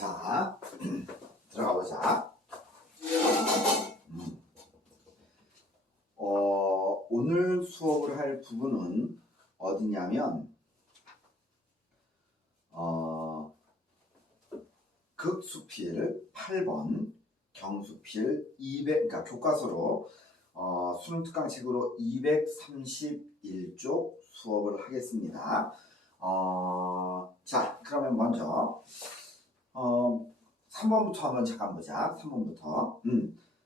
자, 들어가 보자. 오늘 수업을 할 부분은 어디냐면, 극수필 8번, 경수필 200, 그러니까 교과서로 수능 특강식으로 231쪽 수업을 하겠습니다. 자, 그러면 먼저 3번부터 한번 잠깐 보자. 3번부터.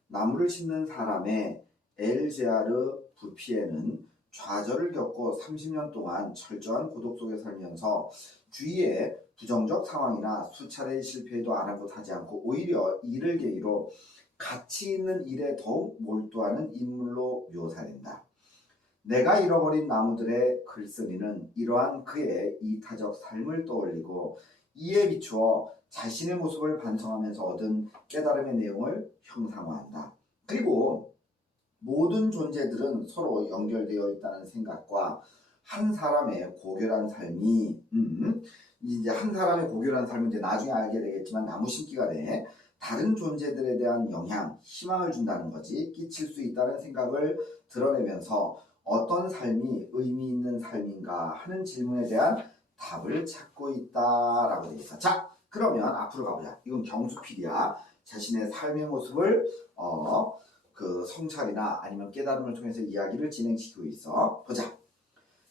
나무를 심는 사람의 엘제아르 부피에는 좌절을 겪고 30년 동안 철저한 고독 속에 살면서 주위에 부정적 상황이나 수차례의 실패에도 아랑곳하지 않고 오히려 이를 계기로 가치 있는 일에 더욱 몰두하는 인물로 묘사된다. 내가 잃어버린 나무들의 글쓴이는 이러한 그의 이타적 삶을 떠올리고 이에 비추어 자신의 모습을 반성하면서 얻은 깨달음의 내용을 형상화한다. 그리고 모든 존재들은 서로 연결되어 있다는 생각과 한 사람의 고결한 삶이 이제 한 사람의 고결한 삶은 이제 나중에 알게 되겠지만 나무 심기가 돼 다른 존재들에 대한 영향, 희망을 준다는 거지, 끼칠 수 있다는 생각을 드러내면서 어떤 삶이 의미 있는 삶인가 하는 질문에 대한 답을 찾고 있다라고 되어 있어. 자, 그러면 앞으로 가보자. 이건 경수필이야. 자신의 삶의 모습을 그 성찰이나 아니면 깨달음을 통해서 이야기를 진행시키고 있어. 보자.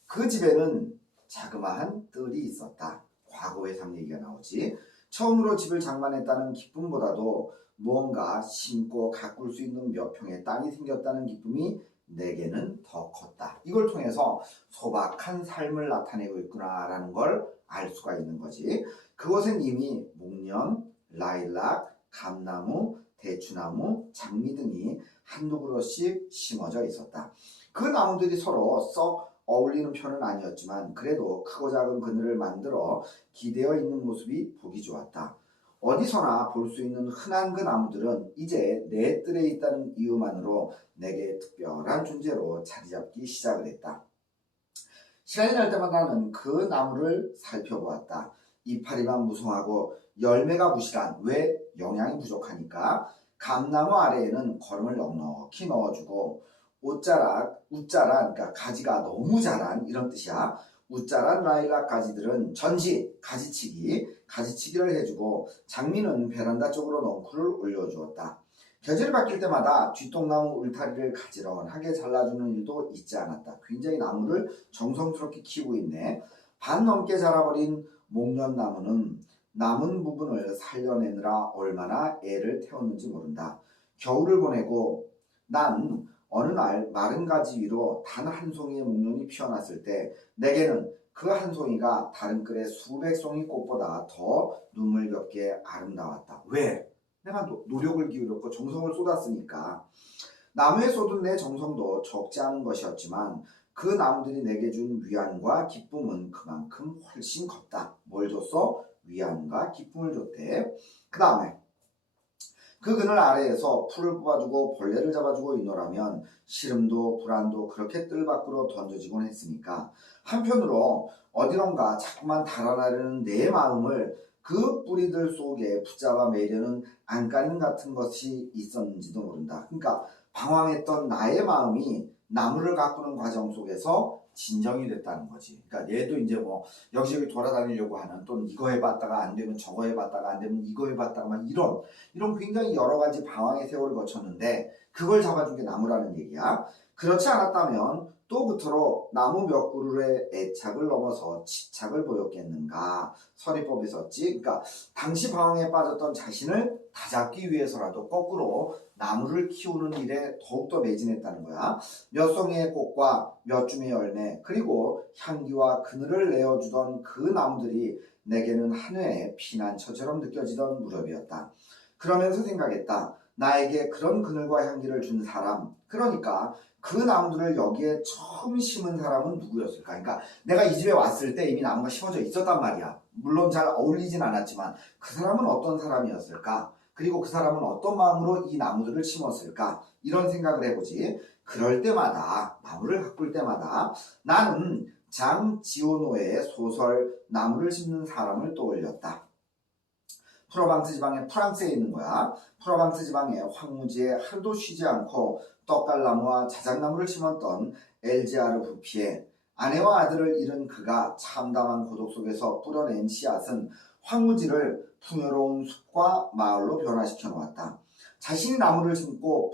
그 집에는 자그마한 뜰이 있었다. 과거 회상 얘기가 나오지. 처음으로 집을 장만했다는 기쁨보다도 무언가 심고 가꿀 수 있는 몇 평의 땅이 생겼다는 기쁨이 내게는 더 컸다. 이걸 통해서 소박한 삶을 나타내고 있구나라는 걸 알 수가 있는 거지. 그곳엔 이미 목련, 라일락, 감나무, 대추나무, 장미 등이 한두 그루씩 심어져 있었다. 그 나무들이 서로 썩 어울리는 편은 아니었지만 그래도 크고 작은 그늘을 만들어 기대어 있는 모습이 보기 좋았다. 어디서나 볼 수 있는 흔한 그 나무들은 이제 내 뜰에 있다는 이유만으로 내게 특별한 존재로 자리 잡기 시작을 했다. 시간이 날 때마다 나는 그 나무를 살펴보았다. 이파리만 무성하고 열매가 부실한, 왜? 영양이 부족하니까. 감나무 아래에는 거름을 넉넉히 넣어주고 웃자란, 그러니까 가지가 너무 자란 이런 뜻이야. 웃자란 라일락 가지들은 전지, 가지치기를 해주고 장미는 베란다 쪽으로 넝쿨을 올려주었다. 계절이 바뀔 때마다 뒷동나무 울타리를 가지런하게 잘라주는 일도 잊지 않았다. 굉장히 나무를 정성스럽게 키우고 있네. 반 넘게 자라버린 목련나무는 남은 부분을 살려내느라 얼마나 애를 태웠는지 모른다. 겨울을 보내고 난 어느 날 마른 가지 위로 단 한 송이의 목련이 피어났을 때 내게는 그 한 송이가 다른 끈의 수백 송이 꽃보다 더 눈물겹게 아름다웠다. 왜? 내가 노력을 기울였고 정성을 쏟았으니까. 나무에 쏟은 내 정성도 적지 않은 것이었지만 그 나무들이 내게 준 위안과 기쁨은 그만큼 훨씬 컸다. 뭘 줬어? 위안과 기쁨을 줬대. 그 다음에 그 그늘 아래에서 풀을 뽑아주고 벌레를 잡아주고 있노라면 시름도 불안도 그렇게 뜰 밖으로 던져지곤 했으니까. 한편으로 어디론가 자꾸만 달아나려는 내 마음을 그 뿌리들 속에 붙잡아 매려는 안간힘 같은 것이 있었는지도 모른다. 그러니까 방황했던 나의 마음이 나무를 가꾸는 과정 속에서 진정이 됐다는 거지. 그러니까 얘도 이제 뭐 여기저기 돌아다니려고 하는, 또는 이거 해봤다가 안 되면 저거 해봤다가 안 되면 이거 해봤다가 막 이런 굉장히 여러 가지 방황의 세월을 거쳤는데 그걸 잡아준 게 나무라는 얘기야. 그렇지 않았다면 또 그토록 나무 몇 그루의 애착을 넘어서 집착을 보였겠는가. 서리법이 있었지. 그러니까 당시 방황에 빠졌던 자신을 다잡기 위해서라도 거꾸로 나무를 키우는 일에 더욱더 매진했다는 거야. 몇 송이의 꽃과 몇 줌의 열매, 그리고 향기와 그늘을 내어주던 그 나무들이 내게는 한 해의 피난처처럼 느껴지던 무렵이었다. 그러면서 생각했다. 나에게 그런 그늘과 향기를 준 사람, 그러니까 그 나무들을 여기에 처음 심은 사람은 누구였을까? 그러니까 내가 이 집에 왔을 때 이미 나무가 심어져 있었단 말이야. 물론 잘 어울리진 않았지만 그 사람은 어떤 사람이었을까? 그리고 그 사람은 어떤 마음으로 이 나무들을 심었을까? 이런 생각을 해보지. 그럴 때마다, 나무를 가꿀 때마다 나는 장 지오노의 소설 나무를 심는 사람을 떠올렸다. 프로방스 지방에 프랑스에 있는 거야. 프로방스 지방의 황무지에 하루도 쉬지 않고 떡갈나무와 자작나무를 심었던 엘제아르 부피에 아내와 아들을 잃은 그가 참담한 고독 속에서 뿌려낸 씨앗은 황무지를 풍요로운 숲과 마을로 변화시켜 놓았다. 자신이 나무를 심고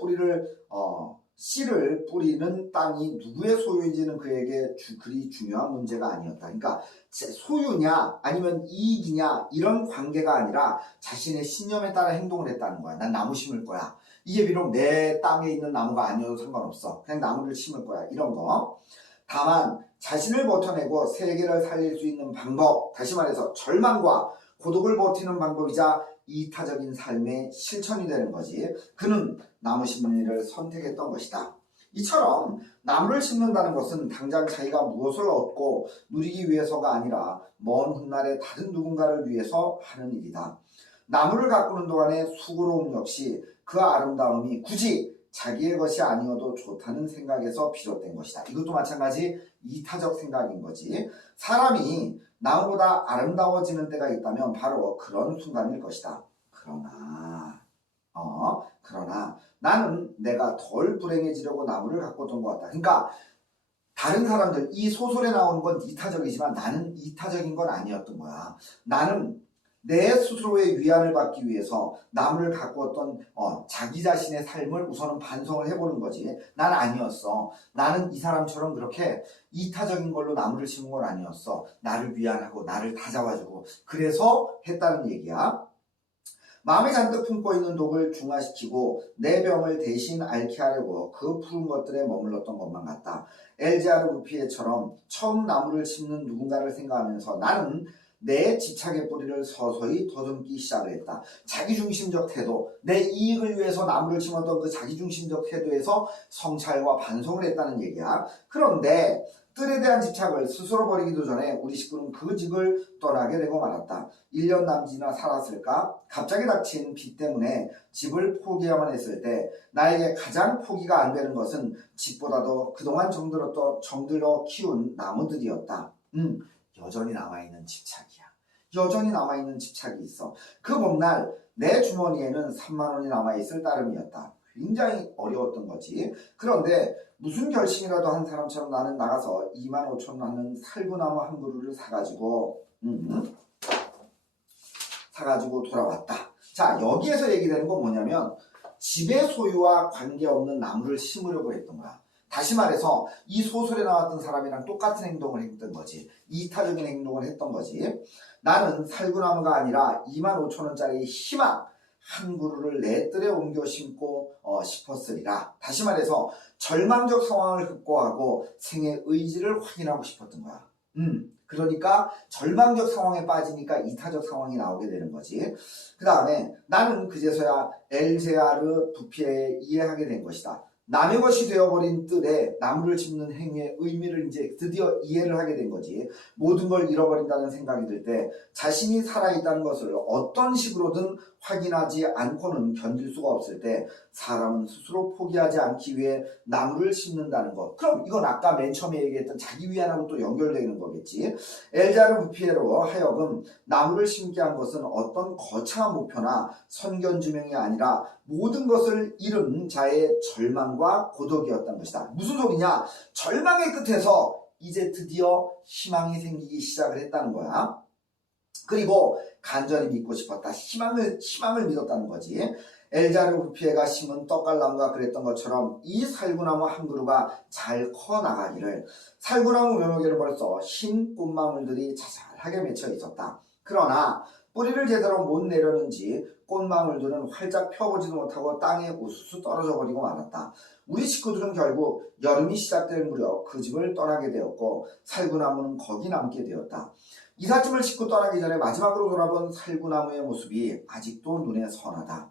씨를 뿌리는 땅이 누구의 소유인지는 그에게 그리 중요한 문제가 아니었다. 그러니까 소유냐 아니면 이익이냐 이런 관계가 아니라 자신의 신념에 따라 행동을 했다는 거야. 난 나무 심을 거야. 이게 비록 내 땅에 있는 나무가 아니어도 상관없어. 그냥 나무를 심을 거야. 이런 거. 다만 자신을 버텨내고 세계를 살릴 수 있는 방법, 다시 말해서 절망과 고독을 버티는 방법이자 이타적인 삶의 실천이 되는 거지. 그는 나무 심는 일을 선택했던 것이다. 이처럼 나무를 심는다는 것은 당장 자기가 무엇을 얻고 누리기 위해서가 아니라 먼 훗날에 다른 누군가를 위해서 하는 일이다. 나무를 가꾸는 동안의 수고로움 역시 그 아름다움이 굳이 자기의 것이 아니어도 좋다는 생각에서 비롯된 것이다. 이것도 마찬가지 이타적 생각인 거지. 사람이 나무보다 아름다워지는 때가 있다면 바로 그런 순간일 것이다. 그러나 나는 내가 덜 불행해지려고 나무를 가꿨던 것 같다. 그러니까 다른 사람들, 이 소설에 나오는 건 이타적이지만 나는 이타적인 건 아니었던 거야. 나는 내 스스로의 위안을 받기 위해서 나무를 가꾸었던 자기 자신의 삶을 우선은 반성을 해보는 거지. 난 아니었어. 나는 이 사람처럼 그렇게 이타적인 걸로 나무를 심은 건 아니었어. 나를 위안하고 나를 다잡아주고 그래서 했다는 얘기야. 마음에 잔뜩 품고 있는 독을 중화시키고 내 병을 대신 앓게 하려고 그 푸른 것들에 머물렀던 것만 같다. 엘제아르 부피에처럼 처음 나무를 심는 누군가를 생각하면서 나는 내 집착의 뿌리를 서서히 더듬기 시작을 했다. 자기중심적 태도, 내 이익을 위해서 나무를 심었던 그 자기중심적 태도에서 성찰과 반성을 했다는 얘기야. 그런데 뜰에 대한 집착을 스스로 버리기도 전에 우리 식구는 그 집을 떠나게 되고 말았다. 1년 남짓이나 살았을까? 갑자기 닥친 빚 때문에 집을 포기해야만 했을 때 나에게 가장 포기가 안 되는 것은 집보다도 그동안 정들어 키운 나무들이었다. 여전히 남아있는 집착이야. 여전히 남아있는 집착이 있어. 그 봄날 내 주머니에는 3만 원이 남아있을 따름이었다. 굉장히 어려웠던 거지. 그런데 무슨 결심이라도 한 사람처럼 나는 나가서 2만 5천 원 하는 살구나무 한 그루를 사가지고 돌아왔다. 자, 여기에서 얘기되는 건 뭐냐면 집의 소유와 관계없는 나무를 심으려고 했던 거야. 다시 말해서 이 소설에 나왔던 사람이랑 똑같은 행동을 했던 거지. 이타적인 행동을 했던 거지. 나는 살구나무가 아니라 2만 5천 원짜리 희망 한 그루를 내 뜰에 옮겨 심고 싶었으리라. 다시 말해서 절망적 상황을 극복하고 생의 의지를 확인하고 싶었던 거야. 그러니까 절망적 상황에 빠지니까 이타적 상황이 나오게 되는 거지. 그 다음에 나는 그제서야 엘제아르 부피에 이해하게 된 것이다. 남의 것이 되어버린 뜰에 나무를 심는 행위의 의미를 이제 드디어 이해를 하게 된 거지. 모든 걸 잃어버린다는 생각이 들 때 자신이 살아있다는 것을 어떤 식으로든 확인하지 않고는 견딜 수가 없을 때 사람은 스스로 포기하지 않기 위해 나무를 심는다는 것. 그럼 이건 아까 맨 처음에 얘기했던 자기 위안하고 또 연결되는 거겠지. 엘자르 부피에로 하여금 나무를 심게 한 것은 어떤 거창한 목표나 선견지명이 아니라 모든 것을 잃은 자의 절망과 고독이었던 것이다. 무슨 소리냐? 절망의 끝에서 이제 드디어 희망이 생기기 시작을 했다는 거야. 그리고 간절히 믿고 싶었다. 희망을 믿었다는 거지. 엘자르 부피에가 심은 떡갈나무가 그랬던 것처럼 이 살구나무 한 그루가 잘 커나가기를. 살구나무 묘목에는 벌써 흰 꽃망울들이 자잘하게 맺혀 있었다. 그러나 뿌리를 제대로 못 내려는지 꽃망울들은 활짝 펴보지도 못하고 땅에 우수수 떨어져 버리고 말았다. 우리 식구들은 결국 여름이 시작될 무렵 그 집을 떠나게 되었고 살구나무는 거기 남게 되었다. 이삿짐을 싣고 떠나기 전에 마지막으로 돌아본 살구나무의 모습이 아직도 눈에 선하다.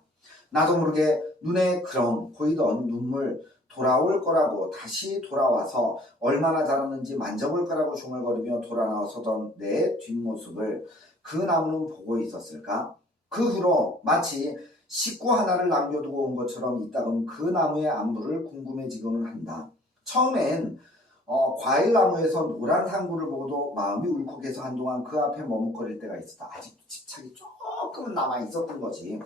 나도 모르게 눈에 그렁 고이던 눈물 돌아올 거라고 다시 돌아와서 얼마나 자랐는지 만져볼 거라고 중얼거리며 돌아 나서던 내 뒷모습을 그 나무는 보고 있었을까? 그 후로 마치 식구 하나를 남겨두고 온 것처럼 이따금 그 나무의 안부를 궁금해지고는 한다. 처음엔 과일나무에서 노란 상구를 보고도 마음이 울컥해서 한동안 그 앞에 머뭇거릴 때가 있었다. 아직도 집착이 조금은 남아 있었던 거지.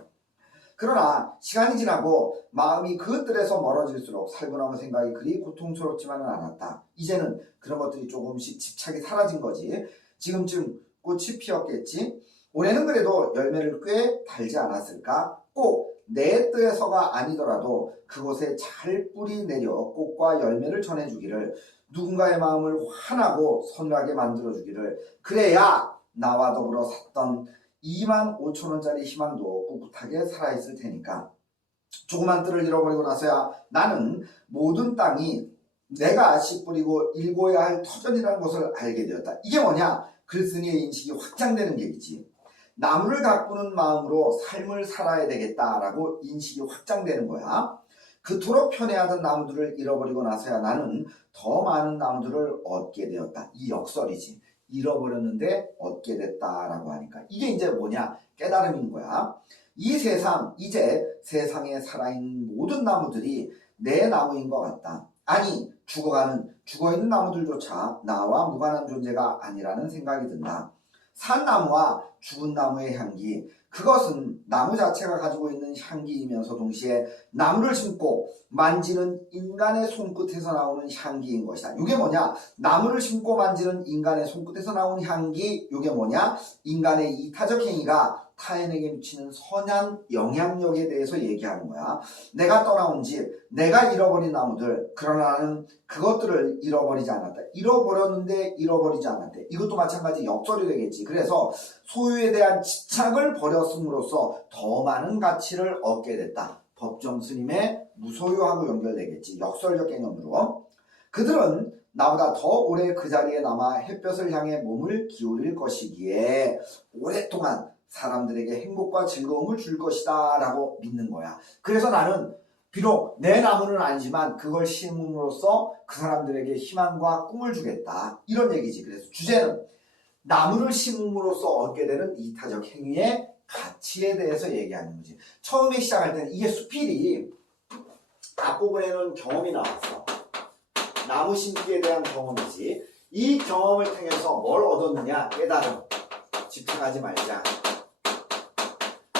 그러나 시간이 지나고 마음이 그 뜰에서 멀어질수록 살고나무 생각이 그리 고통스럽지만은 않았다. 이제는 그런 것들이 조금씩 집착이 사라진 거지. 지금쯤 꽃이 피었겠지. 올해는 그래도 열매를 꽤 달지 않았을까? 꼭 내 뜰에서가 아니더라도 그곳에 잘 뿌리 내려 꽃과 열매를 전해주기를, 누군가의 마음을 환하고 서늘하게 만들어주기를, 그래야 나와 더불어 샀던 25,000원짜리 희망도 꿋꿋하게 살아있을 테니까. 조그만 뜰을 잃어버리고 나서야 나는 모든 땅이 내가 씨 뿌리고 일궈야 할 터전이라는 것을 알게 되었다. 이게 뭐냐? 글쓴이의 인식이 확장되는 얘기지. 나무를 가꾸는 마음으로 삶을 살아야 되겠다라고 인식이 확장되는 거야. 그토록 편애하던 나무들을 잃어버리고 나서야 나는 더 많은 나무들을 얻게 되었다. 이 역설이지. 잃어버렸는데 얻게 됐다라고 하니까 이게 이제 뭐냐? 깨달음인 거야. 이 세상, 이제 세상에 살아있는 모든 나무들이 내 나무인 것 같다. 아니, 죽어있는 나무들조차 나와 무관한 존재가 아니라는 생각이 든다. 산 나무와 죽은 나무의 향기, 그것은 나무 자체가 가지고 있는 향기이면서 동시에 나무를 심고 만지는 인간의 손끝에서 나오는 향기인 것이다. 이게 뭐냐? 나무를 심고 만지는 인간의 손끝에서 나오는 향기, 이게 뭐냐? 인간의 이타적 행위가 타인에게 미치는 선한 영향력에 대해서 얘기하는 거야. 내가 떠나온 집, 내가 잃어버린 나무들, 그러나 나는 그것들을 잃어버리지 않았다. 잃어버렸는데 잃어버리지 않았다. 이것도 마찬가지 역설이 되겠지. 그래서 소유에 대한 집착을 버렸음으로써 더 많은 가치를 얻게 됐다. 법정 스님의 무소유하고 연결되겠지. 역설적 개념으로. 그들은 나보다 더 오래 그 자리에 남아 햇볕을 향해 몸을 기울일 것이기에 오랫동안 사람들에게 행복과 즐거움을 줄 것이다 라고 믿는 거야. 그래서 나는 비록 내 나무는 아니지만 그걸 심음으로써 그 사람들에게 희망과 꿈을 주겠다. 이런 얘기지. 그래서 주제는 나무를 심음으로써 얻게 되는 이타적 행위의 가치에 대해서 얘기하는 거지. 처음에 시작할 때는 이게 수필이 앞부분에는 경험이 나왔어. 나무 심기에 대한 경험이지. 이 경험을 통해서 뭘 얻었느냐? 깨달음. 집착하지 말자.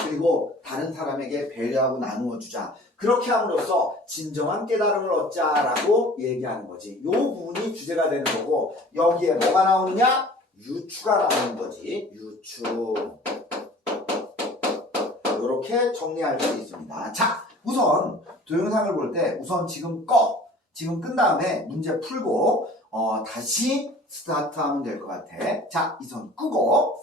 그리고 다른 사람에게 배려하고 나누어 주자. 그렇게 함으로써 진정한 깨달음을 얻자라고 얘기하는 거지. 이 부분이 주제가 되는 거고, 여기에 뭐가 나오느냐? 유추가 나오는 거지. 유추. 이렇게 정리할 수 있습니다. 자, 우선 동영상을 볼 때 우선 지금 지금 끈 다음에 문제 풀고 다시 스타트하면 될 것 같아. 자, 이 손 끄고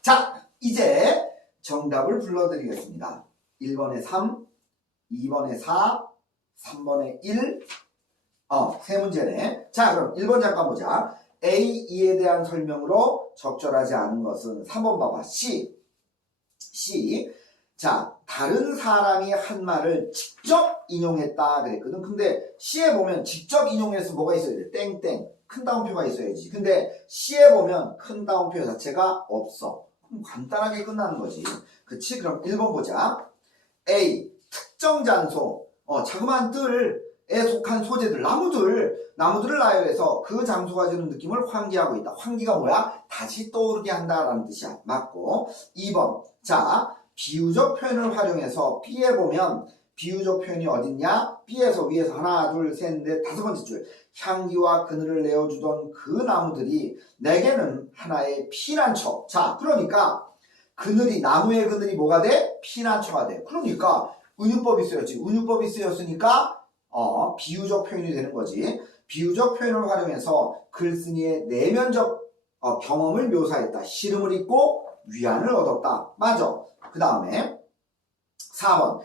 자, 이제 정답을 불러드리겠습니다. 1번에 3, 2번에 4, 3번에 1. 세 문제네. 자, 그럼 1번 잠깐 보자. A, E에 대한 설명으로 적절하지 않은 것은 3번 봐봐. C. 자, 다른 사람이 한 말을 직접 인용했다 그랬거든. 근데 C에 보면 직접 인용해서 뭐가 있어야 돼? 땡땡. 큰 따옴표가 있어야지. 근데 C에 보면 큰 따옴표 자체가 없어. 그럼 간단하게 끝나는 거지. 그치? 그럼 1번 보자. A. 특정 장소. 자그마한 뜰에 속한 소재들, 나무들을 나열해서 그 장소가 주는 느낌을 환기하고 있다. 환기가 뭐야? 다시 떠오르게 한다라는 뜻이야. 맞고. 2번. 자, 비유적 표현을 활용해서 B에 보면 비유적 표현이 어딨냐? B에서 위에서 하나, 둘, 셋, 넷, 다섯 번째 줄. 향기와 그늘을 내어주던 그 나무들이 내게는 하나의 피난처. 자, 그러니까 나무의 그늘이 뭐가 돼? 피난처가 돼. 그러니까 은유법이 쓰였지. 은유법이 쓰였으니까 비유적 표현이 되는 거지. 비유적 표현을 활용해서 글쓴이의 내면적 경험을 묘사했다. 시름을 입고 위안을 얻었다. 맞아. 그 다음에 4번.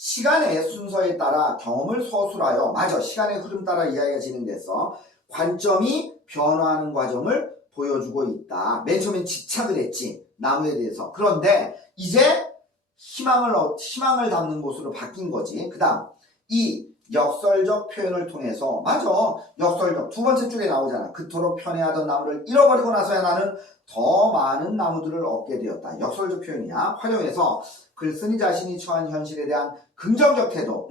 시간의 순서에 따라 경험을 서술하여, 맞아. 시간의 흐름 따라 이야기가 진행됐어. 관점이 변화하는 과정을 보여주고 있다. 맨 처음엔 집착을 했지. 나무에 대해서. 그런데 이제 희망을 담는 곳으로 바뀐 거지. 그 다음 이 역설적 표현을 통해서, 맞아. 역설적. 두 번째 줄에 나오잖아. 그토록 편애하던 나무를 잃어버리고 나서야 나는 더 많은 나무들을 얻게 되었다. 역설적 표현이야. 활용해서 글쓴이 자신이 처한 현실에 대한 긍정적 태도,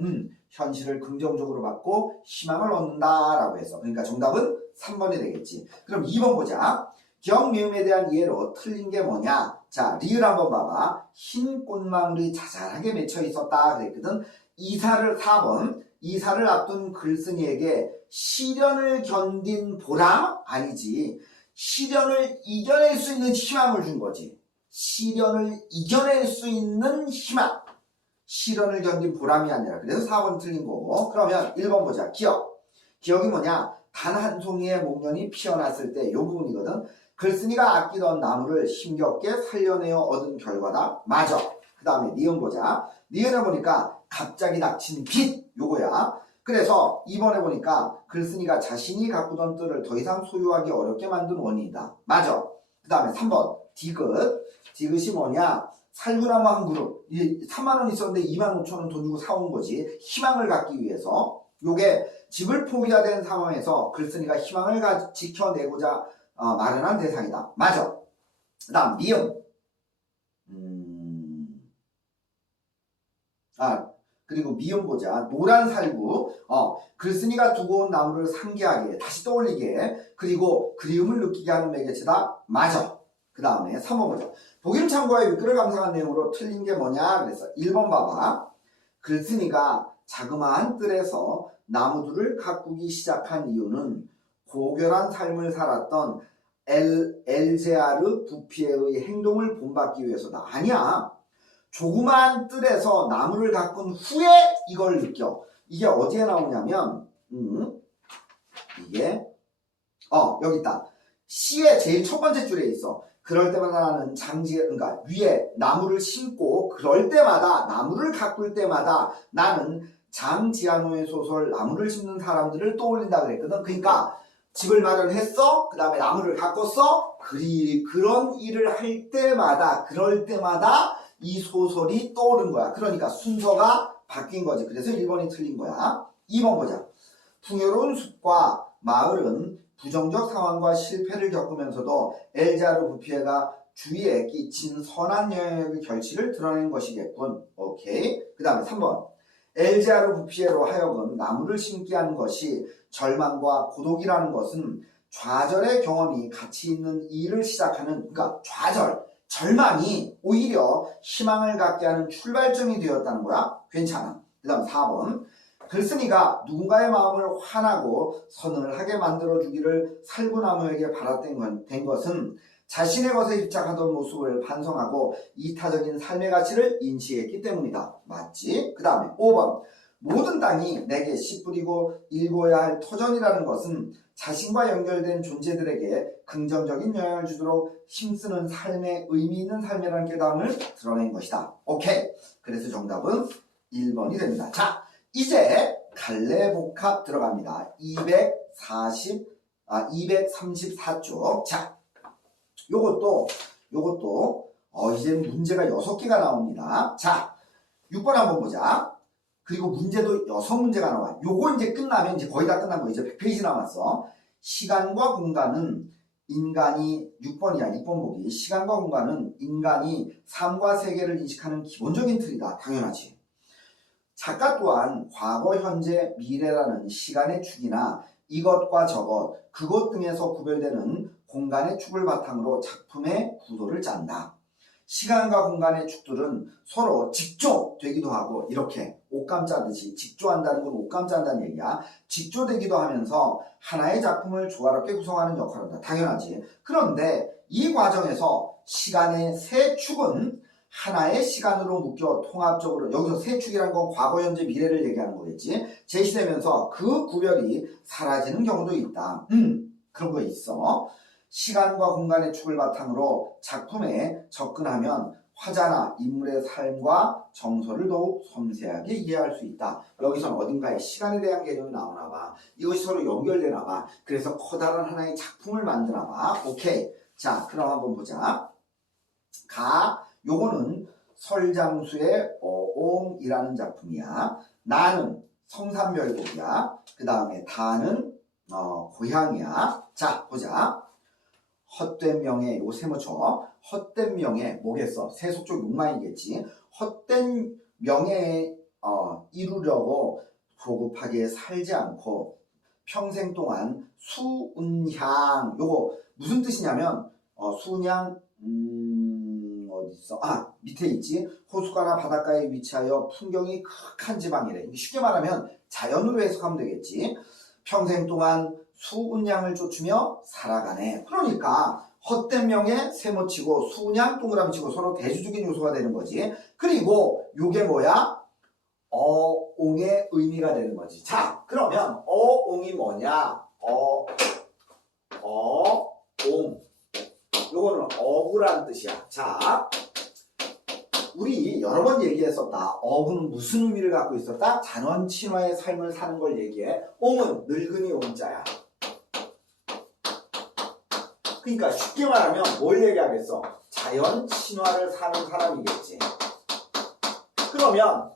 현실을 긍정적으로 받고 희망을 얻는다라고 해서. 그러니까 정답은 3번이 되겠지. 그럼 2번 보자. 경미음에 대한 이해로 틀린 게 뭐냐? 자, 리을 한번 봐봐. 흰 꽃망울이 자잘하게 맺혀 있었다 그랬거든. 4번. 이사를 앞둔 글쓴이에게 시련을 견딘 보람? 아니지. 시련을 이겨낼 수 있는 희망을 준 거지. 시련을 이겨낼 수 있는 희망. 시련을 견딘 보람이 아니라. 그래서 4번 틀린 거고. 그러면 1번 보자. 기억. 기억이 뭐냐? 단 한 송이의 목련이 피어났을 때 요 부분이거든. 글쓴이가 아끼던 나무를 힘겹게 살려내어 얻은 결과다. 맞아. 그 다음에 니은 보자. 니은을 보니까 갑자기 닥친 빚. 요거야. 그래서 2번에 보니까 글쓴이가 자신이 가꾸던 뜰을 더 이상 소유하기 어렵게 만든 원인이다. 맞아. 그 다음에 3번 디귿. 디귿이 뭐냐? 살구나무 한 그룹. 3만원 있었는데 2만 5천원 돈 주고 사온 거지. 희망을 갖기 위해서. 요게 집을 포기해야 되는 상황에서 글쓴이가 희망을 지켜내고자 마련한 대상이다. 맞아. 그 다음 미음. 그리고 미음 보자. 노란 살구. 글쓴이가 두고 온 나무를 상기하게, 다시 떠올리게, 그리고 그리움을 느끼게 하는 매개체다. 맞아. 그 다음에 3번 보자. 보기를 참고하여 윗글을 감상한 내용으로 틀린 게 뭐냐? 그래서 1번 봐봐. 글쓴이가 자그마한 뜰에서 나무들을 가꾸기 시작한 이유는 고결한 삶을 살았던 엘제아르 부피에의 행동을 본받기 위해서다. 아니야. 조그마한 뜰에서 나무를 가꾼 후에 이걸 느껴. 이게 어디에 나오냐면 이게 여기 있다. 시의 제일 첫 번째 줄에 있어. 그럴 때마다 나는 그러니까 위에 나무를 심고 그럴 때마다 나무를 가꿀 때마다 나는 장지아노의 소설 나무를 심는 사람들을 떠올린다 그랬거든. 그러니까 집을 마련했어. 그 다음에 나무를 가꿨어. 그런 일을 할 때마다 그럴 때마다 이 소설이 떠오른 거야. 그러니까 순서가 바뀐 거지. 그래서 1번이 틀린 거야. 2번 보자. 풍요로운 숲과 마을은 부정적 상황과 실패를 겪으면서도 엘자르 부피에가 주위에 끼친 선한 영향력의 결실을 드러낸 것이겠군. 오케이. 그 다음에 3번. 엘자르 부피에로 하여금 나무를 심게 한 것이 절망과 고독이라는 것은 좌절의 경험이 가치 있는 일을 시작하는, 그러니까 절망이 오히려 희망을 갖게 하는 출발점이 되었다는 거야. 괜찮아. 그 다음 4번. 글쓴이가 누군가의 마음을 환하고 서늘하게 만들어주기를 살구나무에게 바라던 것은 자신의 것에 집착하던 모습을 반성하고 이타적인 삶의 가치를 인식했기 때문이다. 맞지? 그 다음에 5번. 모든 땅이 내게 씨 뿌리고 일궈야 할 터전이라는 것은 자신과 연결된 존재들에게 긍정적인 영향을 주도록 힘쓰는 삶의 의미 있는 삶이라는 깨달음을 드러낸 것이다. 오케이. 그래서 정답은 1번이 됩니다. 자, 이제 갈래복합 들어갑니다. 234쪽. 자, 요것도 이제 문제가 6개가 나옵니다. 자, 6번 한번 보자. 그리고 문제도 6문제가 나와. 요거 이제 끝나면 이제 거의 다 끝난 거. 이제 100페이지 남았어. 시간과 공간은 인간이 6번 보기. 시간과 공간은 인간이 삶과 세계를 인식하는 기본적인 틀이다. 당연하지. 작가 또한 과거, 현재, 미래라는 시간의 축이나 이것과 저것, 그것 등에서 구별되는 공간의 축을 바탕으로 작품의 구도를 짠다. 시간과 공간의 축들은 서로 직조되기도 하고, 이렇게 옷감 짜듯이 직조한다는 건 옷감 짠다는 얘기야. 직조되기도 하면서 하나의 작품을 조화롭게 구성하는 역할을 한다. 당연하지. 그런데 이 과정에서 시간의 세 축은 하나의 시간으로 묶여 통합적으로, 여기서 세 축이라는 건 과거, 현재, 미래를 얘기하는 거겠지. 제시되면서 그 구별이 사라지는 경우도 있다. 그런 거 있어. 시간과 공간의 축을 바탕으로 작품에 접근하면 화자나 인물의 삶과 정서를 더욱 섬세하게 이해할 수 있다. 여기서는 어딘가에 시간에 대한 개념이 나오나 봐. 이것이 서로 연결되나 봐. 그래서 커다란 하나의 작품을 만드나 봐. 오케이. 자, 그럼 한번 보자. 요거는 설장수의 어옹이라는 작품이야. 나는 성산별곡이야. 그 다음에 다는 고향이야. 자, 보자. 헛된 명예, 요거 세모쳐. 헛된 명예, 뭐겠어? 세속적 욕망이겠지. 헛된 명예에 이루려고 조급하게 살지 않고 평생 동안 수운향. 요거 무슨 뜻이냐면 수운향 어디 있어? 밑에 있지. 호숫가나 바닷가에 위치하여 풍경이 극한 지방이래. 쉽게 말하면 자연으로 해석하면 되겠지. 평생 동안 수운양을 쫓으며 살아가네. 그러니까 헛된 명에 세모치고 수운양 동그라미 치고 서로 대조적인 요소가 되는 거지. 그리고 요게 뭐야? 어옹의 의미가 되는 거지. 자, 그러면 어옹이 뭐냐? 어옹. 요거는 어구라는 뜻이야. 자, 우리 여러 번 얘기했었다. 어구는 무슨 의미를 갖고 있었다? 잔원 친화의 삶을 사는 걸 얘기해. 옹은 늙은이 옹자야. 그러니까 쉽게 말하면 뭘 얘기하겠어? 자연 친화를 사는 사람이겠지. 그러면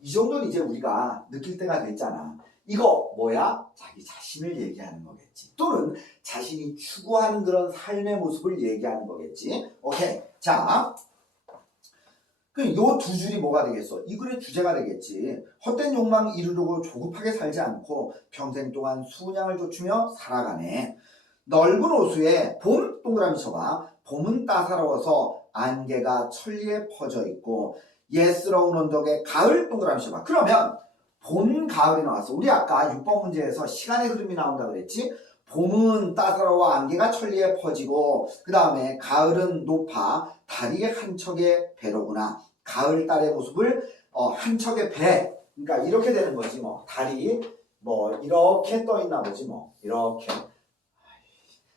이 정도는 이제 우리가 느낄 때가 됐잖아. 이거 뭐야? 자기 자신을 얘기하는 거겠지. 또는 자신이 추구하는 그런 삶의 모습을 얘기하는 거겠지. 오케이. 자, 그럼 요 두 줄이 뭐가 되겠어? 이 글의 주제가 되겠지. 헛된 욕망 이루려고 조급하게 살지 않고 평생 동안 수운양을 쫓으며 살아가네. 넓은 호수에 봄 동그라미 쳐봐. 봄은 따사로워서 안개가 천리에 퍼져 있고 예스러운 언덕에 가을 동그라미 쳐봐. 그러면 봄, 가을이 나왔어. 우리 아까 6번 문제에서 시간의 흐름이 나온다 그랬지? 봄은 따사로워 안개가 천리에 퍼지고 그 다음에 가을은 높아 달이 한 척의 배로구나. 가을 달의 모습을 한 척의 배. 그러니까 이렇게 되는 거지 뭐. 달이 뭐 이렇게 떠 있나 보지 뭐. 이렇게.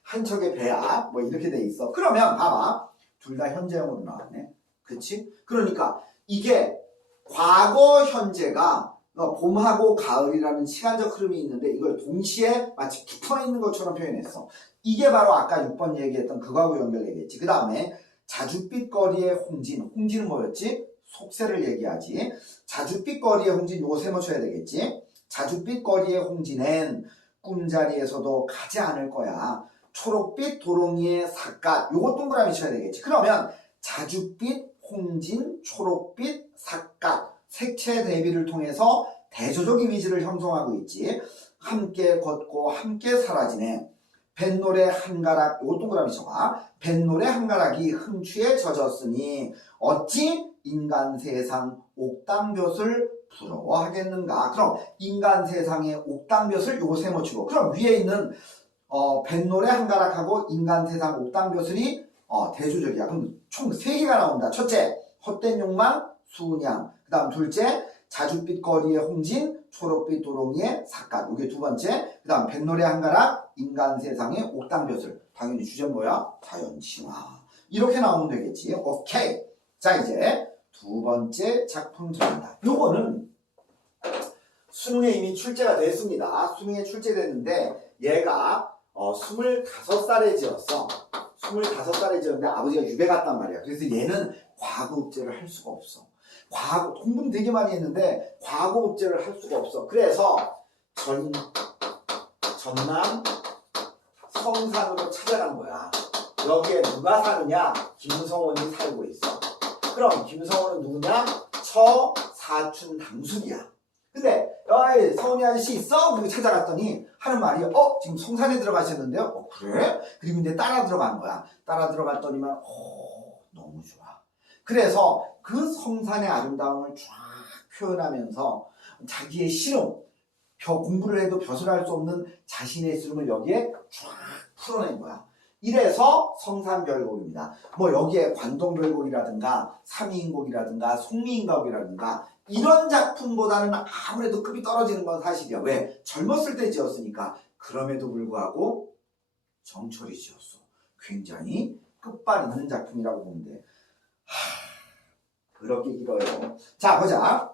한 척의 배야. 뭐 이렇게 돼 있어. 그러면 봐봐. 둘 다 현재형으로 나왔네. 그치? 그러니까 이게 과거 현재가 봄하고 가을이라는 시간적 흐름이 있는데 이걸 동시에 마치 붙어 있는 것처럼 표현했어. 이게 바로 아까 6번 얘기했던 그거하고 연결되겠지. 그 다음에 자줏빛 거리의 홍진. 홍진은 뭐였지? 속세를 얘기하지. 자줏빛 거리의 홍진 요거 세모쳐야 되겠지. 자줏빛 거리의 홍진엔 꿈자리에서도 가지 않을 거야. 초록빛 도롱이의 삿갓. 요거 동그라미 쳐야 되겠지. 그러면 자줏빛, 홍진, 초록빛, 삿갓. 색채 대비를 통해서 대조적 이미지를 형성하고 있지. 함께 걷고 함께 사라지네. 뱃노래 한가락. 요거 동그라미 쳐봐. 뱃노래 한가락이 흥추에 젖었으니 어찌 인간 세상 옥당볕을 부러워하겠는가. 그럼 인간 세상의 옥당볕을 요거 세모치고 그럼 위에 있는 뱃노래 한가락하고 인간 세상 옥당벼슬이 대조적이야. 그럼 총 3개가 나온다. 첫째, 헛된 욕망, 수운양. 그 다음 둘째, 자줏빛 거리의 홍진, 초록빛 도롱이의 삿갓. 이게 두 번째. 그 다음 뱃노래 한가락, 인간 세상의 옥당벼슬. 당연히 주제는 뭐야? 자연친화. 이렇게 나오면 되겠지. 오케이. 자, 이제 두 번째 작품 전한다. 요거는 수능에 이미 출제가 됐습니다. 수능에 출제됐는데 얘가 25살에 지었어. 25살에 지었는데 아버지가 유배 갔단 말이야. 그래서 얘는 과거급제를 할 수가 없어. 공부는 되게 많이 했는데 과거급제를 할 수가 없어. 그래서 전남 성산으로 찾아간 거야. 여기에 누가 사느냐? 김성원이 살고 있어. 그럼 김성원은 누구냐? 처사춘 당숙이야. 근데 서원이 아저씨 있어? 그리고 찾아갔더니 하는 말이 지금 성산에 들어가셨는데요? 그래? 그리고 이제 따라 들어간 거야. 따라 들어갔더니만 너무 좋아. 그래서 그 성산의 아름다움을 쫙 표현하면서 자기의 시름, 공부를 해도 벼슬할 수 없는 자신의 시름을 여기에 쫙 풀어낸 거야. 이래서 성산별곡입니다. 뭐 여기에 관동별곡이라든가 삼위인곡이라든가 송미인곡이라든가 이런 작품보다는 아무래도 급이 떨어지는 건 사실이야. 왜? 젊었을 때 지었으니까. 그럼에도 불구하고 정철이 지었어. 굉장히 끝발 있는 작품이라고 보면 돼. 그렇게 길어요. 자, 보자.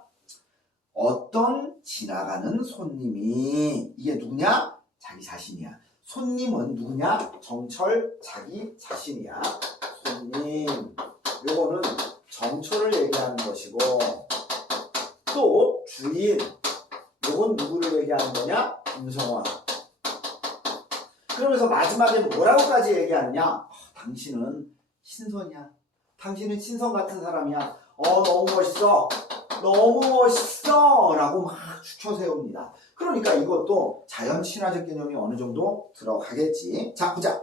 어떤 지나가는 손님이, 이게 누구냐? 자기 자신이야. 손님은 누구냐? 정철 자기 자신이야. 손님. 요거는 정철을 얘기하는 것이고, 또 주인. 요건 누구를 얘기하는 거냐? 김성원. 그러면서 마지막에 뭐라고까지 얘기하느냐? 당신은 신선이야. 당신은 신선 같은 사람이야. 너무 멋있어. 너무 멋있어. 라고 막 추켜 세웁니다. 그러니까 이것도 자연 친화적 개념이 어느 정도 들어가겠지. 자, 보자.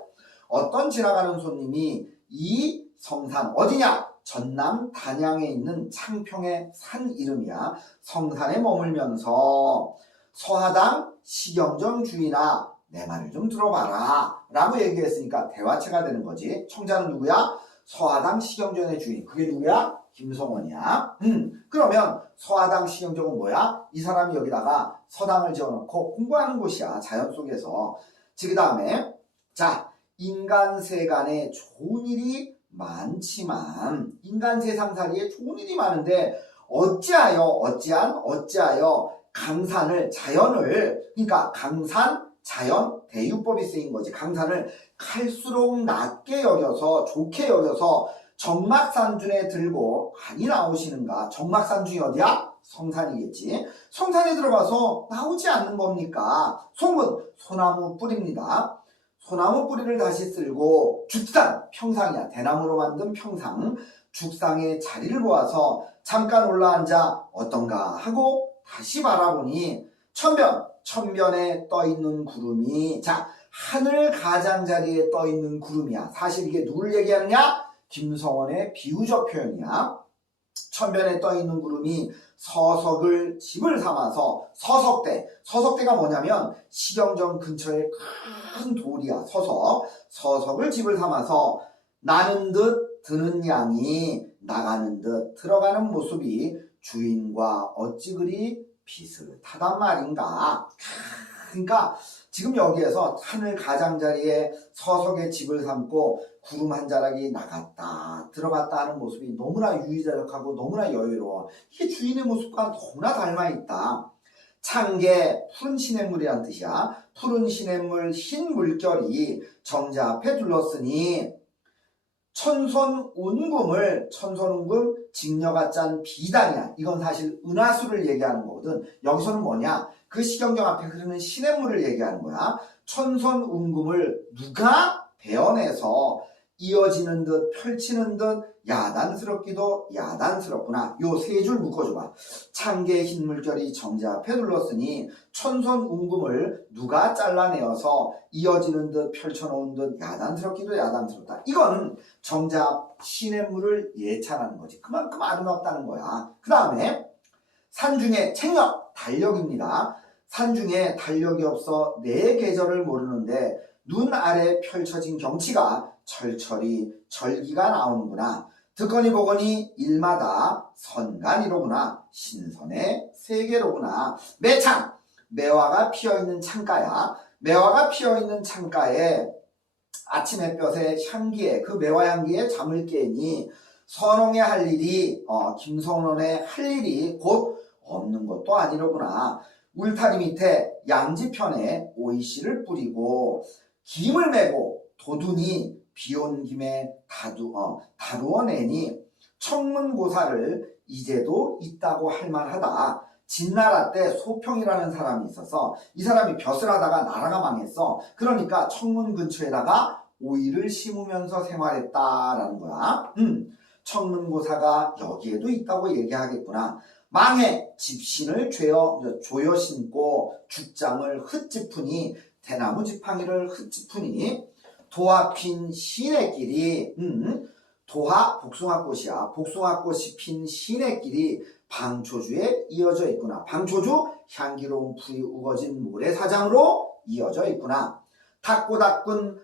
어떤 지나가는 손님이 이 성산 어디냐? 전남 단양에 있는 창평의 산 이름이야. 성산에 머물면서 서하당 시경정 주인아 내 말을 좀 들어봐라 라고 얘기했으니까 대화체가 되는 거지. 청자는 누구야? 서하당 시경정의 주인. 그게 누구야? 김성원이야. 그러면 서하당 시경정은 뭐야? 이 사람이 여기다가 서당을 지어놓고 공부하는 곳이야. 자연 속에서. 그 다음에 자, 인간 세간에 좋은 일이 많지만 인간 세상살이에 좋은 일이 많은데 어찌하여 강산을 자연을 그러니까 강산 자연 대유법이 쓰인 거지. 강산을 갈수록 낮게 여겨서 좋게 여겨서 정막산중에 들고 아니 나오시는가. 정막산중이 어디야? 성산이겠지. 성산에 들어가서 나오지 않는 겁니까? 송은 소나무 뿌리입니다. 소나무 뿌리를 다시 쓸고 죽상, 평상이야. 대나무로 만든 평상. 죽상에 자리를 보아서 잠깐 올라앉아 어떤가 하고 다시 바라보니 천변에 떠있는 구름이 자 하늘 가장자리에 떠있는 구름이야. 사실 이게 누굴 얘기하느냐? 김성원의 비유적 표현이야. 천변에 떠있는 구름이 서석을 집을 삼아서 서석대가 뭐냐면 시경정 근처에 큰 돌이야. 서석을 집을 삼아서 나는 듯 드는 양이 나가는 듯 들어가는 모습이 주인과 어찌 그리 비슷하단 말인가. 그러니까 지금 여기에서 하늘 가장자리에 서석에 집을 삼고 구름 한 자락이 나갔다 들어갔다 하는 모습이 너무나 유의자적하고 너무나 여유로워. 이게 주인의 모습과 너무나 닮아있다. 창계 푸른 시냇물이란 뜻이야. 푸른 시냇물 흰 물결이 정자 앞에 둘렀으니 천손운금을 천손운금 직녀가 짠 비단이야. 이건 사실 은하수를 얘기하는 거거든. 여기서는 뭐냐? 그 시경정 앞에 흐르는 시냇물을 얘기하는 거야. 천손운금을 누가 베어내서 이어지는 듯 펼치는 듯 야단스럽기도 야단스럽구나. 요 세 줄 묶어줘봐. 창계의 흰 물결이 정자 앞에 둘렀으니 천손운금을 누가 잘라내어서 이어지는 듯 펼쳐놓은 듯 야단스럽기도 야단스럽다. 이건 정자 앞 시냇물을 예찬하는 거지. 그만큼 아름답다는 거야. 그 다음에 산중에 책력, 달력입니다. 산중에 달력이 없어 내 계절을 모르는데 눈 아래 펼쳐진 경치가 철철이 절기가 나오는구나. 듣거니 보거니 일마다 선간이로구나. 신선의 세계로구나. 매창, 매화가 피어있는 창가야. 매화가 피어있는 창가에 아침 햇볕의 향기에 그 매화 향기에 잠을 깨니 선홍의 할 일이 김성원의 할 일이 곧 없는 것도 아니로구나. 울타리 밑에 양지편에 오이씨를 뿌리고 김을 메고 도둔이 비온 김에 다루어내니 청문고사를 이제도 있다고 할 만하다. 진나라 때 소평이라는 사람이 있어서 이 사람이 벼슬 하다가 나라가 망했어. 그러니까 청문 근처에다가 오이를 심으면서 생활했다라는 거야. 청문고사가 여기에도 있다고 얘기하겠구나. 망해 집신을 조여 신고 죽장을 흩짚으니 대나무 지팡이를 흩짚으니 도화 핀 시냇길이 도화 복숭아꽃이야. 복숭아꽃이 핀 시냇길이 방초주에 이어져 있구나. 방초주 향기로운 풀이 우거진 모래사장으로 이어져 있구나. 닦고 닦은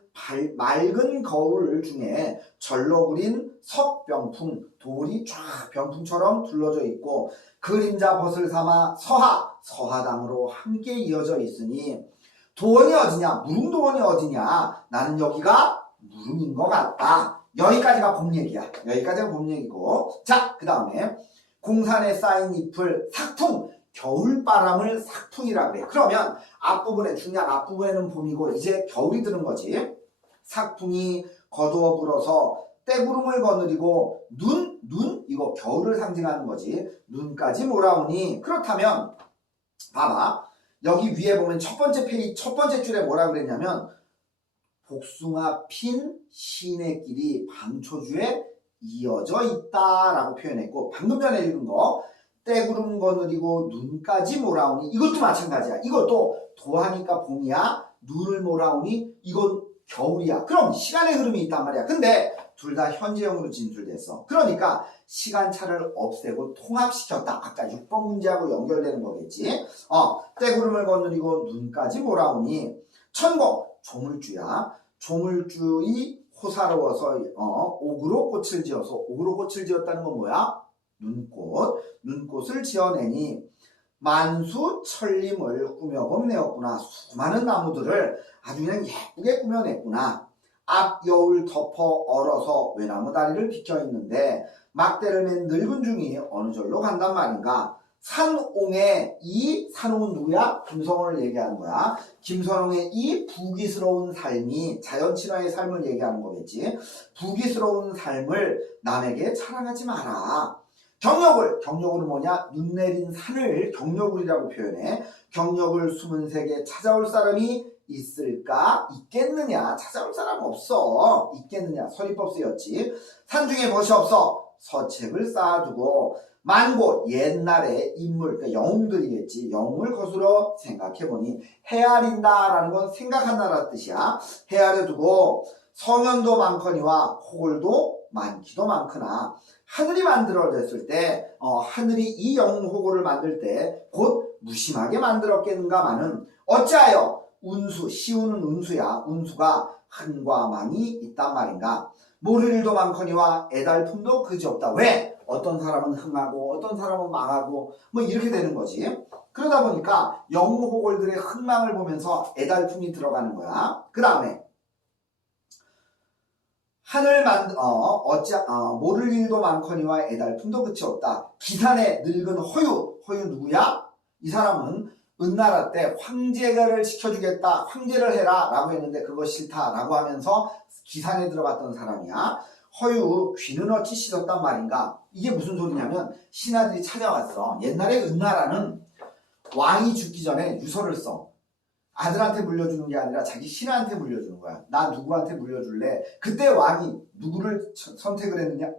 맑은 거울 중에 절로 그린 석병풍 돌이 쫙 병풍처럼 둘러져 있고 그림자 벗을 삼아 서하당으로 함께 이어져 있으니 도원이 어디냐? 무릉도원이 어디냐? 나는 여기가 무릉인 것 같다. 여기까지가 봄 얘기야. 여기까지가 봄 얘기고. 자, 그 다음에 공산에 쌓인 잎을 삭풍. 겨울바람을 삭풍이라 그래. 그러면 앞부분에 중요한 앞부분에는 봄이고 이제 겨울이 드는 거지. 삭풍이 거두어 불어서 때구름을 거느리고 눈 이거 겨울을 상징하는 거지. 눈까지 몰아오니 그렇다면 봐봐. 여기 위에 보면 첫 번째 줄에 뭐라 그랬냐면 복숭아 핀 시냇길이 방초주에 이어져 있다라고 표현했고 방금 전에 읽은 거 떼구름 거느리고 눈까지 몰아오니 이것도 마찬가지야. 이것도 도하니까 봄이야. 눈을 몰아오니 이건 겨울이야. 그럼 시간의 흐름이 있단 말이야. 근데 둘 다 현재형으로 진술됐어. 그러니까 시간차를 없애고 통합시켰다. 아까 6번 문제하고 연결되는 거겠지. 떼구름을 거느리고 눈까지 몰아오니 천공 조물주야. 조물주의 호사로워서 옥으로 꽃을 지어서 옥으로 꽃을 지었다는 건 뭐야? 눈꽃을 지어내니 만수 천림을 꾸며봄내었구나. 수많은 나무들을 아주 그냥 예쁘게 꾸며냈구나. 앞 여울 덮어 얼어서 외나무 다리를 비켜있는데 막대를 맨 늙은 중이 어느 절로 간단 말인가. 산옹의 이 산옹은 누구야? 김선홍을 얘기하는 거야. 김선홍의 이 부귀스러운 삶이 자연친화의 삶을 얘기하는 거겠지. 부귀스러운 삶을 남에게 자랑하지 마라. 경력은 뭐냐? 눈 내린 산을 경력이라고 표현해. 경력을 숨은 색에 찾아올 사람이 있을까? 있겠느냐? 찾아올 사람은 없어. 있겠느냐? 서리법 쓰였지. 산중에 벗이 없어 서책을 쌓아두고 만고 옛날의 인물, 그러니까 영웅들이겠지. 영웅을 거슬러 생각해보니 헤아린다라는 건 생각한다라는 뜻이야. 헤아려두고 성현도 많거니와 호골도 많기도 많거나 하늘이 만들어졌을 때 하늘이 이 영웅호골을 만들 때 곧 무심하게 만들었겠는가마는 어찌하여 운수, 시우는 운수야. 운수가 한과 망이 있단 말인가. 모를 일도 많거니와 애달품도 그지없다. 왜? 어떤 사람은 흥하고 어떤 사람은 망하고 뭐 이렇게 되는 거지. 그러다 보니까 영웅호골들의 흥망을 보면서 애달품이 들어가는 거야. 그 다음에 모를 일도 많거니와 애달품도 끝이 없다. 기산의 늙은 허유 누구야? 이 사람은 은나라 때 황제를 시켜주겠다. 황제를 해라 라고 했는데 그거 싫다 라고 하면서 기산에 들어갔던 사람이야. 허유 귀는 어찌 씻었단 말인가. 이게 무슨 소리냐면 신하들이 찾아왔어. 옛날에 은나라는 왕이 죽기 전에 유서를 써. 아들한테 물려주는 게 아니라 자기 신하한테 물려주는 거야. 나 누구한테 물려줄래? 그때 왕이 누구를 선택을 했느냐?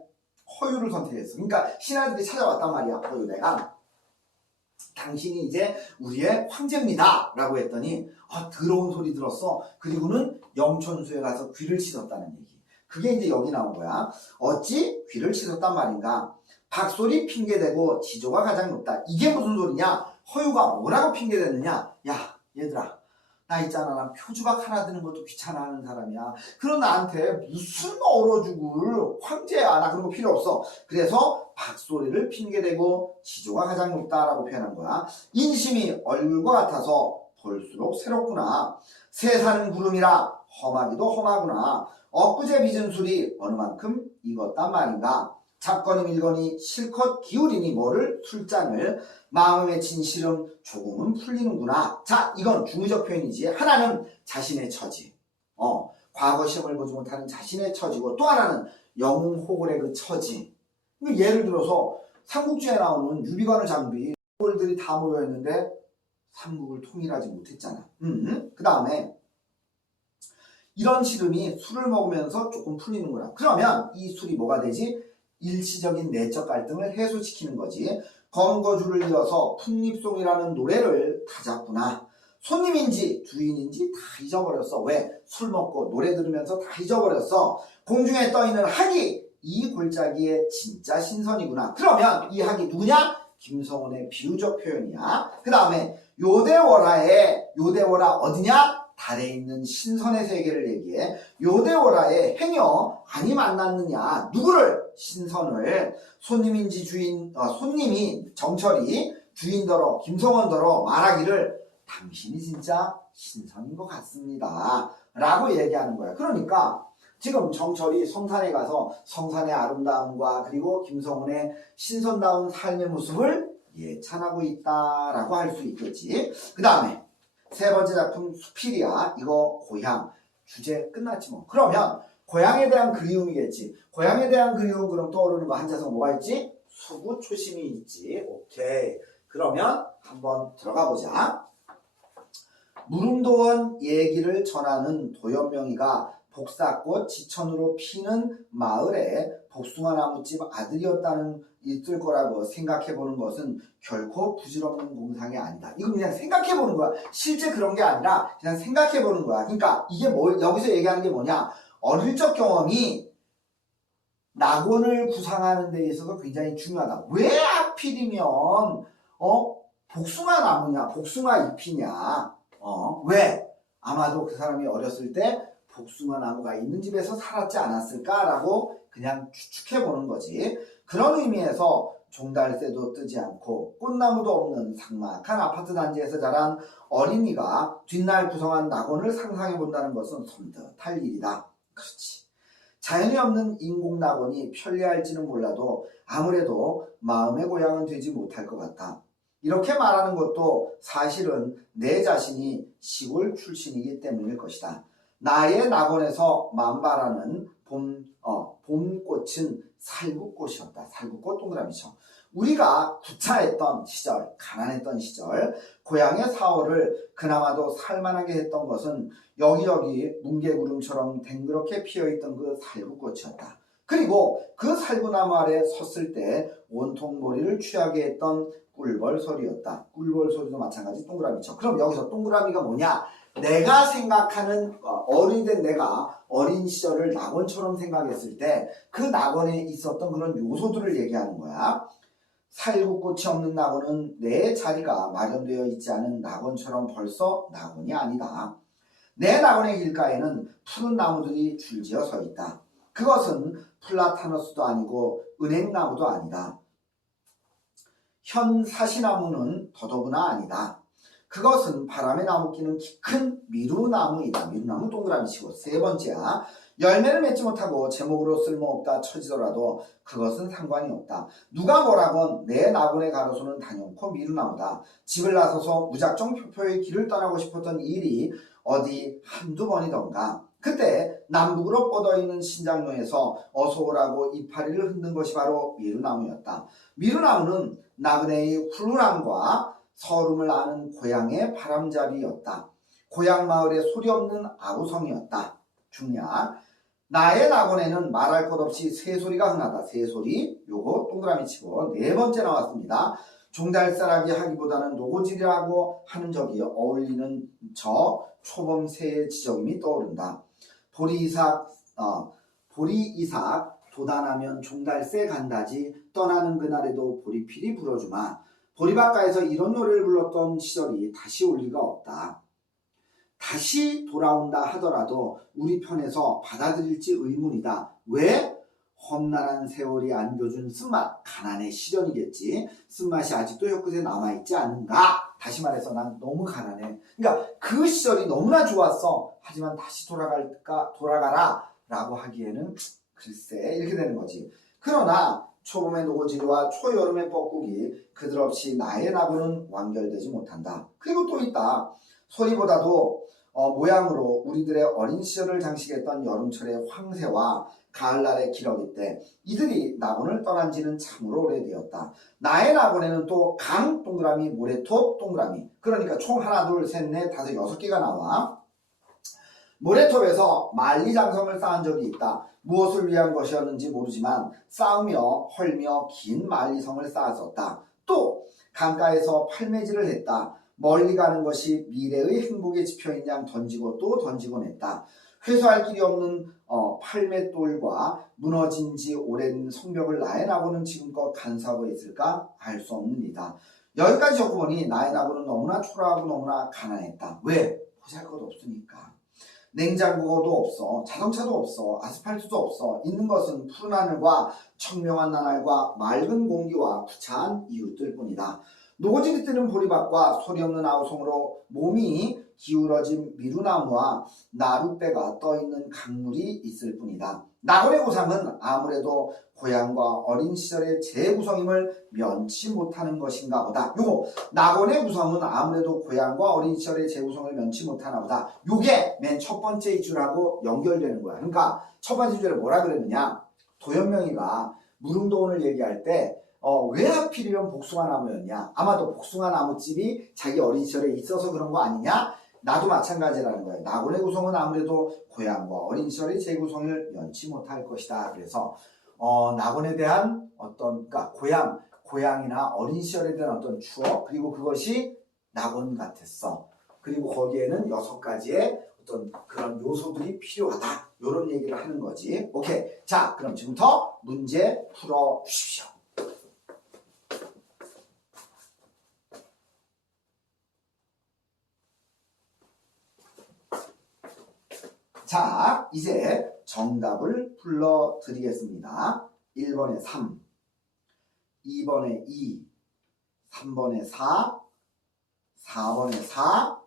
허유를 선택했어. 그러니까 신하들이 찾아왔단 말이야. 허유 내가 당신이 이제 우리의 황제입니다 라고 했더니 더러운 소리 들었어. 그리고는 영천수에 가서 귀를 씻었다는 얘기. 그게 이제 여기 나온 거야. 어찌 귀를 씻었단 말인가. 박소리 핑계대고 지조가 가장 높다. 이게 무슨 소리냐? 허유가 뭐라고 핑계댔느냐? 야 얘들아, 나 있잖아. 나 표주박 하나 드는 것도 귀찮아하는 사람이야. 그럼 나한테 무슨 얼어 죽을 황제야. 나 그런 거 필요 없어. 그래서 박소리를 핑계대고 지조가 가장 높다라고 표현한 거야. 인심이 얼굴과 같아서 볼수록 새롭구나. 새사는 구름이라 험하기도 험하구나. 엊그제 빚은 술이 어느 만큼 익었단 말인가. 잡거니 밀거니 실컷 기울이니 뭐를 술잔을 마음의 진실은 조금은 풀리는구나. 자, 이건 중의적 표현이지. 하나는 자신의 처지. 과거 시험을 보지 못하는 자신의 처지고 또 하나는 영웅호골의 그 처지. 예를 들어서 삼국지에 나오는 유비관의 장비 호골들이 다 모여있는데 삼국을 통일하지 못했잖아. 그 다음에 이런 시름이 술을 먹으면서 조금 풀리는구나. 그러면 이 술이 뭐가 되지? 일시적인 내적 갈등을 해소시키는 거지. 검거주를 이어서 풍립송이라는 노래를 타잡구나. 손님인지 주인인지 다 잊어버렸어. 왜? 술 먹고 노래 들으면서 다 잊어버렸어. 공중에 떠있는 학이 이 골짜기의 진짜 신선이구나. 그러면 이 학이 누구냐? 김성원의 비유적 표현이야. 그 다음에 요대워라 어디냐? 달에 있는 신선의 세계를 얘기해. 요대워라의 행여 아니 만났느냐. 누구를? 신선을. 손님인지 손님이 정철이 주인더러 김성원더러 말하기를 당신이 진짜 신선인 것 같습니다 라고 얘기하는 거야. 그러니까 지금 정철이 성산에 가서 성산의 아름다움과 그리고 김성원의 신선다운 삶의 모습을 예찬하고 있다라고 할 수 있겠지. 그 다음에 세 번째 작품 수필이야. 이거 고향. 주제 끝났지 뭐. 그러면 고향에 대한 그리움이겠지. 고향에 대한 그리움 그럼 떠오르는 거 한자성 뭐가 있지? 수구 초심이 있지. 오케이. 그러면 한번 들어가 보자. 무릉도원 얘기를 전하는 도연명이가 복사꽃 지천으로 피는 마을에 복숭아 나무집 아들이었다는 있을 거라고 생각해 보는 것은 결코 부질없는 공상이 아니다. 이거 그냥 생각해 보는 거야. 실제 그런 게 아니라 그냥 생각해 보는 거야. 그러니까 이게 여기서 얘기하는 게 뭐냐? 어릴 적 경험이 낙원을 구상하는 데 있어서 굉장히 중요하다. 왜 하필이면 복숭아 나무냐, 복숭아 잎이냐? 왜? 아마도 그 사람이 어렸을 때 복숭아 나무가 있는 집에서 살았지 않았을까라고 그냥 추측해 보는 거지. 그런 의미에서 종달새도 뜨지 않고 꽃나무도 없는 삭막한 아파트 단지에서 자란 어린이가 뒷날 구성한 낙원을 상상해 본다는 것은 섬뜩할 일이다. 그렇지. 자연이 없는 인공 낙원이 편리할지는 몰라도 아무래도 마음의 고향은 되지 못할 것 같다. 이렇게 말하는 것도 사실은 내 자신이 시골 출신이기 때문일 것이다. 나의 낙원에서 만발하는 봄꽃은 살구꽃이었다. 살구꽃 동그라미죠. 우리가 구차했던 시절, 가난했던 시절, 고향의 사월을 그나마도 살만하게 했던 것은 여기저기 뭉게구름처럼 댕그렇게 피어있던 그 살구꽃이었다. 그리고 그 살구나무 아래 섰을 때 온통 머리를 취하게 했던 꿀벌 소리였다. 꿀벌 소리도 마찬가지 동그라미죠. 그럼 여기서 동그라미가 뭐냐? 내가 생각하는 어른이 된 내가 어린 시절을 낙원처럼 생각했을 때 그 낙원에 있었던 그런 요소들을 얘기하는 거야. 살구꽃이 없는 낙원은 내 자리가 마련되어 있지 않은 낙원처럼 벌써 낙원이 아니다. 내 낙원의 길가에는 푸른 나무들이 줄지어 서 있다. 그것은 플라타너스도 아니고 은행나무도 아니다. 현사시나무는 더더구나 아니다. 그것은 바람에 나무끼는 키 큰 미루나무이다. 미루나무 동그라미 치고 세 번째야. 열매를 맺지 못하고 제목으로 쓸모없다 쳐지더라도 그것은 상관이 없다. 누가 뭐라건 내 낙원의 가로수는 단연코 미루나무다. 집을 나서서 무작정 표표의 길을 떠나고 싶었던 일이 어디 한두 번이던가. 그때 남북으로 뻗어있는 신장로에서 어서 오라고 이파리를 흔든 것이 바로 미루나무였다. 미루나무는 나그네의 훌륭함과 서름을 아는 고향의 바람잡이였다. 고향 마을의 소리 없는 아우성이었다. 중략. 나의 낙원에는 말할 것 없이 새소리가 흔하다. 새소리. 요거 동그라미 치고 네 번째 나왔습니다. 종달새라기 하기보다는 노고질이라고 하는 적이 어울리는 저 초범 새의 지적임이 떠오른다. 보리이삭 도단하면 종달새 간다지 떠나는 그날에도 보리필이 불어주마. 보리밭가에서 이런 노래를 불렀던 시절이 다시 올 리가 없다. 다시 돌아온다 하더라도 우리 편에서 받아들일지 의문이다. 왜? 험난한 세월이 안겨준 쓴맛, 가난의 시련이겠지. 쓴맛이 아직도 혀끝에 남아있지 않는가? 다시 말해서 난 너무 가난해. 그러니까 그 시절이 너무나 좋았어. 하지만 다시 돌아가라 라고 하기에는 글쎄 이렇게 되는 거지. 그러나 초봄의 노고지리와 초여름의 뻐꾸기 그들 없이 나의 낙원은 완결되지 못한다. 그리고 또 있다. 소리보다도 모양으로 우리들의 어린 시절을 장식했던 여름철의 황새와 가을날의 기러기 때 이들이 낙원을 떠난 지는 참으로 오래되었다. 나의 낙원에는 또 강 동그라미 모래톱 동그라미 그러니까 총 하나 둘 셋 넷 다섯 여섯 개가 나와. 모래톱에서 만리장성을 쌓은 적이 있다. 무엇을 위한 것이었는지 모르지만 쌓으며 헐며 긴 만리성을 쌓았었다. 또 강가에서 팔매질을 했다. 멀리 가는 것이 미래의 행복의 지표인 양 던지고 또 던지곤 했다. 회수할 길이 없는 팔맷돌과 무너진 지 오랜 성벽을 나의 낙원은 지금껏 간수하고 있을까? 알 수 없는 일이다. 여기까지 적어보니 나의 낙원은 너무나 초라하고 너무나 가난했다. 왜? 보잘것 없으니까. 냉장고도 없어, 자동차도 없어, 아스팔트도 없어. 있는 것은 푸른 하늘과 청명한 나날과 맑은 공기와 구차한 이웃들 뿐이다. 노고질이 뜨는 보리밭과 소리 없는 아우성으로 몸이 기울어진 미루나무와 나룻배가 떠있는 강물이 있을 뿐이다. 낙원의 고상은 아무래도 고향과 어린 시절의 재구성임을 면치 못하는 것인가 보다. 요거 낙원의 구성은 아무래도 고향과 어린 시절의 재구성을 면치 못하나 보다. 요게 맨 첫 번째 이줄하고 연결되는 거야. 그러니까 첫 번째 줄에 뭐라 그랬느냐. 도연명이가 무릉도원을 얘기할 때 왜 하필이면 복숭아 나무였냐? 아마도 복숭아 나무집이 자기 어린 시절에 있어서 그런 거 아니냐? 나도 마찬가지라는 거예요. 낙원의 구성은 아무래도 고향과 어린 시절의 재구성을 면치 못할 것이다. 그래서 낙원에 대한 어떤, 그러니까 고향이나 어린 시절에 대한 어떤 추억, 그리고 그것이 낙원 같았어. 그리고 거기에는 6가지의 어떤 그런 요소들이 필요하다. 이런 얘기를 하는 거지. 오케이. 자, 그럼 지금부터 문제 풀어 주십시오. 자, 이제 정답을 불러드리겠습니다. 1번에 3, 2번에 2, 3번에 4, 4번에 4,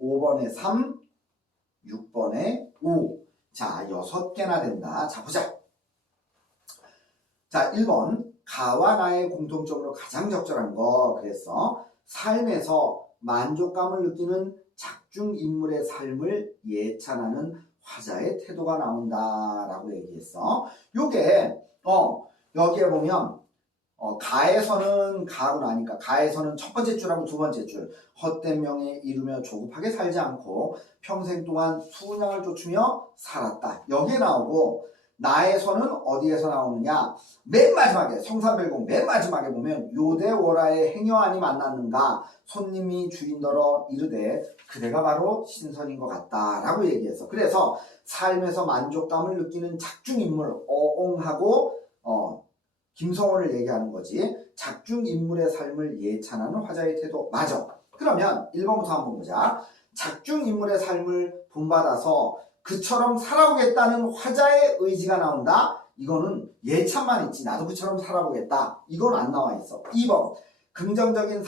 5번에 3, 6번에 5. 자, 6개나 된다. 자, 보자. 자, 1번. 가와 나의 공통점으로 가장 적절한 거. 그래서 삶에서 만족감을 느끼는 작중 인물의 삶을 예찬하는 화자의 태도가 나온다라고 얘기했어. 요게 여기에 보면 가에서는 가하고 나니까 가에서는 첫 번째 줄하고 두 번째 줄 헛된 명예에 이루며 조급하게 살지 않고 평생 동안 수은양을 쫓으며 살았다. 여기에 나오고 나에서는 어디에서 나오느냐? 맨 마지막에 성산별공 맨 마지막에 보면 요대워라의 행여하니 만났는가 손님이 주인더러 이르되 그대가 바로 신선인 것 같다라고 얘기해서 그래서 삶에서 만족감을 느끼는 작중인물 어옹하고 김성원을 얘기하는 거지. 작중인물의 삶을 예찬하는 화자의 태도. 맞아. 그러면 1번부터 한번 보자. 작중인물의 삶을 본받아서 그처럼 살아보겠다는 화자의 의지가 나온다. 이거는 예찬만 있지. 나도 그처럼 살아보겠다. 이건 안 나와 있어. 2번. 긍정적인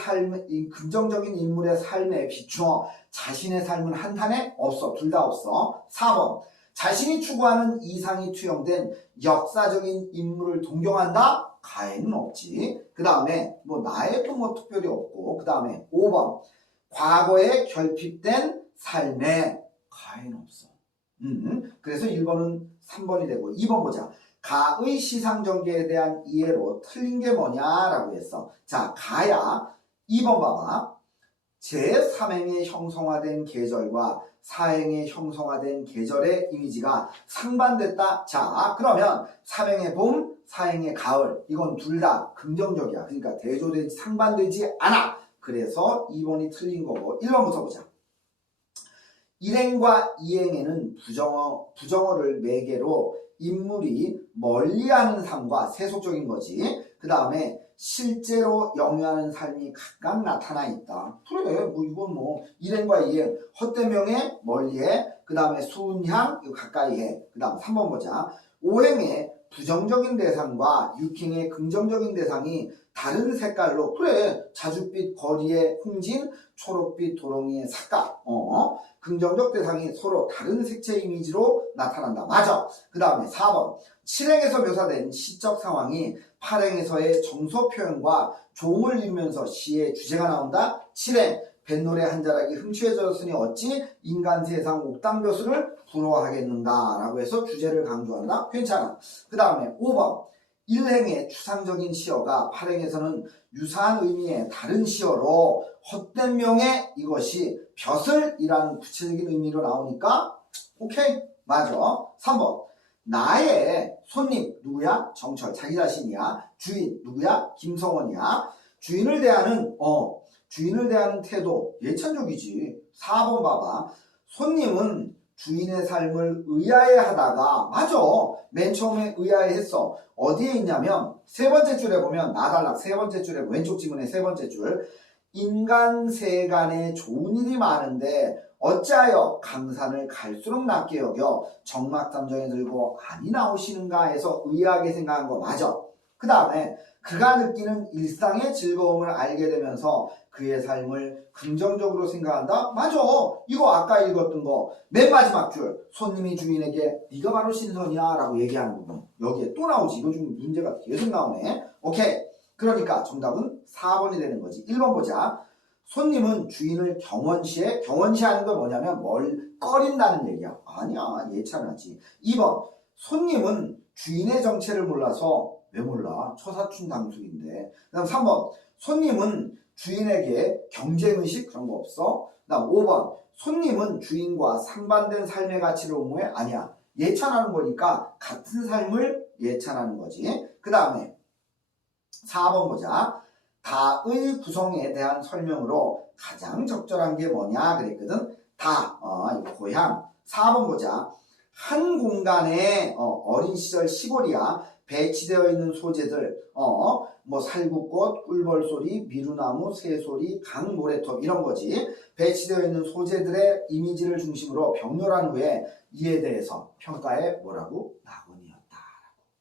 인물의 삶에 비추어 자신의 삶은 한탄에 없어. 둘 다 없어. 4번. 자신이 추구하는 이상이 투영된 역사적인 인물을 동경한다? 가에는 없지. 그 다음에 나에도 특별히 없고 그 다음에 5번. 과거에 결핍된 삶에 가에는 없어. 그래서 1번은 3번이 되고 2번 보자. 가의 시상전개에 대한 이해로 틀린 게 뭐냐라고 했어. 자, 가야 2번 봐봐. 제3행에 형성화된 계절과 4행에 형성화된 계절의 이미지가 상반됐다. 자, 그러면 3행의 봄, 4행의 가을. 이건 둘 다 긍정적이야. 그러니까 대조되지 상반되지 않아. 그래서 2번이 틀린 거고 1번부터 보자. 1행과 2행에는 부정어를 매개로 인물이 멀리하는 삶과 세속적인 거지. 그 다음에 실제로 영유하는 삶이 각각 나타나 있다. 그래, 이건 1행과 2행 헛된 명예 멀리해. 그 다음에 수은향 이거 가까이해. 그 다음 3번 보자. 5행의 부정적인 대상과 6행의 긍정적인 대상이 다른 색깔로 그래 자줏빛 거리의 홍진 초록빛 도롱이의 삭각 긍정적 대상이 서로 다른 색채 이미지로 나타난다. 맞아. 그 다음에 4번 7행에서 묘사된 시적 상황이 8행에서의 정서 표현과 조음을 이루면서 시의 주제가 나온다. 7행 뱃노래 한 자락이 흠취해졌으니 어찌 인간 세상 옥당벼슬을 부러워하겠는가 라고 해서 주제를 강조한다. 괜찮아. 그 다음에 5번 1행의 추상적인 시어가 8행에서는 유사한 의미의 다른 시어로 헛된 명예 이것이 벼슬이라는 구체적인 의미로 나오니까 오케이 맞아. 3번 나의 손님 누구야? 정철 자기 자신이야. 주인 누구야? 김성원이야. 주인을 대하는 태도 예찬적이지. 4번 봐봐. 손님은 주인의 삶을 의아해하다가 맞아. 맨 처음에 의아해했어. 어디에 있냐면 세 번째 줄에 보면 나달락 세 번째 줄에 왼쪽 지문의 세 번째 줄 인간 세간에 좋은 일이 많은데 어찌하여 강산을 갈수록 낮게 여겨 정막담정에 들고 안이 나오시는가 해서 의아하게 생각한 거 맞아. 그 다음에 그가 느끼는 일상의 즐거움을 알게 되면서 그의 삶을 긍정적으로 생각한다? 맞아. 이거 아까 읽었던 거 맨 마지막 줄 손님이 주인에게 네가 바로 신선이야 라고 얘기하는 부분 여기에 또 나오지. 이거 좀 문제가 계속 나오네. 오케이. 그러니까 정답은 4번이 되는 거지. 1번 보자. 손님은 주인을 경원시하는 건 뭐냐면 꺼린다는 얘기야. 아니야. 예찬하지. 2번 손님은 주인의 정체를 몰라서 왜 몰라? 처사춘 당숙인데. 그 다음 3번 손님은 주인에게 경쟁의식 그런 거 없어? 그 다음 5번 손님은 주인과 상반된 삶의 가치를 옹호해? 아니야. 예찬하는 거니까 같은 삶을 예찬하는 거지. 그 다음에 4번 보자. 다의 구성에 대한 설명으로 가장 적절한 게 뭐냐 그랬거든. 다, 이거 고향. 4번 보자. 한 공간에 어린 시절 시골이야 배치되어 있는 소재들 뭐 살구꽃, 꿀벌소리, 미루나무, 새소리, 강, 모래톱 이런 거지. 배치되어 있는 소재들의 이미지를 중심으로 병렬한 후에 이에 대해서 평가해 뭐라고? 낙원이었다.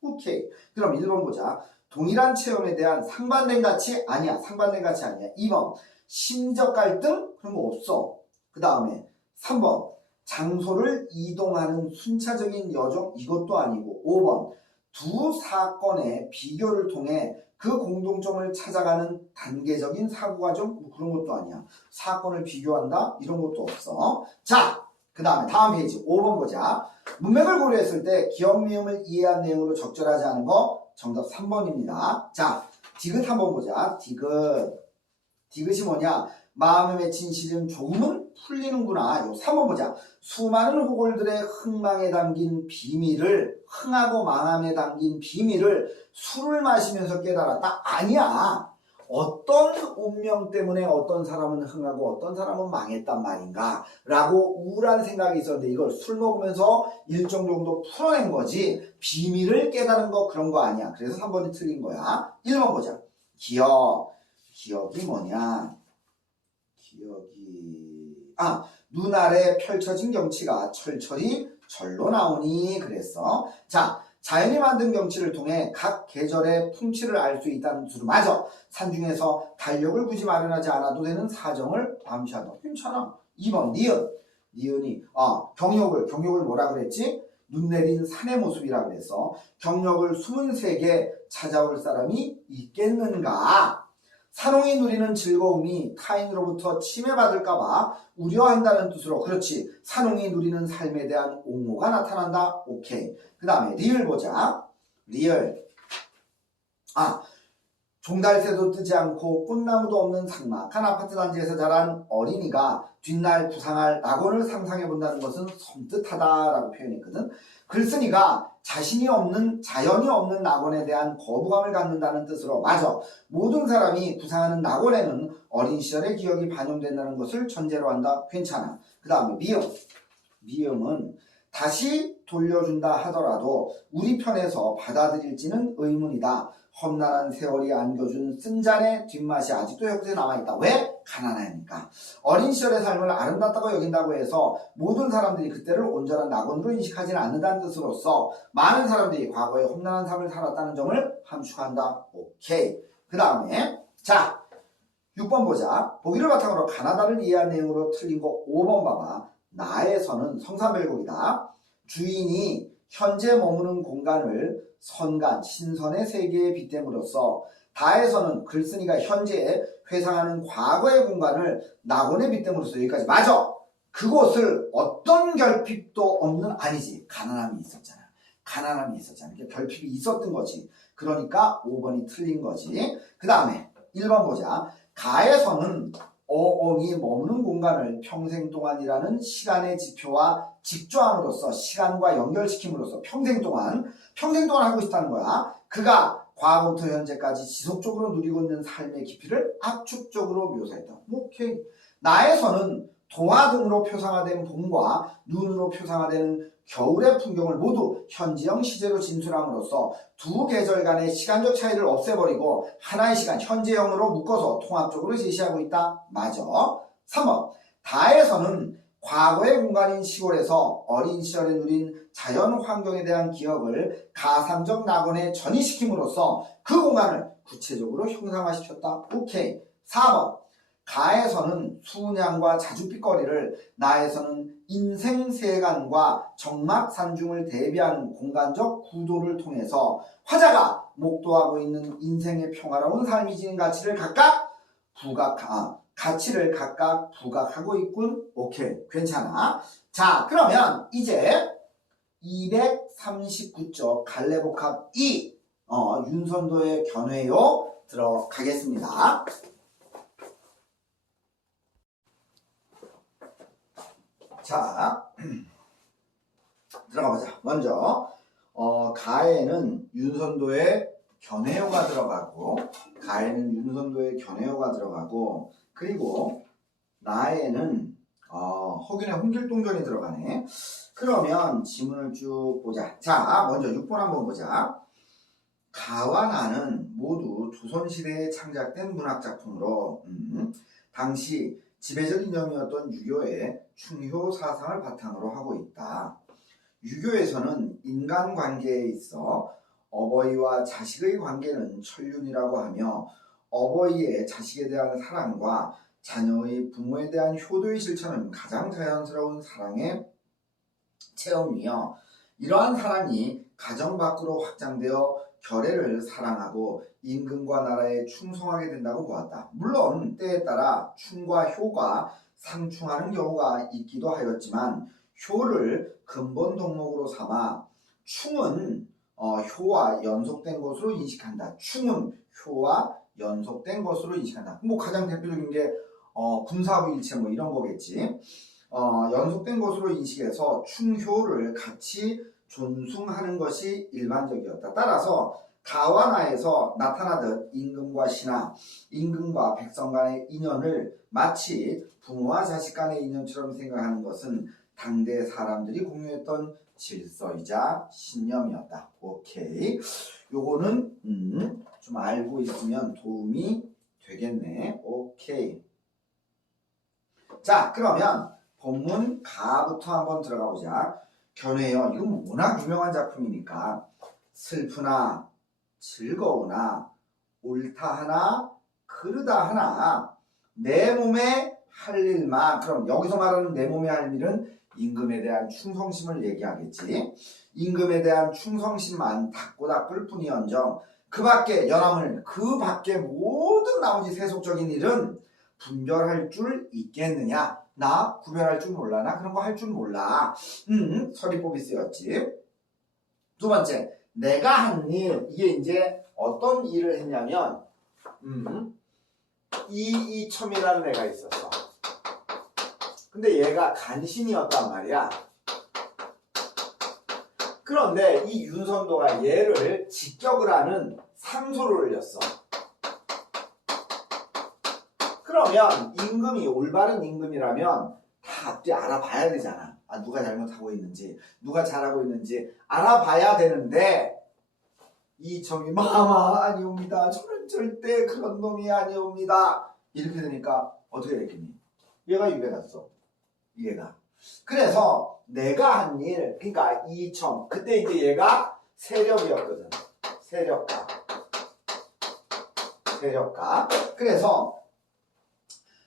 오케이. 그럼 1번 보자. 동일한 체험에 대한 상반된 가치? 아니야. 상반된 가치 아니야. 2번 심적 갈등? 그런 거 없어. 그 다음에 3번 장소를 이동하는 순차적인 여정? 이것도 아니고 5번 두 사건의 비교를 통해 그 공동점을 찾아가는 단계적인 사고과정? 뭐 그런 것도 아니야. 사건을 비교한다? 이런 것도 없어. 자, 그 다음에 다음 페이지 5번 보자. 문맥을 고려했을 때 기억 미음을 이해한 내용으로 적절하지 않은 거 정답 3번입니다. 자, 디귿 한번 보자. 디귿. 디귿이 뭐냐? 마음에 맺힌 시름 조금은 풀리는구나. 요 3번 보자. 수많은 호골들의 흥망에 담긴 비밀을, 흥하고 망함에 담긴 비밀을 술을 마시면서 깨달았다? 아니야. 어떤 운명 때문에 어떤 사람은 흥하고 어떤 사람은 망했단 말인가 라고 우울한 생각이 있었는데 이걸 술 먹으면서 일정 정도 풀어낸 거지 비밀을 깨달은 거 그런 거 아니야. 그래서 3번이 틀린 거야. 1번 보자. 기억이 뭐냐? 눈 아래 펼쳐진 경치가 철철이 절로 나오니 그랬어. 자, 자연이 만든 경치를 통해 각 계절의 품치를 알 수 있다는 뜻으로 맞아. 산중에서 달력을 굳이 마련하지 않아도 되는 사정을 암시한다. 괜찮아. 2번 니은이 경력을 뭐라 그랬지? 눈 내린 산의 모습이라 그랬어. 경력을 숨은 세계 찾아올 사람이 있겠는가? 산홍이 누리는 즐거움이 타인으로부터 침해받을까봐 우려한다는 뜻으로 그렇지. 산홍이 누리는 삶에 대한 옹호가 나타난다. 오케이. 그 다음에 리을 보자. 리을. 종달새도 뜨지 않고 꽃나무도 없는 삭막한 아파트 단지에서 자란 어린이가 뒷날 부상할 낙원을 상상해본다는 것은 섬뜩하다라고 표현했거든. 글쓴이가 자연이 없는 낙원에 대한 거부감을 갖는다는 뜻으로 맞아. 모든 사람이 구상하는 낙원에는 어린 시절의 기억이 반영된다는 것을 전제로 한다. 괜찮아. 그 다음에 미음은 다시 돌려준다 하더라도 우리 편에서 받아들일지는 의문이다. 험난한 세월이 안겨준 쓴잔의 뒷맛이 아직도 혀끝에 남아있다. 왜? 가난하니까. 어린 시절의 삶을 아름답다고 여긴다고 해서 모든 사람들이 그때를 온전한 낙원으로 인식하지는 않는다는 뜻으로서 많은 사람들이 과거에 험난한 삶을 살았다는 점을 함축한다. 오케이. 그 다음에 자 6번 보자. 보기를 바탕으로 가나다를 이해한 내용으로 틀린 거 5번 봐봐. 나에서는 성산별곡이다. 주인이 현재 머무는 공간을 선간, 신선의 세계에 빗댐으로써 다에서는 글쓴이가 현재에 회상하는 과거의 공간을 낙원에 빗댐으로써 여기까지 맞아. 그곳을 어떤 결핍도 없는 아니지. 가난함이 있었잖아. 그러니까 결핍이 있었던 거지. 그러니까 5번이 틀린 거지. 그 다음에 1번 보자. 가에서는 어엉이 머무는 공간을 평생 동안이라는 시간의 지표와 직조함으로써 시간과 연결시킴으로써 평생 동안 하고 싶다는 거야. 그가 과거부터 현재까지 지속적으로 누리고 있는 삶의 깊이를 압축적으로 묘사했다. 오케이. 나에서는 동화 등으로 표상화된 봄과 눈으로 표상화되는 겨울의 풍경을 모두 현지형 시제로 진술함으로써 두 계절 간의 시간적 차이를 없애버리고 하나의 시간, 현재형으로 묶어서 통합적으로 제시하고 있다. 맞아. 3번. 다에서는 과거의 공간인 시골에서 어린 시절에 누린 자연 환경에 대한 기억을 가상적 낙원에 전이시킴으로써 그 공간을 구체적으로 형상화시켰다. 오케이. 4번. 가에서는 순양과 자줏빛거리를, 나에서는 인생세간과 정막산중을 대비하는 공간적 구도를 통해서 화자가 목도하고 있는 인생의 평화로운 삶이 지닌 가치를 각각 부각하고 있군. 오케이, 괜찮아. 자, 그러면 이제 239쪽 갈래복합 2 윤선도의 견해요 들어가겠습니다. 자, 들어가 보자. 먼저 가에는 윤선도의 견해어가 들어가고 그리고 나에는 허균의 홍길동전이 들어가네. 그러면 지문을 쭉 보자. 자, 먼저 6번 한번 보자. 가와 나는 모두 조선시대에 창작된 문학작품으로 당시 지배적 이념이었던 유교의 충효 사상을 바탕으로 하고 있다. 유교에서는 인간관계에 있어 어버이와 자식의 관계는 천륜이라고 하며 어버이의 자식에 대한 사랑과 자녀의 부모에 대한 효도의 실천은 가장 자연스러운 사랑의 체험이며 이러한 사랑이 가정 밖으로 확장되어 결애를 사랑하고 임금과 나라에 충성하게 된다고 보았다. 물론 때에 따라 충과 효가 상충하는 경우가 있기도 하였지만 효를 근본 덕목으로 삼아 충은 효와 연속된 것으로 인식한다. 충은 효와 연속된 것으로 인식한다. 뭐 가장 대표적인 게 군사부일체 뭐 이런 거겠지. 연속된 것으로 인식해서 충효를 같이 존숭하는 것이 일반적이었다. 따라서 가와 나에서 나타나듯 임금과 신하, 임금과 백성 간의 인연을 마치 부모와 자식 간의 인연처럼 생각하는 것은 당대 사람들이 공유했던 질서이자 신념이었다. 오케이. 요거는 좀 알고 있으면 도움이 되겠네. 오케이. 자, 그러면 본문 가부터 한번 들어가 보자. 견해요. 이건 워낙 유명한 작품이니까 슬프나 즐거우나 옳다 하나 그르다 하나 내 몸에 할 일만. 그럼 여기서 말하는 내 몸에 할 일은 임금에 대한 충성심을 얘기하겠지. 임금에 대한 충성심만 닦고 닦을 뿐이언정 그 밖에 연함을 그 밖에 모든 나머지 세속적인 일은 분별할 줄 있겠느냐. 나 구별할 줄 몰라. 나 그런 거 할 줄 몰라. 서리법이 쓰였지. 두 번째, 내가 한 일. 이게 이제 어떤 일을 했냐면 이첨이라는 애가 있었어. 근데 얘가 간신이었단 말이야. 그런데 이 윤선도가 얘를 직격을 하는 상소를 올렸어. 그러면 임금이 올바른 임금이라면 다 앞뒤 알아봐야 되잖아. 누가 잘못하고 있는지, 누가 잘하고 있는지 알아봐야 되는데 이첨이 마마 아니옵니다. 저는 절대 그런 놈이 아니옵니다. 이렇게 되니까 어떻게 됐겠니? 얘가 유배 갔어. 얘가. 그래서 내가 한 일, 그러니까 이첨. 그때 이제 얘가 세력이었거든. 세력가. 그래서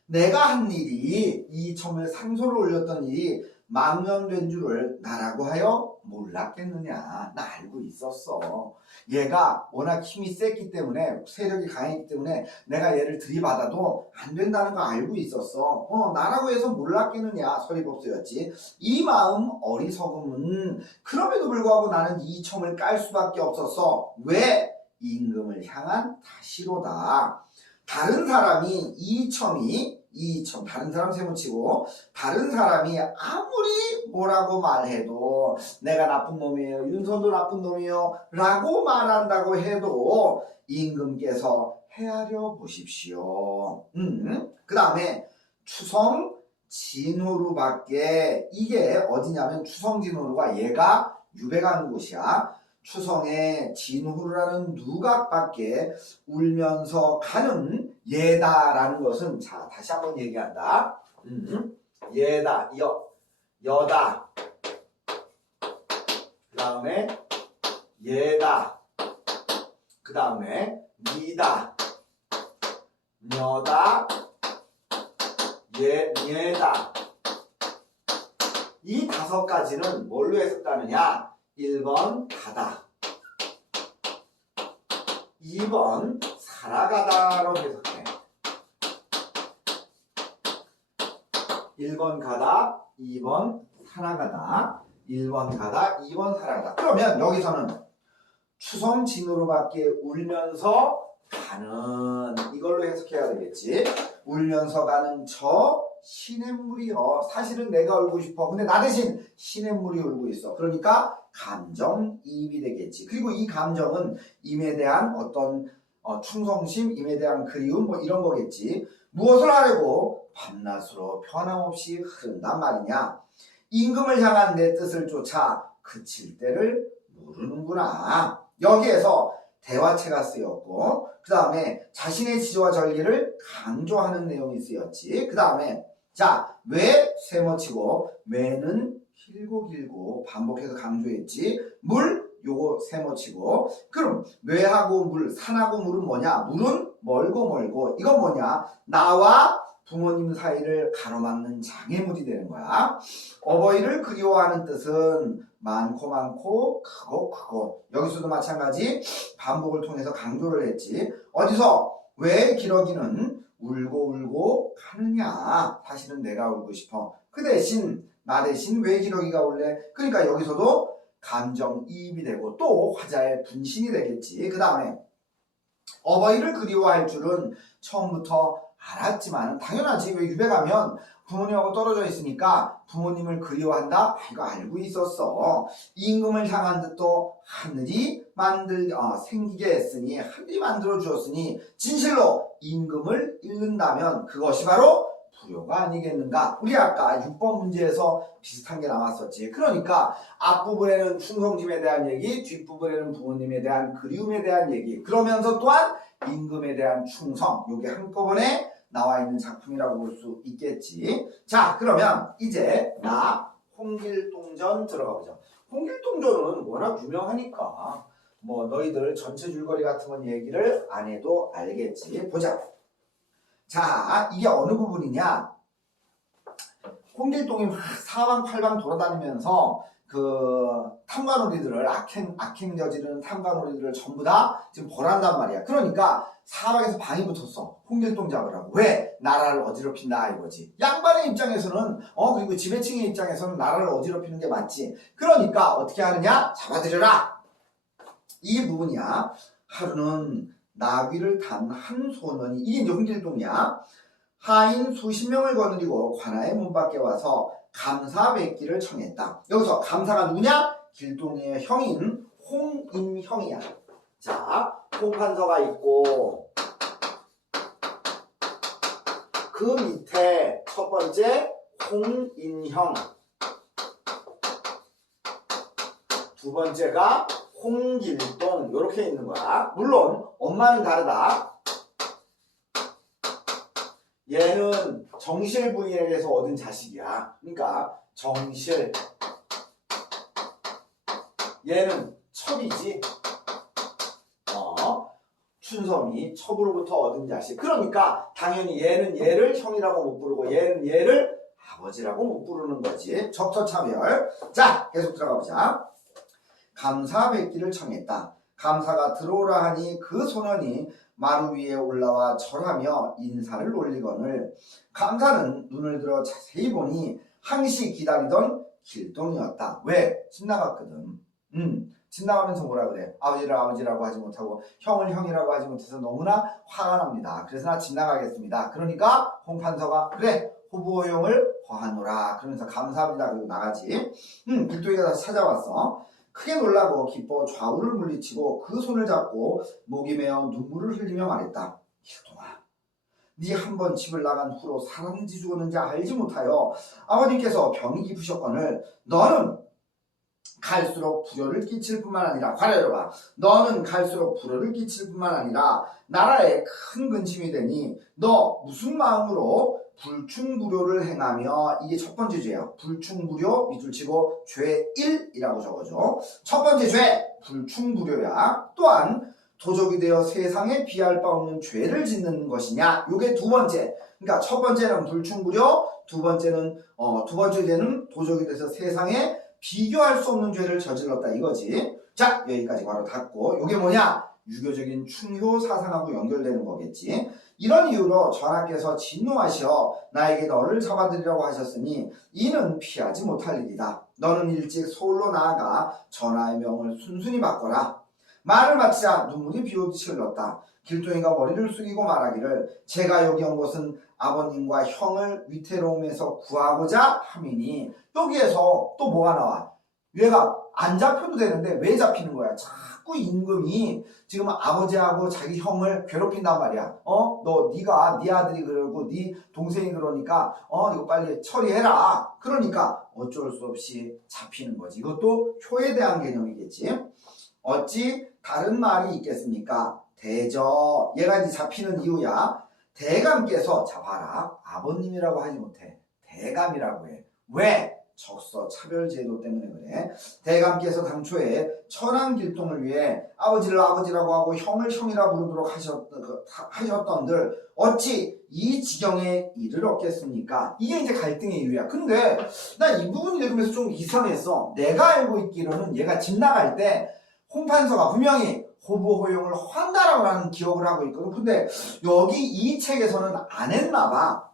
내가 한 일이 이첨을 상소를 올렸던 일이 망연된 줄을 나라고 하여 몰랐겠느냐. 나 알고 있었어. 얘가 워낙 힘이 셌기 때문에 세력이 강했기 때문에 내가 얘를 들이받아도 안 된다는 거 알고 있었어. 나라고 해서 몰랐겠느냐. 서리법서였지. 이 마음 어리석음은 그럼에도 불구하고 나는 이첨을 깔 수밖에 없었어. 왜? 임금을 향한 다시로다. 다른 사람이 이첨 다른 사람 세무치고 다른 사람이 아무리 뭐라고 말해도 내가 나쁜 놈이에요. 윤선도 나쁜 놈이에요. 라고 말한다고 해도 임금께서 헤아려 보십시오. 그 다음에 추성 진호루밖에 이게 어디냐면 추성 진호루가 얘가 유배 가는 곳이야. 추성의 진후라는 누각밖에 울면서 가는 예다라는 것은 자 다시 한번 얘기한다. 예다 여다 그 다음에 예다 그 다음에 니다 녀다 예다 이 다섯 가지는 뭘로 해석하느냐? 1번 가다 2번 살아가다로 해석해. 1번 가다 2번 살아가다 1번 가다 2번 살아가다. 그러면 여기서는 추성진으로밖에 울면서 가는 이걸로 해석해야 되겠지. 울면서 가는 저 시냇물이요. 사실은 내가 울고 싶어. 근데 나 대신 시냇물이 울고 있어. 그러니까 감정이입이 되겠지. 그리고 이 감정은 임에 대한 어떤 충성심, 임에 대한 그리움 뭐 이런 거겠지. 무엇을 하려고 밤낮으로 변함없이 흐른단 말이냐. 임금을 향한 내 뜻을 쫓아 그칠 때를 모르는구나. 여기에서 대화체가 쓰였고 그 다음에 자신의 지조와 절기를 강조하는 내용이 쓰였지. 그 다음에 자, 왜 세모치고 왜는 길고 반복해서 강조했지. 물 요거 세모치고 그럼 왜하고 물 산하고 물은 뭐냐. 물은 멀고 이건 뭐냐. 나와 부모님 사이를 가로막는 장애물이 되는 거야. 어버이를 그리워하는 뜻은 많고 크고 여기서도 마찬가지 반복을 통해서 강조를 했지. 어디서 왜 기러기는 울고 가느냐. 사실은 내가 울고 싶어. 그 대신 나 대신 왜 기러기가 울래. 그러니까 여기서도 감정이입이 되고 또 화자의 분신이 되겠지. 그 다음에 어버이를 그리워할 줄은 처음부터 알았지만 당연하지. 왜 유배 가면 부모님하고 떨어져 있으니까 부모님을 그리워한다? 이거 알고 있었어. 임금을 향한 뜻도 하늘이 생기게 했으니 하늘이 만들어 주었으니 진실로 임금을 잃는다면 그것이 바로 불효가 아니겠는가. 우리 아까 6번 문제에서 비슷한 게 나왔었지. 그러니까 앞부분에는 충성심에 대한 얘기, 뒷부분에는 부모님에 대한 그리움에 대한 얘기, 그러면서 또한 임금에 대한 충성, 이게 한꺼번에 나와 있는 작품이라고 볼 수 있겠지. 자, 그러면 이제 나 홍길동전 들어가 보자. 홍길동전은 워낙 유명하니까 뭐 너희들 전체 줄거리 같은 건 얘기를 안 해도 알겠지. 보자. 자, 이게 어느 부분이냐. 홍길동이 사방팔방 돌아다니면서 그 탐관오리들을 악행 저지르는 탐관오리들을 전부 다 지금 벌한단 말이야. 그러니까 사방에서 방이 붙었어. 홍길동 잡으라고. 왜? 나라를 어지럽힌다 이거지. 양반의 입장에서는 그리고 지배층의 입장에서는 나라를 어지럽히는 게 맞지. 그러니까 어떻게 하느냐? 잡아들여라. 이 부분이야. 하루는 나귀를 탄 한 소년이, 이게 이제 홍길동이야. 하인 수십 명을 거느리고 관아의 문 밖에 와서 감사 뵙기를 청했다. 여기서 감사가 누구냐? 길동이의 형인 홍인형이야. 자, 홍판서가 있고 그 밑에 첫 번째 홍인형, 두 번째가 홍길동 이렇게 있는 거야. 물론 엄마는 다르다. 얘는 정실 부인에게서 얻은 자식이야. 그러니까 정실. 얘는 첩이지. 춘섬이 첩으로부터 얻은 자식. 그러니까 당연히 얘는 얘를 형이라고 못 부르고 얘는 얘를 아버지라고 못 부르는 거지. 적터차별. 자, 계속 들어가 보자. 감사 뵙기를 청했다. 감사가 들어오라 하니 그 소년이 마루 위에 올라와 절하며 인사를 올리거늘 감사는 눈을 들어 자세히 보니 항시 기다리던 길동이었다. 왜? 집 나갔거든. 집 나가면서 뭐라 그래? 아버지를 아버지라고 하지 못하고 형을 형이라고 하지 못해서 너무나 화가 납니다. 그래서 나 집 나가겠습니다. 그러니까 홍판서가 그래 호부호용을 허하노라 그러면서 감사합니다. 그리고 나가지. 길동이가 다시 찾아왔어. 크게 놀라고 기뻐 좌우를 물리치고 그 손을 잡고 목이 메어 눈물을 흘리며 말했다. 길동아, 네 한 번 집을 나간 후로 살았는지 죽었는지 알지 못하여 아버님께서 병이 깊으셨거늘 너는 갈수록 불효를 끼칠 뿐만 아니라 과려봐. 너는 갈수록 불효를 끼칠 뿐만 아니라 나라에 큰 근심이 되니 너 무슨 마음으로 불충불효를 행하며, 이게 첫 번째 죄야. 불충불효 밑줄 치고 죄 1이라고 적어줘. 첫 번째 죄 불충불효야. 또한 도적이 되어 세상에 비할 바 없는 죄를 짓는 것이냐. 요게 두 번째. 그러니까 첫 번째는 불충불효, 두 번째 죄는 도적이 돼서 세상에 비교할 수 없는 죄를 저질렀다 이거지. 자, 여기까지 바로 닫고, 요게 뭐냐? 유교적인 충효 사상하고 연결되는 거겠지. 이런 이유로 전하께서 진노하시어 나에게 너를 잡아들이라고 하셨으니 이는 피하지 못할 일이다. 너는 일찍 서울로 나아가 전하의 명을 순순히 받거라. 말을 마치자 눈물이 비오듯이 흘렀다. 길동이가 머리를 숙이고 말하기를 제가 여기 온 것은 아버님과 형을 위태로움에서 구하고자 함이니. 여기에서 또 뭐가 나와? 얘가 안 잡혀도 되는데 왜 잡히는 거야? 자꾸 임금이 지금 아버지하고 자기 형을 괴롭힌단 말이야. 네가 네 아들이 그러고 네 동생이 그러니까 이거 빨리 처리해라. 그러니까 어쩔 수 없이 잡히는 거지. 이것도 효에 대한 개념이겠지. 어찌 다른 말이 있겠습니까? 대저. 얘가 이제 잡히는 이유야. 대감께서, 자 봐라, 아버님이라고 하지 못해. 대감이라고 해. 왜? 적서 차별제도 때문에 그래. 대감께서 당초에 천안길동을 위해 아버지를 아버지라고 하고 형을 형이라 부르도록 하셨던들 어찌 이 지경에 이르렀겠습니까? 이게 이제 갈등의 이유야. 근데 나 이 부분 읽으면서 좀 이상했어. 내가 알고 있기로는 얘가 집 나갈 때 홍판서가 분명히 호부호용을 한다라고 하는 기억을 하고 있거든. 근데 여기 이 책에서는 안 했나 봐.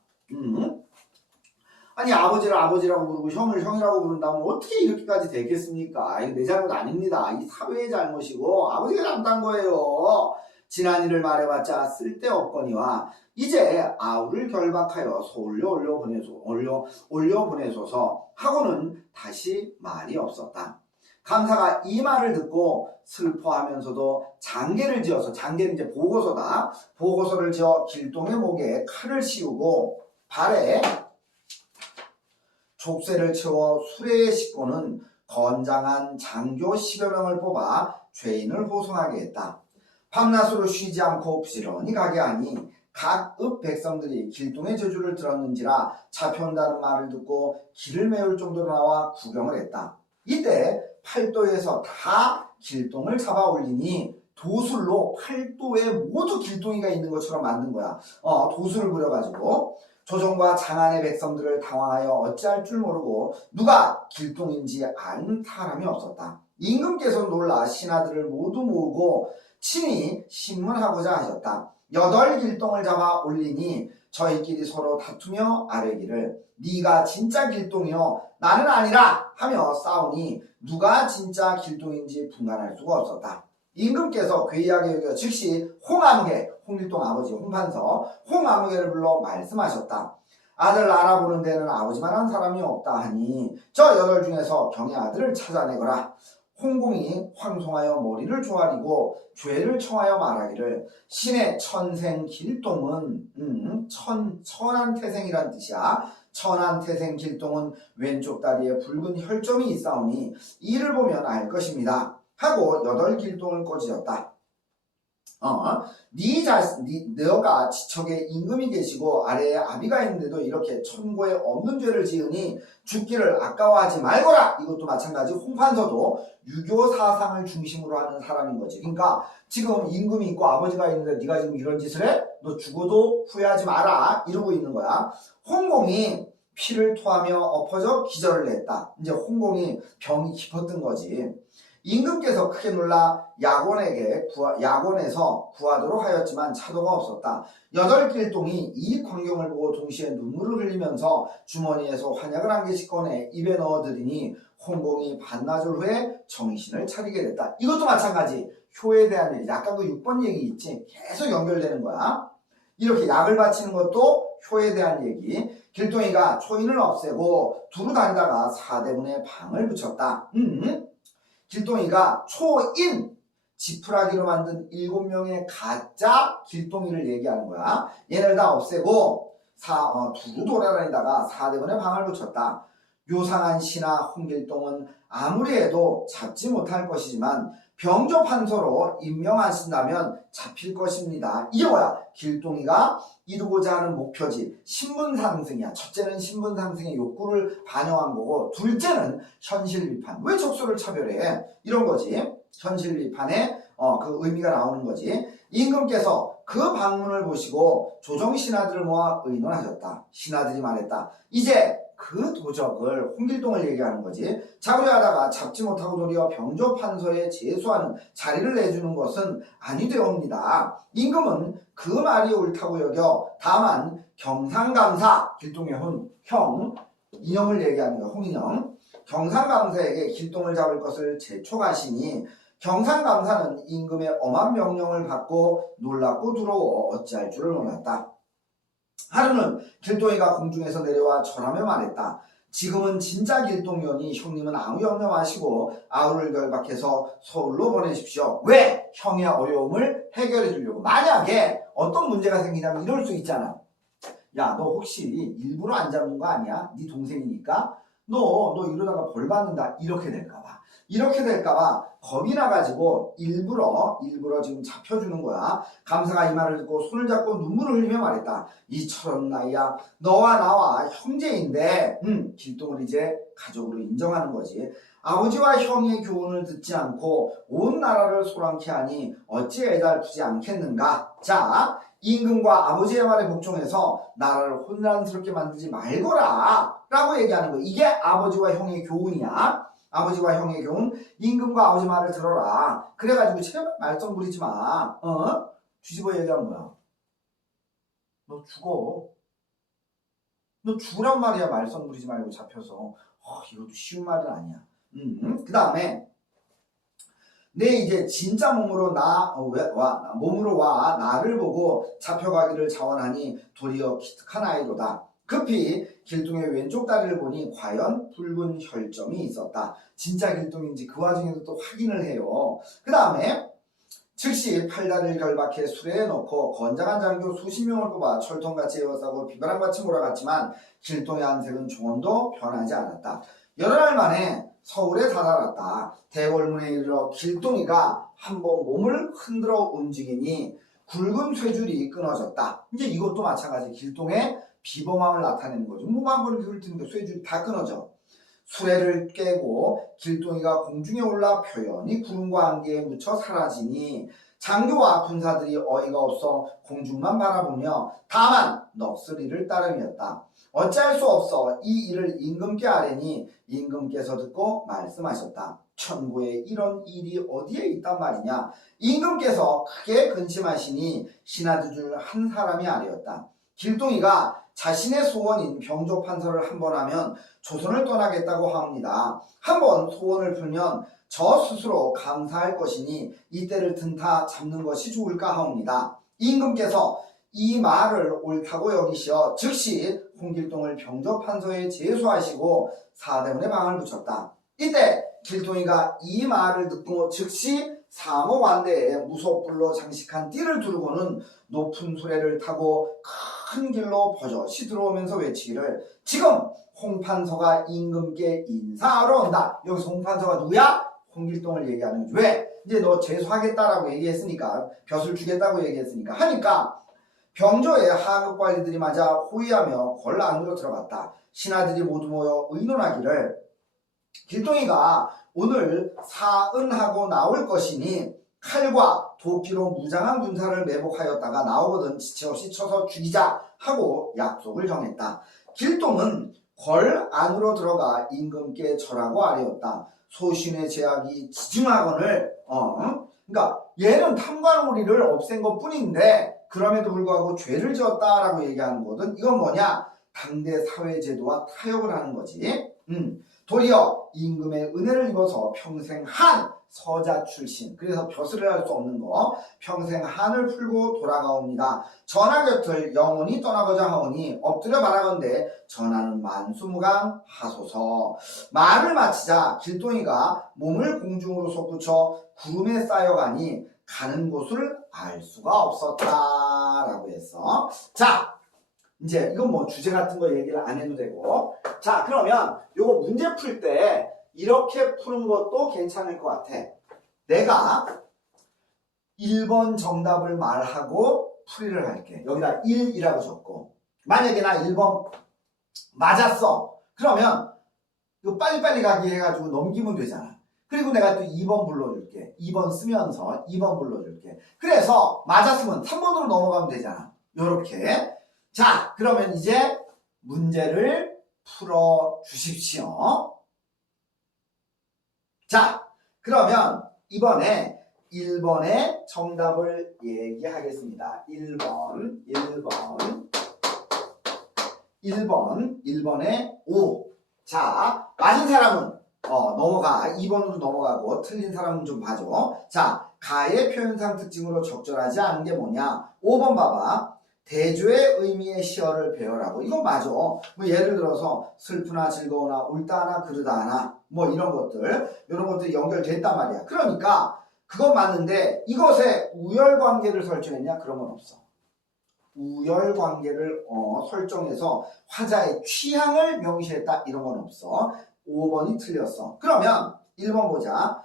아니 아버지를 아버지라고 부르고 형을 형이라고 부른다면 어떻게 이렇게까지 되겠습니까? 이거 내 잘못 아닙니다. 이 사회의 잘못이고 아버지가 잘못한 거예요. 지난 일을 말해봤자 쓸데없거니와 이제 아우를 결박하여 서울로 올려보내소서 하고는 다시 말이 없었다. 감사가 이 말을 듣고 슬퍼하면서도 장계를 지어서, 장계는 이제 보고서다. 보고서를 지어 길동의 목에 칼을 씌우고 발에 족쇄를 채워 수레에 싣고는 건장한 장교 10여 명을 뽑아 죄인을 호송하게 했다. 밤낮으로 쉬지 않고 부지런히 가게 하니 각 읍 백성들이 길동의 저주를 들었는지라 잡혀온다는 말을 듣고 길을 메울 정도로 나와 구경을 했다. 이때 팔도에서 다 길동을 잡아 올리니 도술로 팔도에 모두 길동이가 있는 것처럼 만든 거야. 도술을 부려가지고 조정과 장안의 백성들을 당황하여 어찌할 줄 모르고 누가 길동인지 아는 사람이 없었다. 임금께서 놀라 신하들을 모두 모으고 친히 신문하고자 하셨다. 8길동을 잡아 올리니 저희끼리 서로 다투며 아뢰기를 네가 진짜 길동이요 나는 아니라 하며 싸우니 누가 진짜 길동인지 분간할 수가 없었다. 임금께서 괴이하게 여겨 즉시 홍아무개, 홍길동 아버지 홍판서 홍아무개를 불러 말씀하셨다. 아들 알아보는 데는 아버지만한 사람이 없다 하니 저 8 중에서 경의 아들을 찾아내거라. 홍공이 황송하여 머리를 조아리고 죄를 청하여 말하기를 신의 천생 길동은 천안태생이란 뜻이야. 천안태생 길동은 왼쪽 다리에 붉은 혈점이 있사오니 이를 보면 알 것입니다. 하고 8길동을 꼬집었다. 너가 지척에 임금이 계시고 아래에 아비가 있는데도 이렇게 천고에 없는 죄를 지으니 죽기를 아까워하지 말거라. 이것도 마찬가지 홍판서도 유교 사상을 중심으로 하는 사람인 거지. 그러니까 지금 임금이 있고 아버지가 있는데 네가 지금 이런 짓을 해? 너 죽어도 후회하지 마라. 이러고 있는 거야. 홍공이 피를 토하며 엎어져 기절을 했다. 이제 홍공이 병이 깊었던 거지. 임금께서 크게 놀라 야곤에서 구하도록 하였지만 차도가 없었다. 8길동이 이 광경을 보고 동시에 눈물을 흘리면서 주머니에서 환약을 한 개씩 꺼내 입에 넣어드리니 홍공이 반나절 후에 정신을 차리게 됐다. 이것도 마찬가지. 효에 대한 얘기. 아까 그 6번 얘기 있지? 계속 연결되는 거야. 이렇게 약을 바치는 것도 효에 대한 얘기. 길동이가 초인을 없애고 두루 다니다가 사대문에 방을 붙였다. 길동이가 초인, 지푸라기로 만든 7명의 가짜 길동이를 얘기하는 거야. 얘네를 다 없애고 두루 돌아다니다가 사대문에 방을 붙였다. 요상한 신하 홍길동은 아무리 해도 잡지 못할 것이지만 병조판서로 임명하신다면 잡힐 것입니다. 이게 뭐야? 길동이가 이루고자 하는 목표지. 신분상승이야. 첫째는 신분상승의 욕구를 반영한 거고 둘째는 현실비판. 왜 적소를 차별해? 이런 거지. 현실비판의 그 의미가 나오는 거지. 임금께서 그 방문을 보시고 조정 신하들을 모아 의논하셨다. 신하들이 말했다. 이제 그 도적을 홍길동을 얘기하는 거지. 잡으려 하다가 잡지 못하고 도리어 병조판서에 제수하는 자리를 내주는 것은 아니 되옵니다. 임금은 그 말이 옳다고 여겨 다만 경상감사, 길동의 형 인형을 얘기하는 거야. 홍인형. 경상감사에게 길동을 잡을 것을 재촉하시니 경상감사는 임금의 엄한 명령을 받고 놀랍고 두려워 어찌할 줄을 몰랐다. 하루는 길동이가 공중에서 내려와 절하며 말했다. 지금은 진짜 길동이오니 형님은 아무 염려 마시고 아우를 결박해서 서울로 보내십시오. 왜? 형의 어려움을 해결해 주려고. 만약에 어떤 문제가 생기냐면 이럴 수 있잖아. 야, 너 혹시 일부러 안 잡는 거 아니야? 네 동생이니까 너 이러다가 벌 받는다. 이렇게 될까봐. 이렇게 될까봐 겁이 나가지고 일부러 지금 잡혀주는 거야. 감사가 이 말을 듣고 손을 잡고 눈물을 흘리며 말했다. 이처럼 나이야. 너와 나와 형제인데 길동을 이제 가족으로 인정하는 거지. 아버지와 형의 교훈을 듣지 않고 온 나라를 소란케 하니 어찌 애달프지 않겠는가. 자, 임금과 아버지의 말에 복종해서 나라를 혼란스럽게 만들지 말거라 라고 얘기하는 거야. 이게 아버지와 형의 교훈이야. 아버지와 형의 교훈, 임금과 아버지 말을 들어라. 그래가지고 제발 말썽 부리지 마. 뒤집어 얘기하는 거야. 너 죽어. 너 죽으란 말이야. 말썽 부리지 말고 잡혀서. 이것도 쉬운 말은 아니야. 그 다음에 내 이제 진짜 몸으로 몸으로 와 나를 보고 잡혀가기를 자원하니 도리어 기특한 아이로다. 급히 길동의 왼쪽 다리를 보니 과연 붉은 혈점이 있었다. 진짜 길동인지 그 와중에도 또 확인을 해요. 그 다음에 즉시 팔다리를 결박해 수레에 넣고 건장한 장교 수십 명을 뽑아 철통같이 에워싸고 비바람같이 몰아갔지만 길동의 안색은 조금도 변하지 않았다. 여러 날 만에 서울에 다다랐다. 대궐문에 이르러 길동이가 한번 몸을 흔들어 움직이니 굵은 쇠줄이 끊어졌다. 이제 이것도 마찬가지. 길동의 비범함을 나타내는 거죠. 몸 한 번 이렇게 훑으니까 쇠줄이 다 끊어져. 수레를 깨고 길동이가 공중에 올라 표연히 구름과 안개에 묻혀 사라지니 장교와 군사들이 어이가 없어 공중만 바라보며 다만 넋을 따름이었다. 어찌할 수 없어 이 일을 임금께 아뢰니 임금께서 듣고 말씀하셨다. 천고에 이런 일이 어디에 있단 말이냐. 임금께서 크게 근심하시니 신하들 중 한 사람이 아뢰었다. 길동이가 자신의 소원인 병조 판서를 한 번 하면 조선을 떠나겠다고 하옵니다. 한번 소원을 풀면 저 스스로 감사할 것이니 이때를 든타 잡는 것이 좋을까 하옵니다. 임금께서 이 말을 옳다고 여기시어 즉시 홍길동을 병조 판서에 제소하시고 사대문에 방을 붙였다. 이때 길동이가 이 말을 듣고 즉시 사모관대에 무속불로 장식한 띠를 두르고는 높은 수레를 타고 큰 길로 버젓이 들어오면서 외치기를 지금 홍판서가 임금께 인사하러 온다. 여기서 홍판서가 누구야? 홍길동을 얘기하는 거지. 왜? 이제 너 제소하겠다라고 얘기했으니까, 벼슬 주겠다고 얘기했으니까 하니까 병조의 하급 관리들이 맞아 호위하며 궐 안으로 들어갔다. 신하들이 모두 모여 의논하기를 길동이가 오늘 사은하고 나올 것이니 칼과 도끼로 무장한 군사를 매복하였다가 나오거든 지체 없이 쳐서 죽이자 하고 약속을 정했다. 길동은 궐 안으로 들어가 임금께 절하고 아뢰었다. 소신의 제약이 지증하거늘 그러니까 얘는 탐관오리를 없앤 것 뿐인데 그럼에도 불구하고 죄를 지었다라고 얘기하는 거든. 이건 뭐냐? 당대 사회제도와 타협을 하는 거지. 도리어 임금의 은혜를 입어서 평생 한 서자 출신, 그래서 벼슬을 할 수 없는 거, 평생 한을 풀고 돌아가옵니다. 전하 곁을 영원히 떠나고자 하오니 엎드려 바라건대 전하는 만수무강 하소서. 말을 마치자 길동이가 몸을 공중으로 솟구쳐 구름에 쌓여가니 가는 곳을 알 수가 없었다라고 했어. 자, 이제 이건 뭐 주제 같은 거 얘기를 안 해도 되고, 자 그러면 요거 문제 풀 때 이렇게 푸는 것도 괜찮을 것 같아. 내가 1번 정답을 말하고 풀이를 할게. 여기다 1이라고 적고, 만약에 나 1번 맞았어. 그러면 이거 빨리빨리 가기 해가지고 넘기면 되잖아. 그리고 내가 또 2번 불러줄게. 2번 쓰면서 2번 불러줄게. 그래서 맞았으면 3번으로 넘어가면 되잖아. 요렇게. 자, 그러면 이제 문제를 풀어 주십시오. 자, 그러면 이번에 1번의 정답을 얘기하겠습니다. 1번에 5. 자, 맞은 사람은 넘어가. 2번으로 넘어가고 틀린 사람은 좀 봐줘. 자, 가의 표현상 특징으로 적절하지 않은 게 뭐냐? 5번 봐봐. 대조의 의미의 시어를 배열하고. 이건 맞아. 뭐 예를 들어서 슬프나 즐거우나 울다나 그르다나 뭐 이런 것들이 연결됐단 말이야. 그러니까 그건 맞는데 이것에 우열관계를 설정했냐? 그런 건 없어. 우열관계를 설정해서 화자의 취향을 명시했다 이런 건 없어. 5번이 틀렸어. 그러면 1번 보자.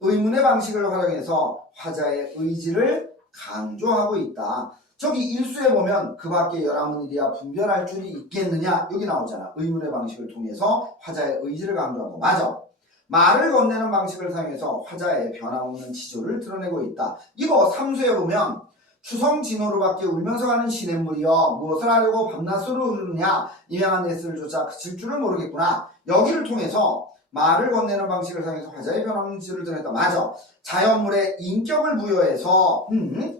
의문의 방식을 활용해서 화자의 의지를 강조하고 있다. 저기 일수에 보면 그 밖에 열하문이리야 분별할 줄이 있겠느냐 여기 나오잖아. 의문의 방식을 통해서 화자의 의지를 강조하고. 맞아. 말을 건네는 방식을 사용해서 화자의 변함없는 지조를 드러내고 있다. 이거 삼수에 보면 추성진호로밖에 울면서 가는 시냇물이여 무엇을 하려고 밤낮으로 흐르느냐 이명한 내스를 조차 그칠 줄을 모르겠구나. 여기를 통해서 말을 건네는 방식을 사용해서 화자의 변함없는 지조를 드러냈다. 맞아. 자연물에 인격을 부여해서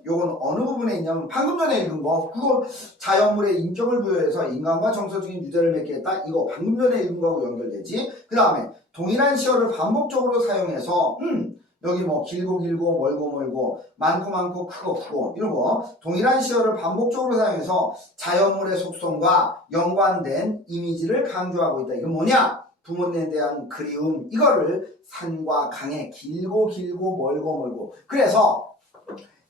요건 어느 부분에 있냐면 방금 전에 읽은 거 그거 자연물에 인격을 부여해서 인간과 정서적인 유대를 맺게 했다. 이거 방금 전에 읽은 거하고 연결되지. 그 다음에 동일한 시어를 반복적으로 사용해서 여기 뭐 길고 멀고 많고 크고 이런 거 동일한 시어를 반복적으로 사용해서 자연물의 속성과 연관된 이미지를 강조하고 있다. 이건 뭐냐? 부모님에 대한 그리움. 이거를 산과 강에 길고 멀고 그래서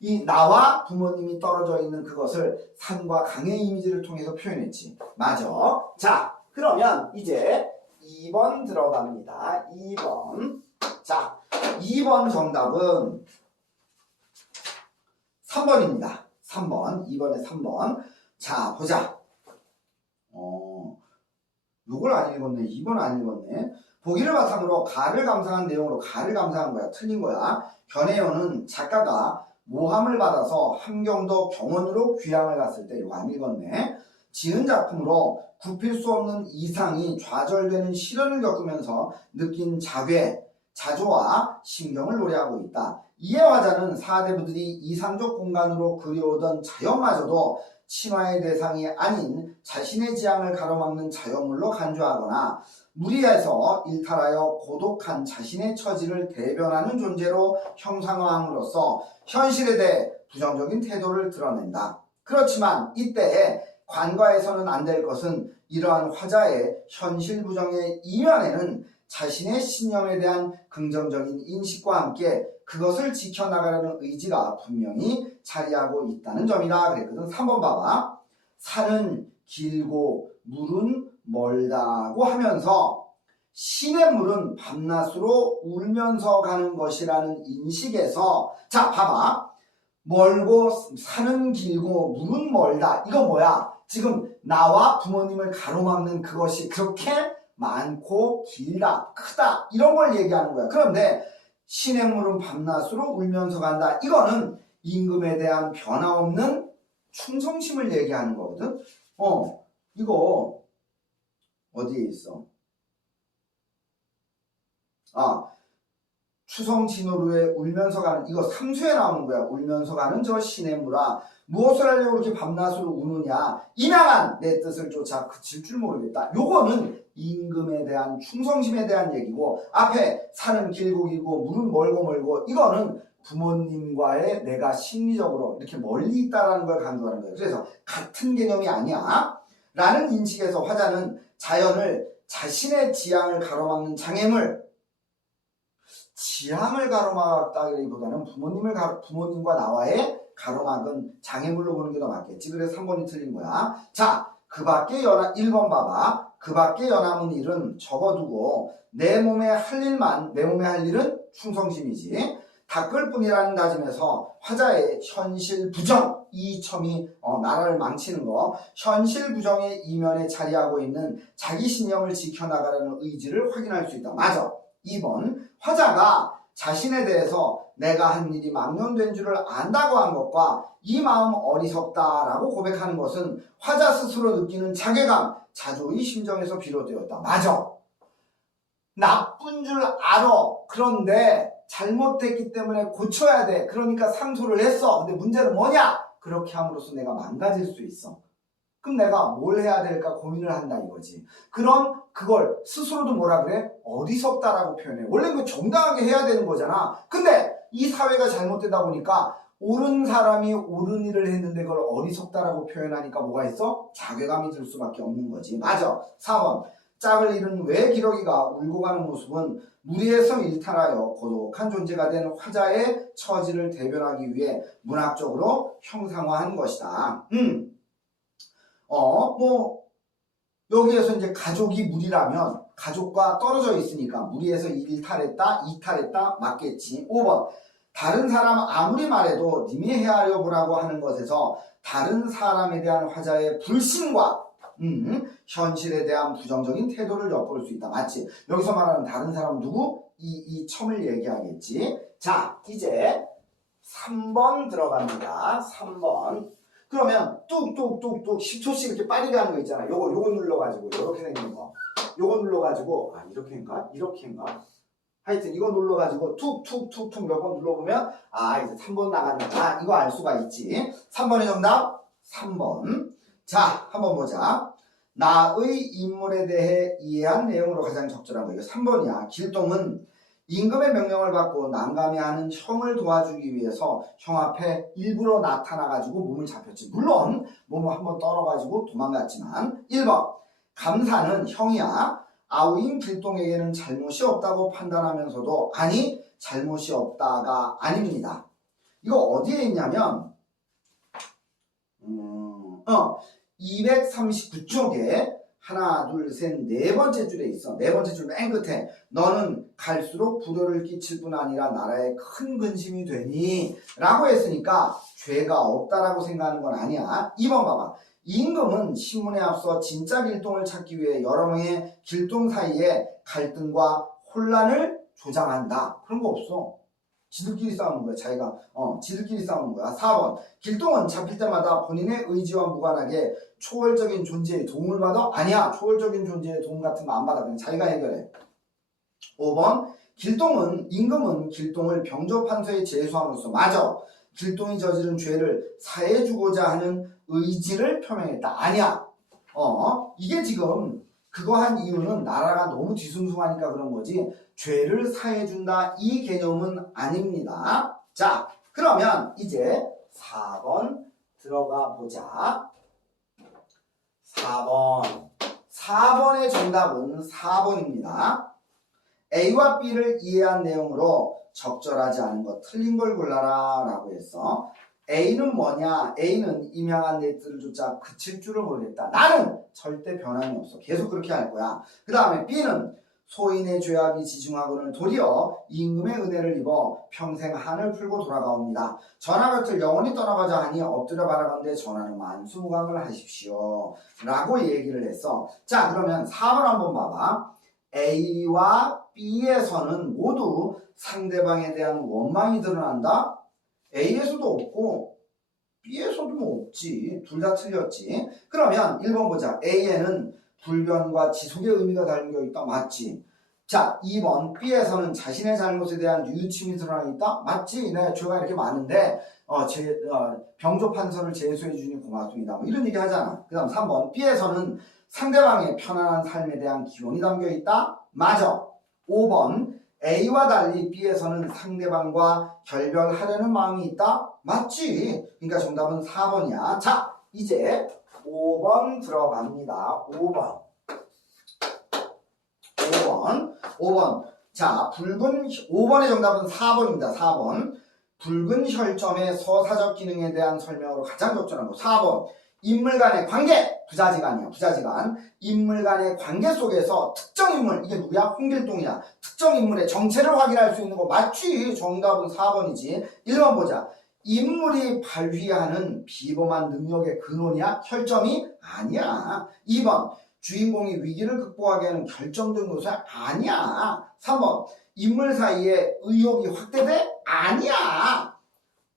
이 나와 부모님이 떨어져 있는 그것을 산과 강의 이미지를 통해서 표현했지. 맞아. 자, 그러면 이제 2번 들어갑니다. 2번. 자, 2번 정답은 3번입니다. 3번. 2번에 3번. 자, 보자. 요걸 안 읽었네. 2번 안 읽었네. 보기를 바탕으로 가를 감상한 내용으로 가를 감상한 거야. 틀린 거야. 견해어는 작가가 모함을 받아서 함경도 병원으로 귀향을 갔을 때 이거 안 읽었네. 지은 작품으로 굽힐 수 없는 이상이 좌절되는 시련을 겪으면서 느낀 자조와 심경을 노래하고 있다. 이에 화자는 사대부들이 이상적 공간으로 그려오던 자연마저도 침하의 대상이 아닌 자신의 지향을 가로막는 자연물로 간주하거나 무리해서 일탈하여 고독한 자신의 처지를 대변하는 존재로 형상화함으로써 현실에 대해 부정적인 태도를 드러낸다. 그렇지만 이때에 관과해서는 안 될 것은 이러한 화자의 현실 부정의 이면에는 자신의 신념에 대한 긍정적인 인식과 함께 그것을 지켜나가려는 의지가 분명히 자리하고 있다는 점이다. 그랬거든. 3번 봐봐. 산은 길고 물은 멀다고 하면서 시냇물은 밤낮으로 울면서 가는 것이라는 인식에서 자 봐봐. 멀고 산은 길고 물은 멀다. 이거 뭐야? 지금 나와 부모님을 가로막는 그것이 그렇게 많고 길다, 크다 이런 걸 얘기하는 거야. 그런데 시냇물은 밤낮으로 울면서 간다. 이거는 임금에 대한 변함없는 충성심을 얘기하는 거거든. 이거 어디에 있어? 추성진호루에 울면서 가는 이거 삼수에 나오는 거야. 울면서 가는 저 시냇물아 무엇을 하려고 그렇게 밤낮으로 우느냐. 임양한 내 뜻을 쫓아 그칠 줄 모르겠다. 요거는 임금에 대한 충성심에 대한 얘기고 앞에 산은 길고 물은 멀고 이거는 부모님과의 내가 심리적으로 이렇게 멀리 있다라는 걸 강조하는 거예요. 그래서 같은 개념이 아니야 라는 인식에서 화자는 자연을 자신의 지향을 가로막는 장애물 지향을 가로막다기보다는 부모님과 나와의 가로막은 장애물로 보는 게 더 맞겠지. 그래서 3번이 틀린 거야. 자, 그 밖에 1번 봐봐. 그 밖에 연함은 일은 접어두고 내 몸에 할 일은 충성심이지. 닦을 뿐이라는 다짐에서 화자의 현실 부정 이 첨이 나라를 망치는 거 현실 부정의 이면에 자리하고 있는 자기 신념을 지켜나가려는 의지를 확인할 수 있다. 맞아. 2번 화자가 자신에 대해서 내가 한 일이 망령된 줄을 안다고 한 것과 이 마음 어리석다라고 고백하는 것은 화자 스스로 느끼는 자괴감, 자조의 심정에서 비롯되었다. 맞아. 나쁜 줄 알아. 그런데 잘못됐기 때문에 고쳐야 돼. 그러니까 상소를 했어. 근데 문제는 뭐냐? 그렇게 함으로써 내가 망가질 수 있어. 그럼 내가 뭘 해야 될까 고민을 한다 이거지. 그럼 그걸 스스로도 뭐라 그래? 어리석다라고 표현해. 원래 그 정당하게 해야 되는 거잖아. 근데 이 사회가 잘못되다 보니까 옳은 사람이 옳은 일을 했는데 그걸 어리석다라고 표현하니까 뭐가 있어? 자괴감이 들 수밖에 없는 거지. 맞아. 4번. 짝을 잃은 외기러기가 울고 가는 모습은 무리에서 일탈하여 고독한 존재가 된 화자의 처지를 대변하기 위해 문학적으로 형상화한 것이다. 여기에서 이제 가족이 무리라면 가족과 떨어져 있으니까 무리에서 일탈했다, 이탈했다, 맞겠지. 5번. 다른 사람 아무리 말해도 님이 헤아려 보라고 하는 것에서 다른 사람에 대한 화자의 불신과 현실에 대한 부정적인 태도를 엿볼 수 있다. 맞지? 여기서 말하는 다른 사람 누구? 이 첨을 얘기하겠지. 자, 이제 3번 들어갑니다. 3번. 그러면 뚝뚝뚝뚝 10초씩 이렇게 빠르게 하는 거 있잖아. 요거 눌러가지고 요렇게 생긴 거. 요거 눌러가지고 이렇게인가? 이렇게인가? 하여튼 이거 눌러가지고 툭툭툭툭 몇 번 눌러보면 이제 3번 나갔나? 이거 알 수가 있지. 3번의 정답 3번. 자, 한번 보자. 나의 인물에 대해 이해한 내용으로 가장 적절한 거. 이거 3번이야. 길동은 임금의 명령을 받고 난감해하는 형을 도와주기 위해서 형 앞에 일부러 나타나가지고 몸을 잡혔지. 물론 몸을 한번 떨어가지고 도망갔지만. 1번. 감사는 형이야. 아우인 길동에게는 잘못이 없다고 판단하면서도 아니 잘못이 없다가 아닙니다. 이거 어디에 있냐면 239쪽에 하나 둘 셋 네 번째 줄에 있어. 네 번째 줄 맨 끝에 너는 갈수록 불효를 끼칠 뿐 아니라 나라에 큰 근심이 되니 라고 했으니까 죄가 없다라고 생각하는 건 아니야. 2번 봐봐. 임금은 신문에 앞서 진짜 길동을 찾기 위해 여러 명의 길동 사이에 갈등과 혼란을 조장한다. 그런 거 없어. 지들끼리 싸우는 거야. 자기가 지들끼리 싸우는 거야. 4번. 길동은 잡힐 때마다 본인의 의지와 무관하게 초월적인 존재의 도움을 받아? 아니야. 초월적인 존재의 도움 같은 거 안 받아. 그냥 자기가 해결해. 5번. 임금은 길동을 병조판서에 제소함으로써 맞아. 길동이 저지른 죄를 사해주고자 하는 의지를 표명했다. 아니야. 이게 지금 그거 한 이유는 나라가 너무 뒤숭숭하니까 그런 거지 죄를 사해준다 이 개념은 아닙니다. 자, 그러면 이제 4번 들어가 보자. 4번의 정답은 4번입니다. A와 B를 이해한 내용으로 적절하지 않은 거 틀린 걸 골라라 라고 했어. A는 뭐냐? A는 임양한 내 뜻을 조차 그칠 줄을 모르겠다. 나는 절대 변함이 없어. 계속 그렇게 할 거야. 그 다음에 B는 소인의 죄악이 지중하고는 도리어 임금의 은혜를 입어 평생 한을 풀고 돌아가옵니다. 전하 곁을 영원히 떠나가자 하니 엎드려 바라건대 전하는 만수무강을 하십시오 라고 얘기를 했어. 자, 그러면 4번 한번 봐봐. A와 B에서는 모두 상대방에 대한 원망이 드러난다. A에서도 없고 B에서도 뭐 없지. 둘 다 틀렸지. 그러면 1번 보자. A에는 불변과 지속의 의미가 담겨 있다. 맞지. 자, 2번 B에서는 자신의 잘못에 대한 뉘우침이 드러나 있다. 맞지. 네, 죄가 이렇게 많은데 병조판서를 제소해 주니 고맙습니다. 뭐 이런 얘기 하잖아. 그 다음 3번 B에서는 상대방의 편안한 삶에 대한 기원이 담겨 있다. 맞아. 5번 A와 달리 B에서는 상대방과 결별하려는 마음이 있다? 맞지? 그러니까 정답은 4번이야. 자, 이제 5번 들어갑니다. 5번. 자, 5번의 정답은 4번입니다. 4번. 붉은 혈점의 서사적 기능에 대한 설명으로 가장 적절한 거. 4번. 인물 간의 관계! 부자지간이야. 부자지간. 인물 간의 관계 속에서 특정 인물, 이게 누구야? 홍길동이야. 특정 인물의 정체를 확인할 수 있는 거 맞지? 정답은 4번이지. 1번 보자. 인물이 발휘하는 비범한 능력의 근원이야? 혈점이? 아니야. 2번. 주인공이 위기를 극복하게 하는 결정적 요소야? 아니야. 3번. 인물 사이에 의욕이 확대돼? 아니야.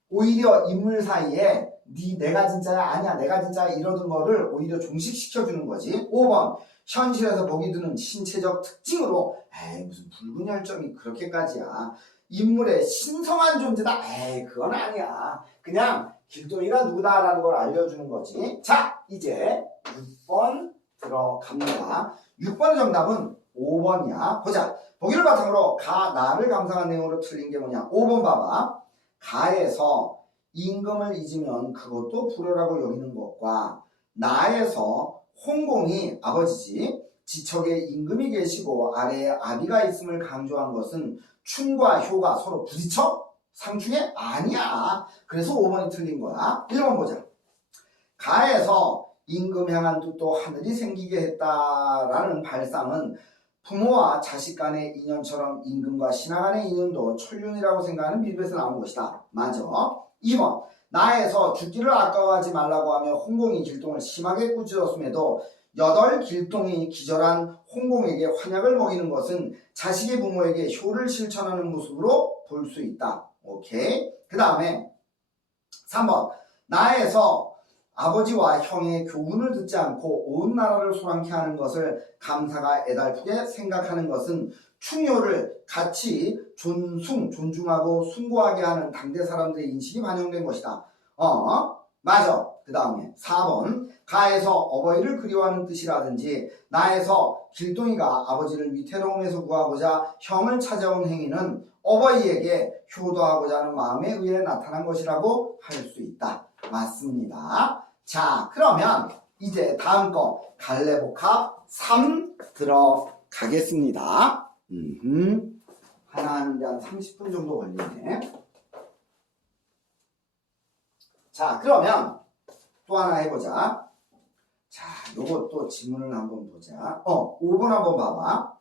오히려 인물 사이에 내가 진짜야? 아니야. 내가 진짜야? 이러던 거를 오히려 종식시켜주는 거지. 5번. 현실에서 보기 드는 신체적 특징으로 무슨 붉은 혈점이 그렇게까지야. 인물의 신성한 존재다? 그건 아니야. 그냥 길동이가 누구다라는 걸 알려주는 거지. 자, 이제 6번 들어갑니다. 6번의 정답은 5번이야. 보자. 보기를 바탕으로 나를 감상한 내용으로 틀린 게 뭐냐. 5번 봐봐. 가에서 임금을 잊으면 그것도 불효라고 여기는 것과 나에서 홍공이 아버지지 지척에 임금이 계시고 아래에 아비가 있음을 강조한 것은 충과 효가 서로 부딪혀? 상충해? 아니야. 그래서 5번이 틀린 거야. 1번 보자. 가에서 임금 향한 뜻도 하늘이 생기게 했다라는 발상은 부모와 자식 간의 인연처럼 임금과 신하 간의 인연도 천륜이라고 생각하는 밀배에서 나온 것이다. 맞아. 2번. 나에서 죽기를 아까워하지 말라고 하며 홍공이 길동을 심하게 꾸짖었음에도 8길동이 기절한 홍공에게 환약을 먹이는 것은 자식이 부모에게 효를 실천하는 모습으로 볼 수 있다. 오케이. 그 다음에 3번. 나에서 아버지와 형의 교훈을 듣지 않고 온 나라를 소란케 하는 것을 감사가 애달프게 생각하는 것은 충효를 같이 존중하고 숭고하게 하는 당대 사람들의 인식이 반영된 것이다. 맞아. 그 다음에 4번. 가에서 어버이를 그리워하는 뜻이라든지 나에서 길동이가 아버지를 위태로움에서 구하고자 형을 찾아온 행위는 어버이에게 효도하고자 하는 마음에 의해 나타난 것이라고 할 수 있다. 맞습니다. 자, 그러면 이제 다음 거 갈래복합 3 들어가겠습니다. 하나 하는데 한 30분 정도 걸리네. 자, 그러면 또 하나 해보자. 자, 요것도 지문을 한번 보자. 5번 한번 봐봐.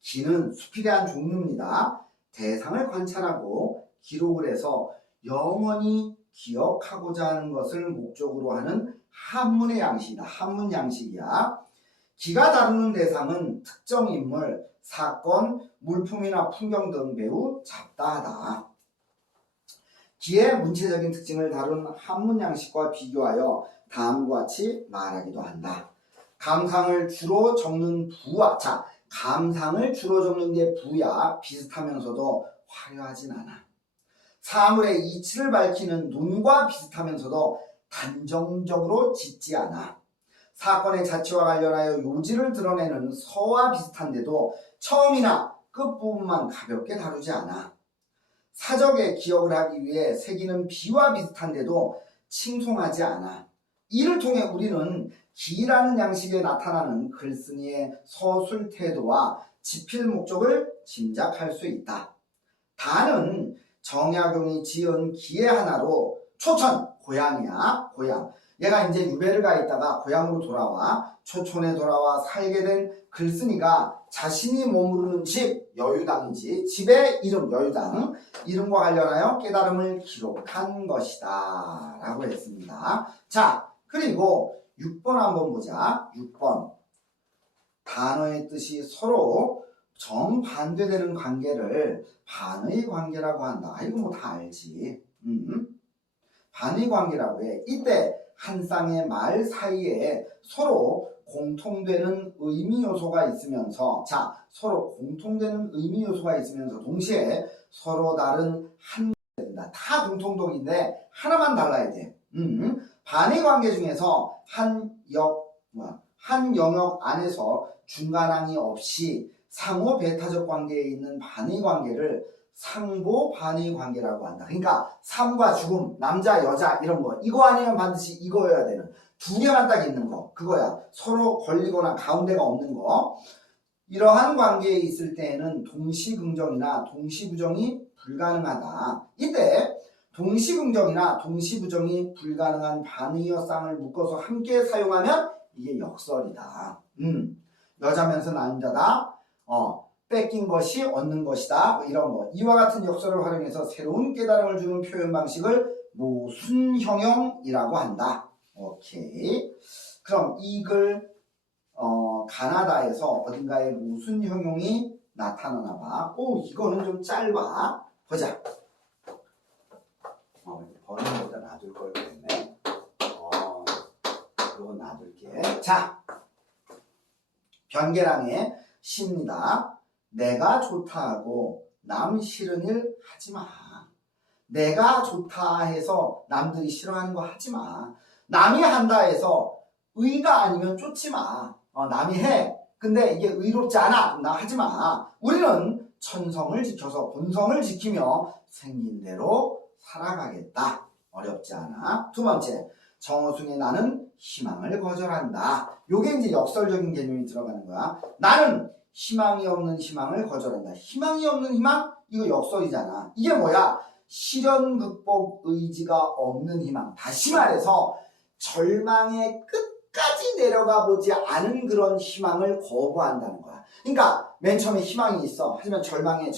기는 숲에 대한 종류입니다. 대상을 관찰하고 기록을 해서 영원히 기억하고자 하는 것을 목적으로 하는 한문의 양식이다. 한문 양식이야. 기가 다루는 대상은 특정 인물, 사건, 물품이나 풍경 등 매우 잡다하다. 기의 문체적인 특징을 다룬 한문 양식과 비교하여 다음과 같이 말하기도 한다. 감상을 주로 적는 감상을 주로 적는 게 부야 비슷하면서도 화려하진 않아. 사물의 이치를 밝히는 눈과 비슷하면서도 단정적으로 짙지 않아. 사건의 자치와 관련하여 요지를 드러내는 서와 비슷한데도 처음이나 끝부분만 가볍게 다루지 않아. 사적의 기억을 하기 위해 새기는 비와 비슷한데도 칭송하지 않아. 이를 통해 우리는 기라는 양식에 나타나는 글쓴이의 서술 태도와 지필 목적을 짐작할 수 있다. 다는 정약용이 지은 기의 하나로 초천, 고향이야. 고향. 얘가 이제 유배를 가 있다가 고향으로 돌아와 초촌에 돌아와 살게 된 글쓴이가 자신이 머무르는 집, 여유당이지. 집의 이름, 여유당. 이름과 관련하여 깨달음을 기록한 것이다. 라고 했습니다. 자, 그리고 6번 한번 보자. 6번. 단어의 뜻이 서로 정반대되는 관계를 반의 관계라고 한다. 이거 뭐 다 알지. 반의 관계라고 해. 이때 한 쌍의 말 사이에 서로 공통되는 의미 요소가 있으면서 서로 공통되는 의미 요소가 있으면서 동시에 서로 다른 다 공통동인데 하나만 달라야 돼. 반의 관계 중에서 한 영역 안에서 중간항이 없이 상호 배타적 관계에 있는 반의 관계를 상보 반의 관계라고 한다. 그러니까 삶과 죽음, 남자, 여자 이런 거 이거 아니면 반드시 이거여야 되는 두 개만 딱 있는 거 그거야. 서로 걸리거나 가운데가 없는 거. 이러한 관계에 있을 때에는 동시긍정이나 동시부정이 불가능하다. 이때 동시긍정이나 동시부정이 불가능한 반의어 쌍을 묶어서 함께 사용하면 이게 역설이다. 여자면서 남자다. 뺏긴 것이 얻는 것이다. 뭐 이런 거. 이와 같은 역설을 활용해서 새로운 깨달음을 주는 표현 방식을 모순형용이라고 한다. 오케이. 그럼 이 글 가나다에서 어딘가에 모순형용이 나타나나 봐. 이거는 좀 짧아. 보자. 버리는 것보다 놔둘 걸 그랬네. 이거 놔둘게. 자, 변계랑의 시입니다. 내가 좋다 하고 남 싫은 일 하지 마. 내가 좋다 해서 남들이 싫어하는 거 하지 마. 남이 한다 해서 의가 아니면 쫓지 마. 남이 해. 근데 이게 의롭지 않아. 그럼 나 하지 마. 우리는 천성을 지켜서 본성을 지키며 생긴 대로 살아가겠다. 어렵지 않아. 두 번째, 정어승의 나는 희망을 거절한다. 요게 이제 역설적인 개념이 들어가는 거야. 나는 희망이 없는 희망을 거절한다. 희망이 없는 희망? 이거 역설이잖아. 이게 뭐야? 시련 극복 의지가 없는 희망. 다시 말해서 절망의 끝까지 내려가 보지 않은 그런 희망을 거부한다는 거야. 그러니까 맨 처음에 희망이 있어. 하지만 절망해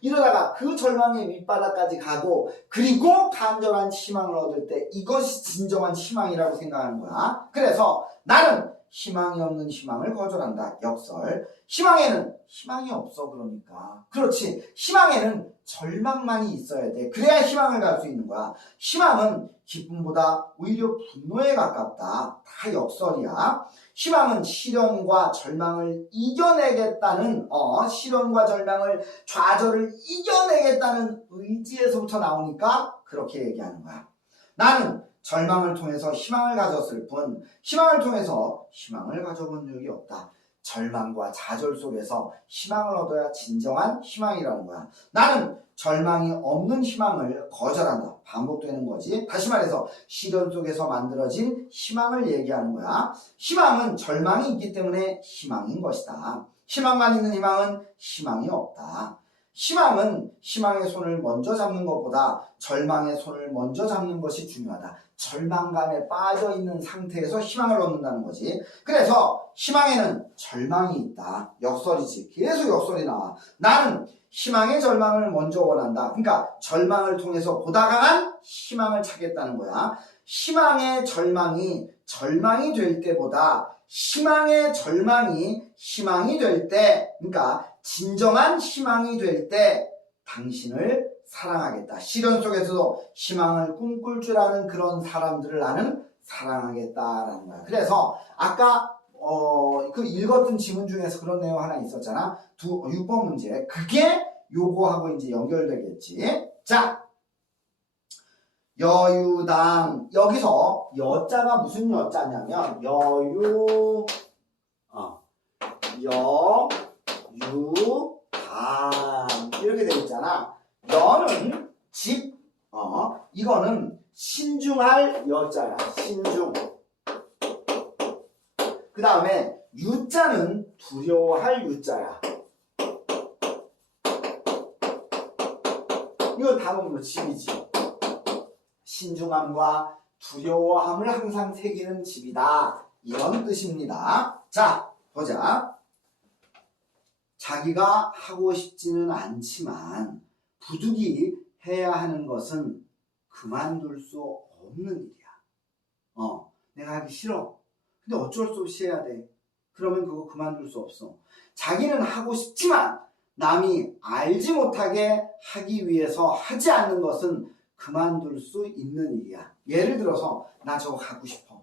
이러다가 그 절망의 밑바닥까지 가고 그리고 간절한 희망을 얻을 때 이것이 진정한 희망이라고 생각하는 거야. 그래서 나는 희망이 없는 희망을 거절한다. 역설. 희망에는 희망이 없어. 그러니까 그렇지. 희망에는 절망만이 있어야 돼. 그래야 희망을 갈 수 있는 거야. 희망은 기쁨보다 오히려 분노에 가깝다. 다 역설이야. 희망은 시련과 절망을 이겨내겠다는 시련과 절망을 좌절을 이겨내겠다는 의지에서부터 나오니까 그렇게 얘기하는 거야. 나는 절망을 통해서 희망을 가졌을 뿐 희망을 통해서 희망을 가져본 적이 없다. 절망과 좌절 속에서 희망을 얻어야 진정한 희망이라는 거야. 나는 절망이 없는 희망을 거절한다. 반복되는 거지. 다시 말해서 시련 속에서 만들어진 희망을 얘기하는 거야. 희망은 절망이 있기 때문에 희망인 것이다. 희망만 있는 희망은 희망이 없다. 희망은 희망의 손을 먼저 잡는 것보다 절망의 손을 먼저 잡는 것이 중요하다. 절망감에 빠져 있는 상태에서 희망을 얻는다는 거지. 그래서 희망에는 절망이 있다. 역설이지. 계속 역설이 나와. 나는 희망의 절망을 먼저 원한다. 그러니까 절망을 통해서 보다 강한 희망을 찾겠다는 거야. 희망의 절망이 절망이 될 때보다 희망의 절망이 희망이 될 때, 그러니까 진정한 희망이 될 때 당신을 사랑하겠다. 시련 속에서도 희망을 꿈꿀 줄 아는 그런 사람들을 나는 사랑하겠다라는 거야. 그래서 아까 그 읽었던 지문 중에서 그런 내용 하나 있었잖아. 6번 문제. 그게 요거하고 이제 연결되겠지. 자, 여유당. 여기서 여자가 무슨 여자냐면 여유당 이렇게 되어 있잖아. 여는 집, 이거는 신중할 여자야. 신중. 그 다음에 유자는 두려워할 유자야. 이거 다 보면 집이지. 신중함과 두려워함을 항상 새기는 집이다. 이런 뜻입니다. 자, 보자. 자기가 하고 싶지는 않지만 부득이 해야 하는 것은 그만둘 수 없는 일이야. 내가 하기 싫어. 근데 어쩔 수 없이 해야 돼. 그러면 그거 그만둘 수 없어. 자기는 하고 싶지만 남이 알지 못하게 하기 위해서 하지 않는 것은 그만둘 수 있는 일이야. 예를 들어서 나 저거 하고 싶어.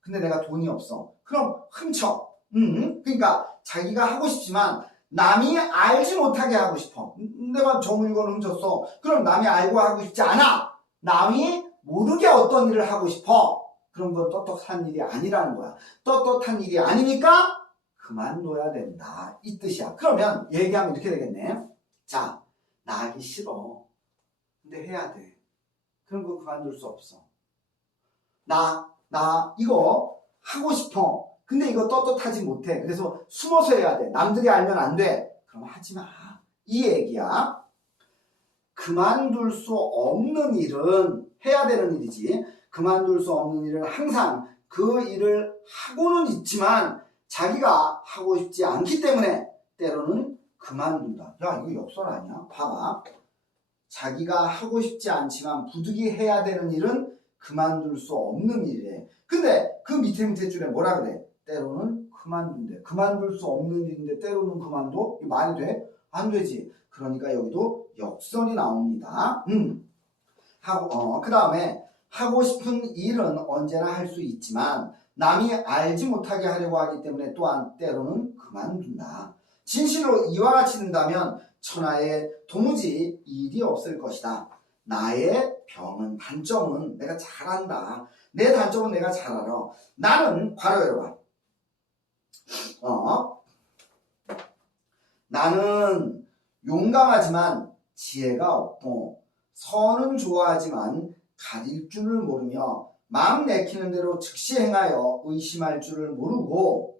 근데 내가 돈이 없어. 그럼 훔쳐. 그러니까 자기가 하고 싶지만 남이 알지 못하게 하고 싶어. 내가 저 물건을 훔쳤어. 그럼 남이 알고 하고 싶지 않아. 남이 모르게 어떤 일을 하고 싶어. 그럼 그건 떳떳한 일이 아니라는 거야. 떳떳한 일이 아니니까 그만둬야 된다. 이 뜻이야. 그러면 얘기하면 이렇게 되겠네. 자, 나 하기 싫어. 근데 해야 돼. 그럼 그거 그만둘 수 없어. 나 이거 하고 싶어. 근데 이거 떳떳하지 못해. 그래서 숨어서 해야 돼. 남들이 알면 안 돼. 그럼 하지 마. 이 얘기야. 그만둘 수 없는 일은 해야 되는 일이지. 그만둘 수 없는 일은 항상 그 일을 하고는 있지만 자기가 하고 싶지 않기 때문에 때로는 그만둔다. 야, 이거 역설 아니야? 봐봐. 자기가 하고 싶지 않지만 부득이 해야 되는 일은 그만둘 수 없는 일이래. 근데 그 밑에 줄에 뭐라 그래? 때로는 그만둔대. 그만둘 수 없는 일인데 때로는 그만둬? 이거 말이 돼? 안 되지. 그러니까 여기도 역설이 나옵니다. 그 다음에 하고 싶은 일은 언제나 할 수 있지만 남이 알지 못하게 하려고 하기 때문에 또한 때로는 그만둔다. 진실로 이와 같이 된다면 천하에 도무지 일이 없을 것이다. 나의 병은, 단점은 내가 잘한다. 내 단점은 내가 잘 알아. 나는 괄호 열어봐. 나는 용감하지만 지혜가 없고 선은 좋아하지만 가릴 줄을 모르며 마음 내키는 대로 즉시 행하여 의심할 줄을 모르고,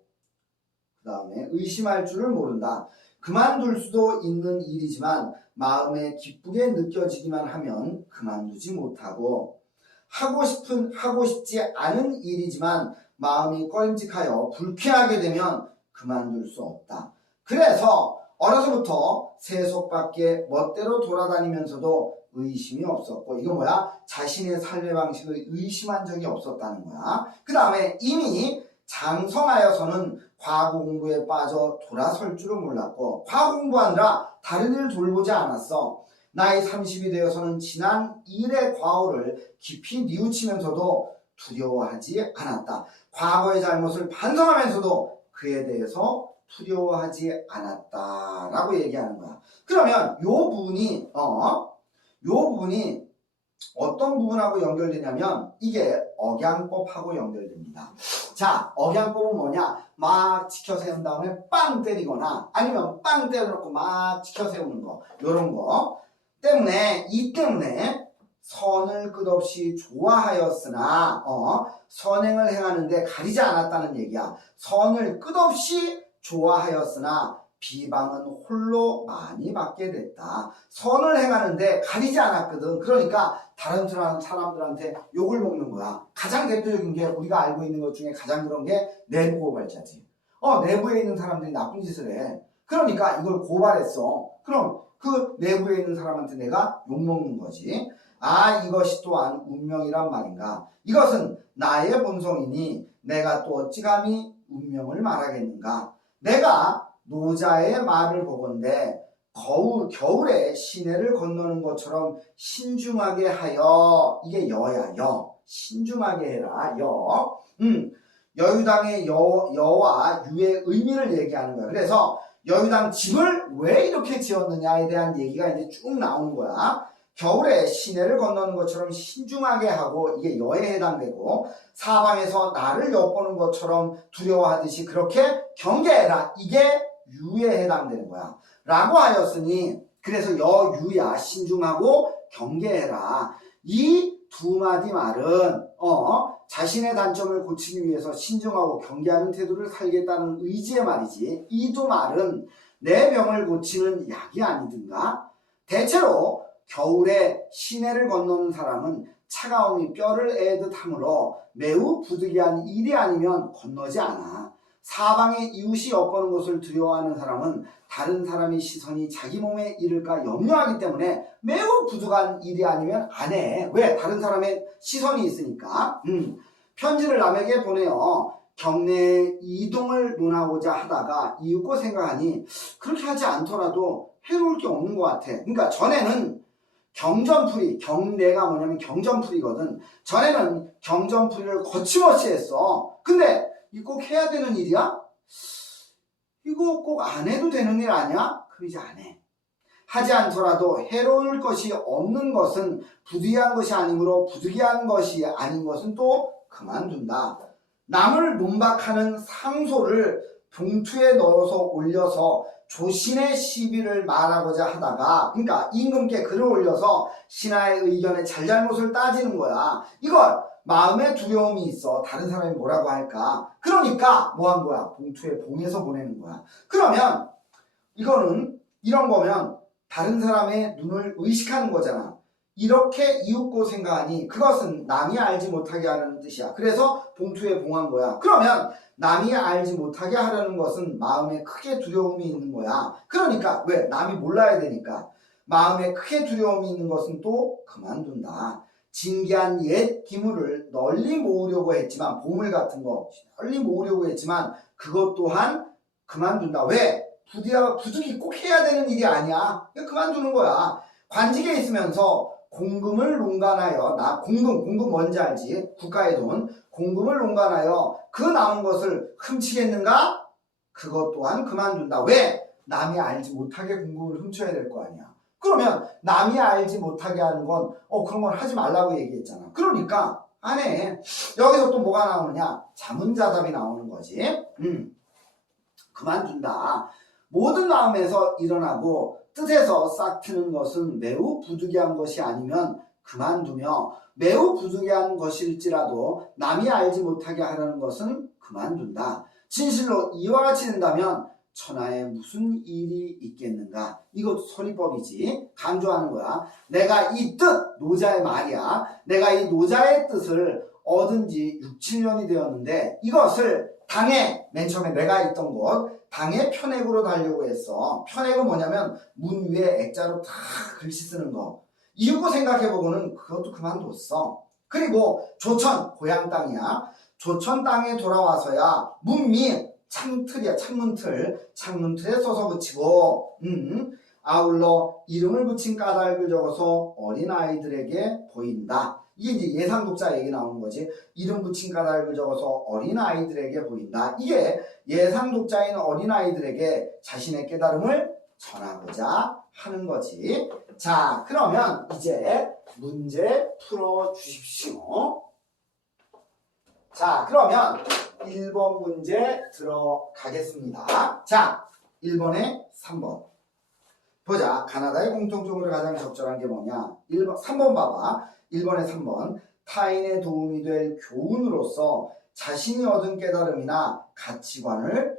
그 다음에 의심할 줄을 모른다. 그만둘 수도 있는 일이지만 마음에 기쁘게 느껴지기만 하면 그만두지 못하고, 하고 싶지 않은 일이지만 마음이 꺼림직하여 불쾌하게 되면 그만둘 수 없다. 그래서 어려서부터 세속밖에 멋대로 돌아다니면서도 의심이 없었고, 이거 뭐야? 자신의 삶의 방식을 의심한 적이 없었다는 거야. 그 다음에 이미 장성하여서는 과거 공부에 빠져 돌아설 줄은 몰랐고, 과거 공부하느라 다른 일을 돌보지 않았어. 나이 30이 되어서는 지난 일의 과오를 깊이 뉘우치면서도 두려워하지 않았다. 과거의 잘못을 반성하면서도 그에 대해서 두려워하지 않았다라고 얘기하는 거야. 그러면 요 부분이 어떤 부분하고 연결되냐면 이게 억양법하고 연결됩니다. 자, 억양법은 뭐냐? 막 치켜 세운 다음에 빵 때리거나 아니면 빵 때려놓고 막 치켜 세우는 거, 요런 거 때문에, 이 때문에 선을 끝없이 좋아하였으나 선행을 행하는데 가리지 않았다는 얘기야. 선을 끝없이 좋아하였으나 비방은 홀로 많이 받게 됐다. 선을 행하는데 가리지 않았거든. 그러니까 다른 사람들한테 욕을 먹는 거야. 가장 대표적인 게 우리가 알고 있는 것 중에 가장 그런 게 내부 고발자지. 내부에 있는 사람들이 나쁜 짓을 해. 그러니까 이걸 고발했어. 그럼 그 내부에 있는 사람한테 내가 욕먹는 거지. 아, 이것이 또한 운명이란 말인가? 이것은 나의 본성이니 내가 또 어찌 감히 운명을 말하겠는가? 내가 노자의 말을 보건대 겨울에 시내를 건너는 것처럼 신중하게 하여, 이게 여야, 신중하게 해라, 여유당의 여와 유의 의미를 얘기하는 거야. 그래서 여유당 집을 왜 이렇게 지었느냐에 대한 얘기가 이제 쭉 나오는 거야. 겨울에 시내를 건너는 것처럼 신중하게 하고, 이게 여에 해당되고, 사방에서 나를 엿보는 것처럼 두려워하듯이 그렇게 경계해라, 이게 유에 해당되는 거야. 라고 하였으니, 그래서 여유야, 신중하고 경계해라. 이 두 마디 말은 자신의 단점을 고치기 위해서 신중하고 경계하는 태도를 살겠다는 의지의 말이지, 이 두 말은 내 병을 고치는 약이 아니든가? 대체로 겨울에 시내를 건너는 사람은 차가움이 뼈를 애듯 하므로 매우 부득이한 일이 아니면 건너지 않아. 사방의 이웃이 엿보는 것을 두려워하는 사람은 다른 사람의 시선이 자기 몸에 이를까 염려하기 때문에 매우 부득이한 일이 아니면 안 해. 왜? 다른 사람의 시선이 있으니까. 편지를 남에게 보내어 경내 이동을 논하고자 하다가 이윽고 생각하니 그렇게 하지 않더라도 해놓을 게 없는 것 같아. 그러니까 전에는 경전풀이, 경내가 뭐냐면 경전풀이거든. 전에는 경전풀이를 거침없이 했어. 근데 이거 꼭 해야 되는 일이야? 이거 꼭 안 해도 되는 일 아니야? 그럼 이제 안 해. 하지 않더라도 해로울 것이 없는 것은 부득이한 것이 아니므로 부득이한 것이 아닌 것은 또 그만둔다. 남을 논박하는 상소를 봉투에 넣어서 올려서 조신의 시비를 말하고자 하다가, 그러니까 임금께 글을 올려서 신하의 의견에 잘잘못을 따지는 거야. 이걸 마음에 두려움이 있어. 다른 사람이 뭐라고 할까? 그러니까 뭐 한 거야? 봉투에 봉해서 보내는 거야. 그러면 이런 거면 다른 사람의 눈을 의식하는 거잖아. 이렇게 이윽고 생각하니 그것은 남이 알지 못하게 하려는 뜻이야. 그래서 봉투에 봉한 거야. 그러면 남이 알지 못하게 하려는 것은 마음에 크게 두려움이 있는 거야. 그러니까 왜? 남이 몰라야 되니까. 마음에 크게 두려움이 있는 것은 또 그만둔다. 진기한 옛 기물을 널리 모으려고 했지만, 보물 같은 거 널리 모으려고 했지만 그것 또한 그만둔다. 왜? 부득이 꼭 해야 되는 일이 아니야. 그만두는 거야. 관직에 있으면서 공금을 농간하여, 공금 뭔지 알지? 국가의 돈. 공금을 농간하여 그 남은 것을 훔치겠는가? 그것 또한 그만둔다. 왜? 남이 알지 못하게 공금을 훔쳐야 될 거 아니야. 그러면 남이 알지 못하게 하는 건 그런 건 하지 말라고 얘기했잖아. 그러니까 안 해. 여기서 또 뭐가 나오느냐? 자문자답이 나오는 거지. 그만둔다. 모든 마음에서 일어나고 뜻에서 싹 트는 것은 매우 부득이한 것이 아니면 그만두며 매우 부득이한 것일지라도 남이 알지 못하게 하려는 것은 그만둔다. 진실로 이와 같이 된다면 천하에 무슨 일이 있겠는가? 이것도 소리법이지. 강조하는 거야. 내가 이 뜻, 노자의 말이야. 내가 이 노자의 뜻을 얻은 지 6, 7년이 되었는데 이것을 당에, 맨 처음에 내가 있던 곳, 당의 편액으로 달려고 했어. 편액은 뭐냐면 문 위에 액자로 다 글씨 쓰는 거. 이유고 생각해보고는 그것도 그만뒀어. 그리고 조천, 고향 땅이야. 조천 땅에 돌아와서야 문미, 창틀이야. 창문틀에 써서 붙이고 아울러 이름을 붙인 까닭을 적어서 어린아이들에게 보인다. 이게 이제 예상 독자 얘기 나오는 거지. 이름 붙인 까닭을 적어서 어린아이들에게 보인다. 이게 예상 독자인 어린아이들에게 자신의 깨달음을 전하고자 하는 거지. 자, 그러면 이제 문제 풀어 주십시오. 자, 그러면 1번 문제 들어가겠습니다. 자, 1번에 3번. 보자. 가나다의 공통점으로 가장 적절한 게 뭐냐? 3번 봐봐. 1번에 3번. 타인의 도움이 될 교훈으로서 자신이 얻은 깨달음이나 가치관을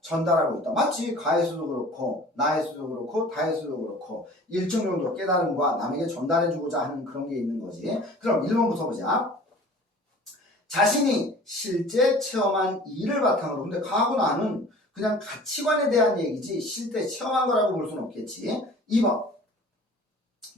전달하고 있다. 마치 가에서도 그렇고 나에서도 그렇고 다에서도 그렇고 일정 정도 깨달음과 남에게 전달해주고자 하는 그런 게 있는 거지. 그럼 1번부터 보자. 자신이 실제 체험한 일을 바탕으로. 근데 가하고 나는 그냥 가치관에 대한 얘기지 실제 체험한 거라고 볼 수는 없겠지. 2번.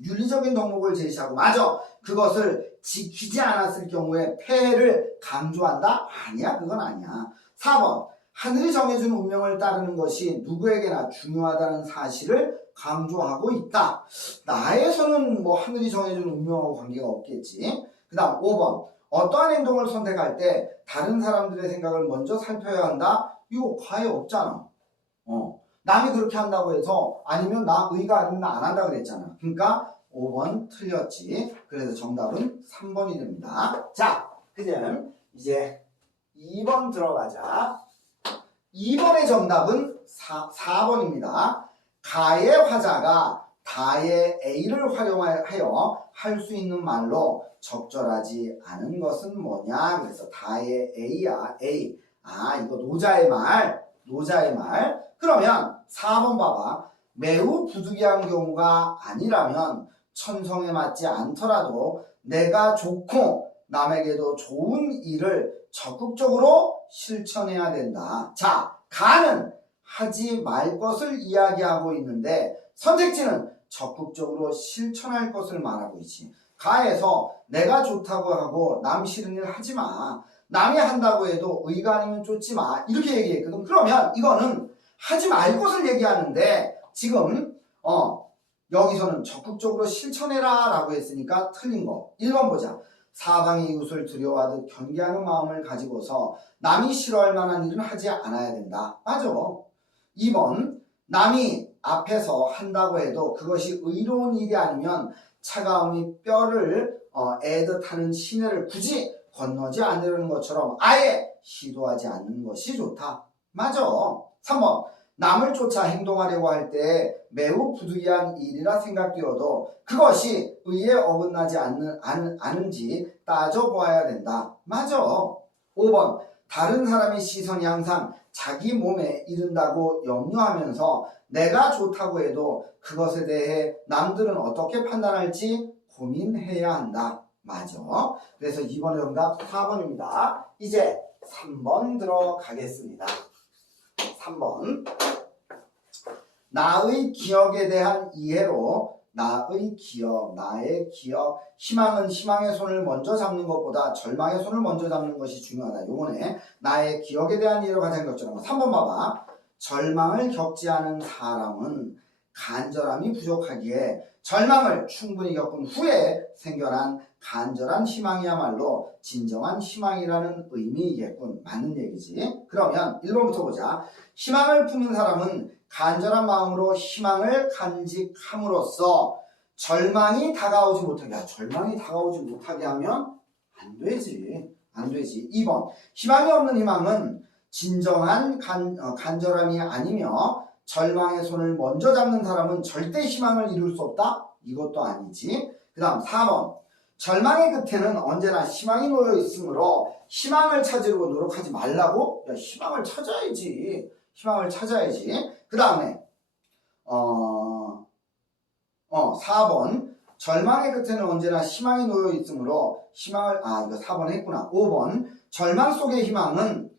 윤리적인 덕목을 제시하고 맞아. 그것을 지키지 않았을 경우에 폐해를 강조한다? 아니야. 그건 아니야. 4번. 하늘이 정해준 운명을 따르는 것이 누구에게나 중요하다는 사실을 강조하고 있다. 나에서는 뭐 하늘이 정해준 운명하고 관계가 없겠지. 그 다음 5번. 어떠한 행동을 선택할 때 다른 사람들의 생각을 먼저 살펴야 한다? 이거 과에 없잖아. 남이 그렇게 한다고 해서 아니면 나 의가 아니면 나 안 한다 그랬잖아. 그러니까 5번 틀렸지. 그래서 정답은 3번이 됩니다. 자, 그럼 이제 2번 들어가자. 2번의 정답은 4번입니다. 가의 화자가 다의 A를 활용하여 할 수 있는 말로 적절하지 않은 것은 뭐냐? 그래서 다의 A야. A. 이거 노자의 말. 그러면 4번 봐봐. 매우 부득이한 경우가 아니라면 천성에 맞지 않더라도 내가 좋고 남에게도 좋은 일을 적극적으로 실천해야 된다. 자, 가는 하지 말 것을 이야기하고 있는데 선택지는 적극적으로 실천할 것을 말하고 있지. 가에서 내가 좋다고 하고 남 싫은 일 하지 마. 남이 한다고 해도 의가 아니면 쫓지 마. 이렇게 얘기했거든. 그러면 이거는 하지 말 것을 얘기하는데 지금 여기서는 적극적으로 실천해라 라고 했으니까 틀린 거. 1번 보자. 사방의 이웃을 두려워하듯 경계하는 마음을 가지고서 남이 싫어할 만한 일은 하지 않아야 된다. 맞아. 2번. 남이 앞에서 한다고 해도 그것이 의로운 일이 아니면 차가움이 뼈를 애듯 하는 시내를 굳이 건너지 않으려는 것처럼 아예 시도하지 않는 것이 좋다. 맞아. 3번. 남을 쫓아 행동하려고 할 때 매우 부득이한 일이라 생각되어도 그것이 의에 어긋나지 않은지 따져보아야 된다. 맞아. 5번. 다른 사람의 시선이 항상 자기 몸에 이른다고 염려하면서 내가 좋다고 해도 그것에 대해 남들은 어떻게 판단할지 고민해야 한다. 맞아. 그래서 2번의 정답 4번입니다. 이제 3번 들어가겠습니다. 3번. 나의 기억에 대한 이해로 나의 기억, 나의 기억, 희망은 희망의 손을 먼저 잡는 것보다 절망의 손을 먼저 잡는 것이 중요하다. 요번에 나의 기억에 대한 이해로 가장 적절한 거. 3번 봐봐. 절망을 겪지 않은 사람은 간절함이 부족하기에 절망을 충분히 겪은 후에 생겨난 간절한 희망이야말로 진정한 희망이라는 의미이겠군. 맞는 얘기지. 그러면 1번부터 보자. 희망을 품은 사람은 간절한 마음으로 희망을 간직함으로써 절망이 다가오지 못하게. 야, 절망이 다가오지 못하게 하면 안 되지. 안 되지. 2번. 희망이 없는 희망은 진정한 간절함이 아니며 절망의 손을 먼저 잡는 사람은 절대 희망을 이룰 수 없다? 이것도 아니지. 그 다음 4번. 절망의 끝에는 언제나 희망이 놓여 있으므로 희망을 찾으려고 노력하지 말라고? 야, 희망을 찾아야지. 희망을 찾아야지. 그 다음에 4번. 절망의 끝에는 언제나 희망이 놓여 있으므로 희망을 이거 4번 했구나. 5번. 절망 속의 희망은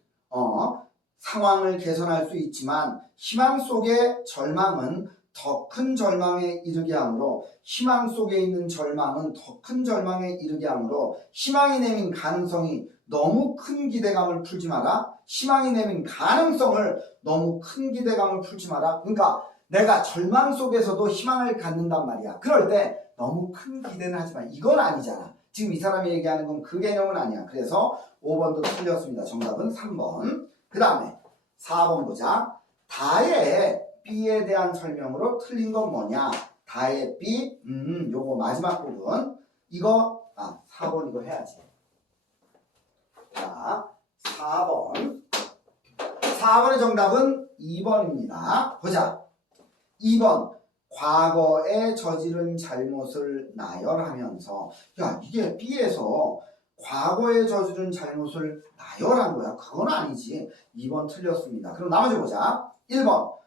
상황을 개선할 수 있지만 희망 속의 절망은 더 큰 절망에 이르게 하므로 희망 속에 있는 절망은 더 큰 절망에 이르게 하므로 희망이 내민 가능성이 너무 큰 기대감을 풀지 마라. 희망이 내민 가능성을 너무 큰 기대감을 풀지 마라. 그러니까 내가 절망 속에서도 희망을 갖는단 말이야. 그럴 때 너무 큰 기대는 하지 마. 이건 아니잖아. 지금 이 사람이 얘기하는 건 그 개념은 아니야. 그래서 5번도 틀렸습니다. 정답은 3번. 그 다음에 4번 보자. 다의 B에 대한 설명으로 틀린 건 뭐냐? 다의 B, 요거 마지막 부분. 이거, 4번 이거 해야지. 자, 4번. 4번의 정답은 2번입니다. 보자. 2번. 과거에 저지른 잘못을 나열하면서. 야, 이게 B에서 과거에 저지른 잘못을 나열한 거야? 그건 아니지. 2번 틀렸습니다. 그럼 나머지 보자. 1번.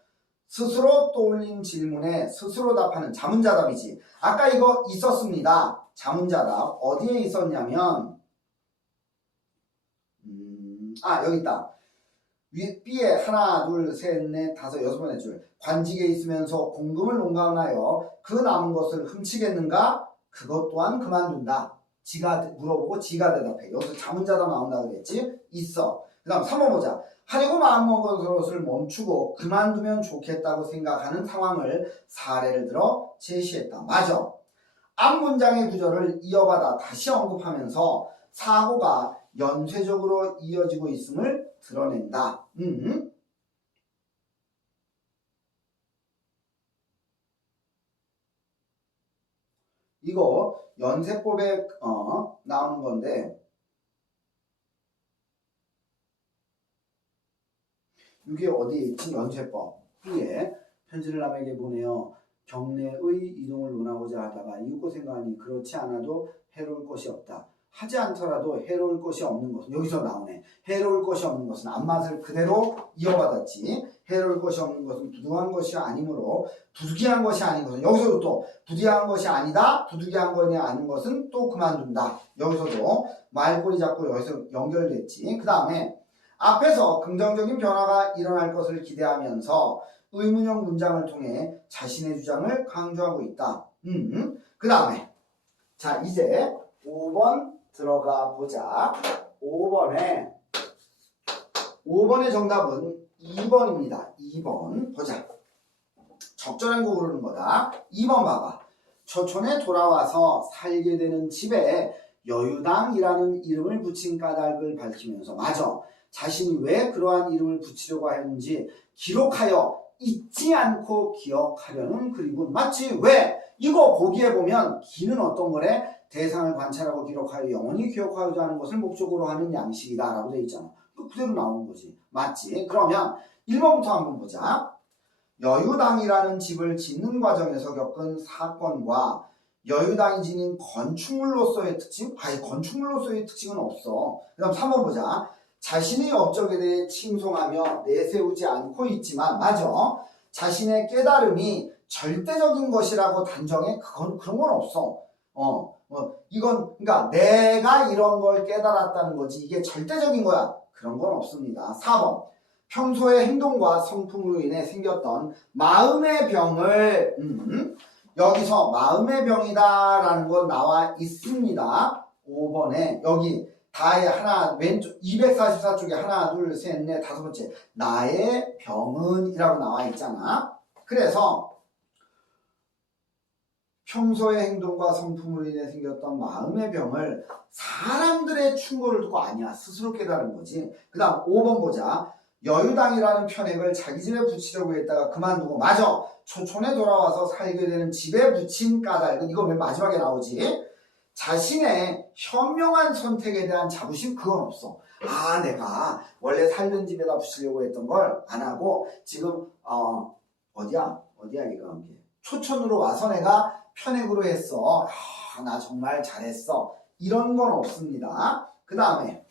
스스로 떠올린 질문에 스스로 답하는 자문자답이지. 아까 이거 있었습니다. 자문자답. 어디에 있었냐면 여기 있다. B에 하나, 둘, 셋, 넷, 다섯, 6번의 줄. 관직에 있으면서 공금을 농감하여 그 남은 것을 훔치겠는가? 그것 또한 그만둔다. 지가 물어보고 지가 대답해. 여기서 자문자답 나온다 그랬지? 있어. 그 다음 3번 보자. 하려고 마음먹은 것을 멈추고 그만두면 좋겠다고 생각하는 상황을 사례를 들어 제시했다. 맞아. 앞 문장의 구조를 이어받아 다시 언급하면서 사고가 연쇄적으로 이어지고 있음을 드러낸다. 이거 연쇄법에 나오는 건데 이게 어디에 있지? 연쇄법. B에 편지를 남에게 보내어 경내의 이동을 논하고자 하다가 이윽고 생각하니 그렇지 않아도 해로울 것이 없다. 하지 않더라도 해로울 것이 없는 것은 여기서 나오네. 해로울 것이 없는 것은 앞맛을 그대로 이어받았지. 해로울 것이 없는 것은 부득이한 것이 아니므로 부득이한 것이 아닌 것은 여기서도 또 부득이한 것이 아니다. 부득이한 것이 아닌 것은 또 그만둔다. 여기서도 말꼬리 잡고 여기서 연결됐지. 그 다음에 앞에서 긍정적인 변화가 일어날 것을 기대하면서 의문형 문장을 통해 자신의 주장을 강조하고 있다. 그 다음에 자 이제 5번 들어가 보자. 5번의 정답은 2번입니다. 2번 보자. 적절한 거 고르는 거다. 2번 봐봐. 초촌에 돌아와서 살게 되는 집에 여유당이라는 이름을 붙인 까닭을 밝히면서 맞아. 자신이 왜 그러한 이름을 붙이려고 하는지 기록하여 잊지 않고 기억하려는 글이군. 맞지? 왜? 이거 보기에 보면 기는 어떤 거래? 대상을 관찰하고 기록하여 영원히 기억하고자 하는 것을 목적으로 하는 양식이다 라고 되어 있잖아. 그대로 나오는 거지. 맞지? 그러면 1번부터 한번 보자. 여유당이라는 집을 짓는 과정에서 겪은 사건과 여유당이 지닌 건축물로서의 특징? 건축물로서의 특징은 없어. 그 다음 3번 보자. 자신의 업적에 대해 칭송하며 내세우지 않고 있지만 맞아. 자신의 깨달음이 절대적인 것이라고 단정해? 그런 건 없어. 이건 그러니까 내가 이런 걸 깨달았다는 거지 이게 절대적인 거야. 그런 건 없습니다. 4번. 평소의 행동과 성품으로 인해 생겼던 마음의 병을 여기서 마음의 병이다라는 건 나와 있습니다. 5번에 여기 다의 하나 왼쪽 244쪽에 하나 둘 셋 넷 다섯 번째 나의 병은 이라고 나와 있잖아. 그래서 평소의 행동과 성품으로 인해 생겼던 마음의 병을 사람들의 충고를 듣고 아니야 스스로 깨달은 거지. 그 다음 5번 보자. 여유당이라는 편액을 자기 집에 붙이려고 했다가 그만두고 맞아. 초촌에 돌아와서 살게 되는 집에 붙인 까닭은 이거 맨 마지막에 나오지. 자신의 현명한 선택에 대한 자부심 그건 없어. 아 내가 원래 살던 집에다 붙이려고 했던 걸 안 하고 지금 어디야 이거 초촌으로 와서 내가 편액으로 했어. 아, 나 정말 잘했어. 이런 건 없습니다. 그 다음에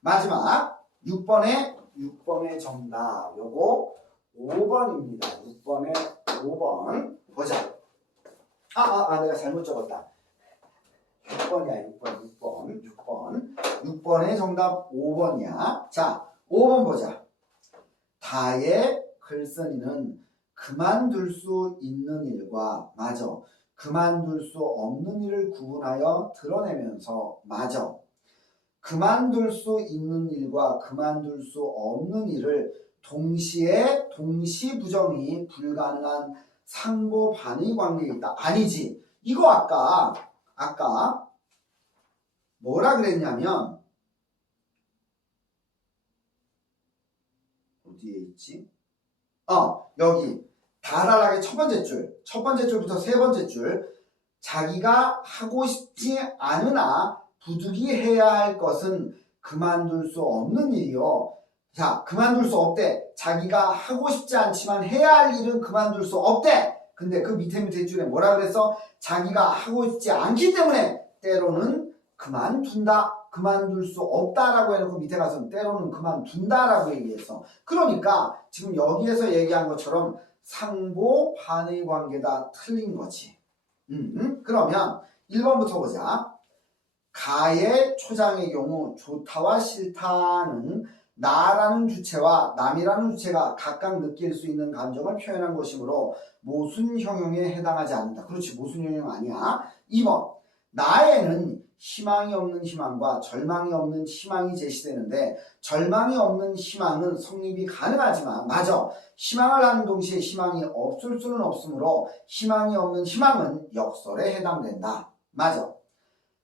마지막 6번의 정답 요거 5번입니다. 5번 보자. 내가 잘못 적었다. 6번이야 6번의 정답 5번이야. 자 5번 보자. 다의 글쓴이는 그만둘 수 있는 일과 맞아 그만둘 수 없는 일을 구분하여 드러내면서 맞아 그만둘 수 있는 일과 그만둘 수 없는 일을 동시에 동시부정이 불가능한 상보 반의 관계에 있다. 아니지. 이거 아까 뭐라 그랬냐면 어디에 있지? 여기 다달하게 첫 번째 줄부터 세 번째 줄 자기가 하고 싶지 않으나 부득이 해야 할 것은 그만둘 수 없는 일이요. 자, 그만둘 수 없대. 자기가 하고 싶지 않지만 해야 할 일은 그만둘 수 없대. 근데 그 밑에 줄에 뭐라 그랬어? 자기가 하고 싶지 않기 때문에 때로는 그만둔다. 그만둘 수 없다라고 해놓고 밑에 가서 때로는 그만둔다라고 얘기했어. 그러니까 지금 여기에서 얘기한 것처럼 상보 반의 관계다 틀린 거지. 그러면 1번부터 보자. 가의 초장의 경우 좋다와 싫다는 나라는 주체와 남이라는 주체가 각각 느낄 수 있는 감정을 표현한 것이므로 모순형용에 해당하지 않는다. 그렇지, 모순형용 아니야. 2번 나에는 희망이 없는 희망과 절망이 없는 희망이 제시되는데 절망이 없는 희망은 성립이 가능하지만 맞아. 희망을 하는 동시에 희망이 없을 수는 없으므로 희망이 없는 희망은 역설에 해당된다. 맞아.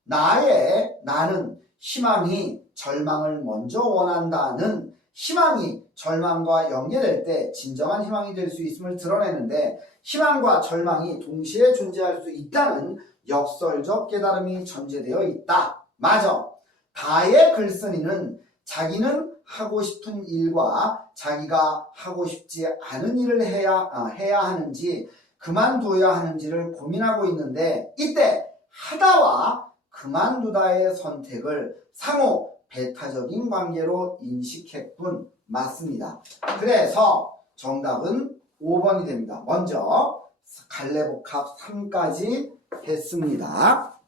나는 희망이 절망을 먼저 원한다는 희망이 절망과 연계될 때 진정한 희망이 될 수 있음을 드러내는데 희망과 절망이 동시에 존재할 수 있다는 역설적 깨달음이 전제되어 있다. 맞아. 다의 글쓴이는 자기는 하고 싶은 일과 자기가 하고 싶지 않은 일을 해야 하는지 그만두어야 하는지를 고민하고 있는데 이때 하다와 그만두다의 선택을 상호 배타적인 관계로 인식했군. 맞습니다. 그래서 정답은 5번이 됩니다. 먼저 갈래복합 3까지 했습니다.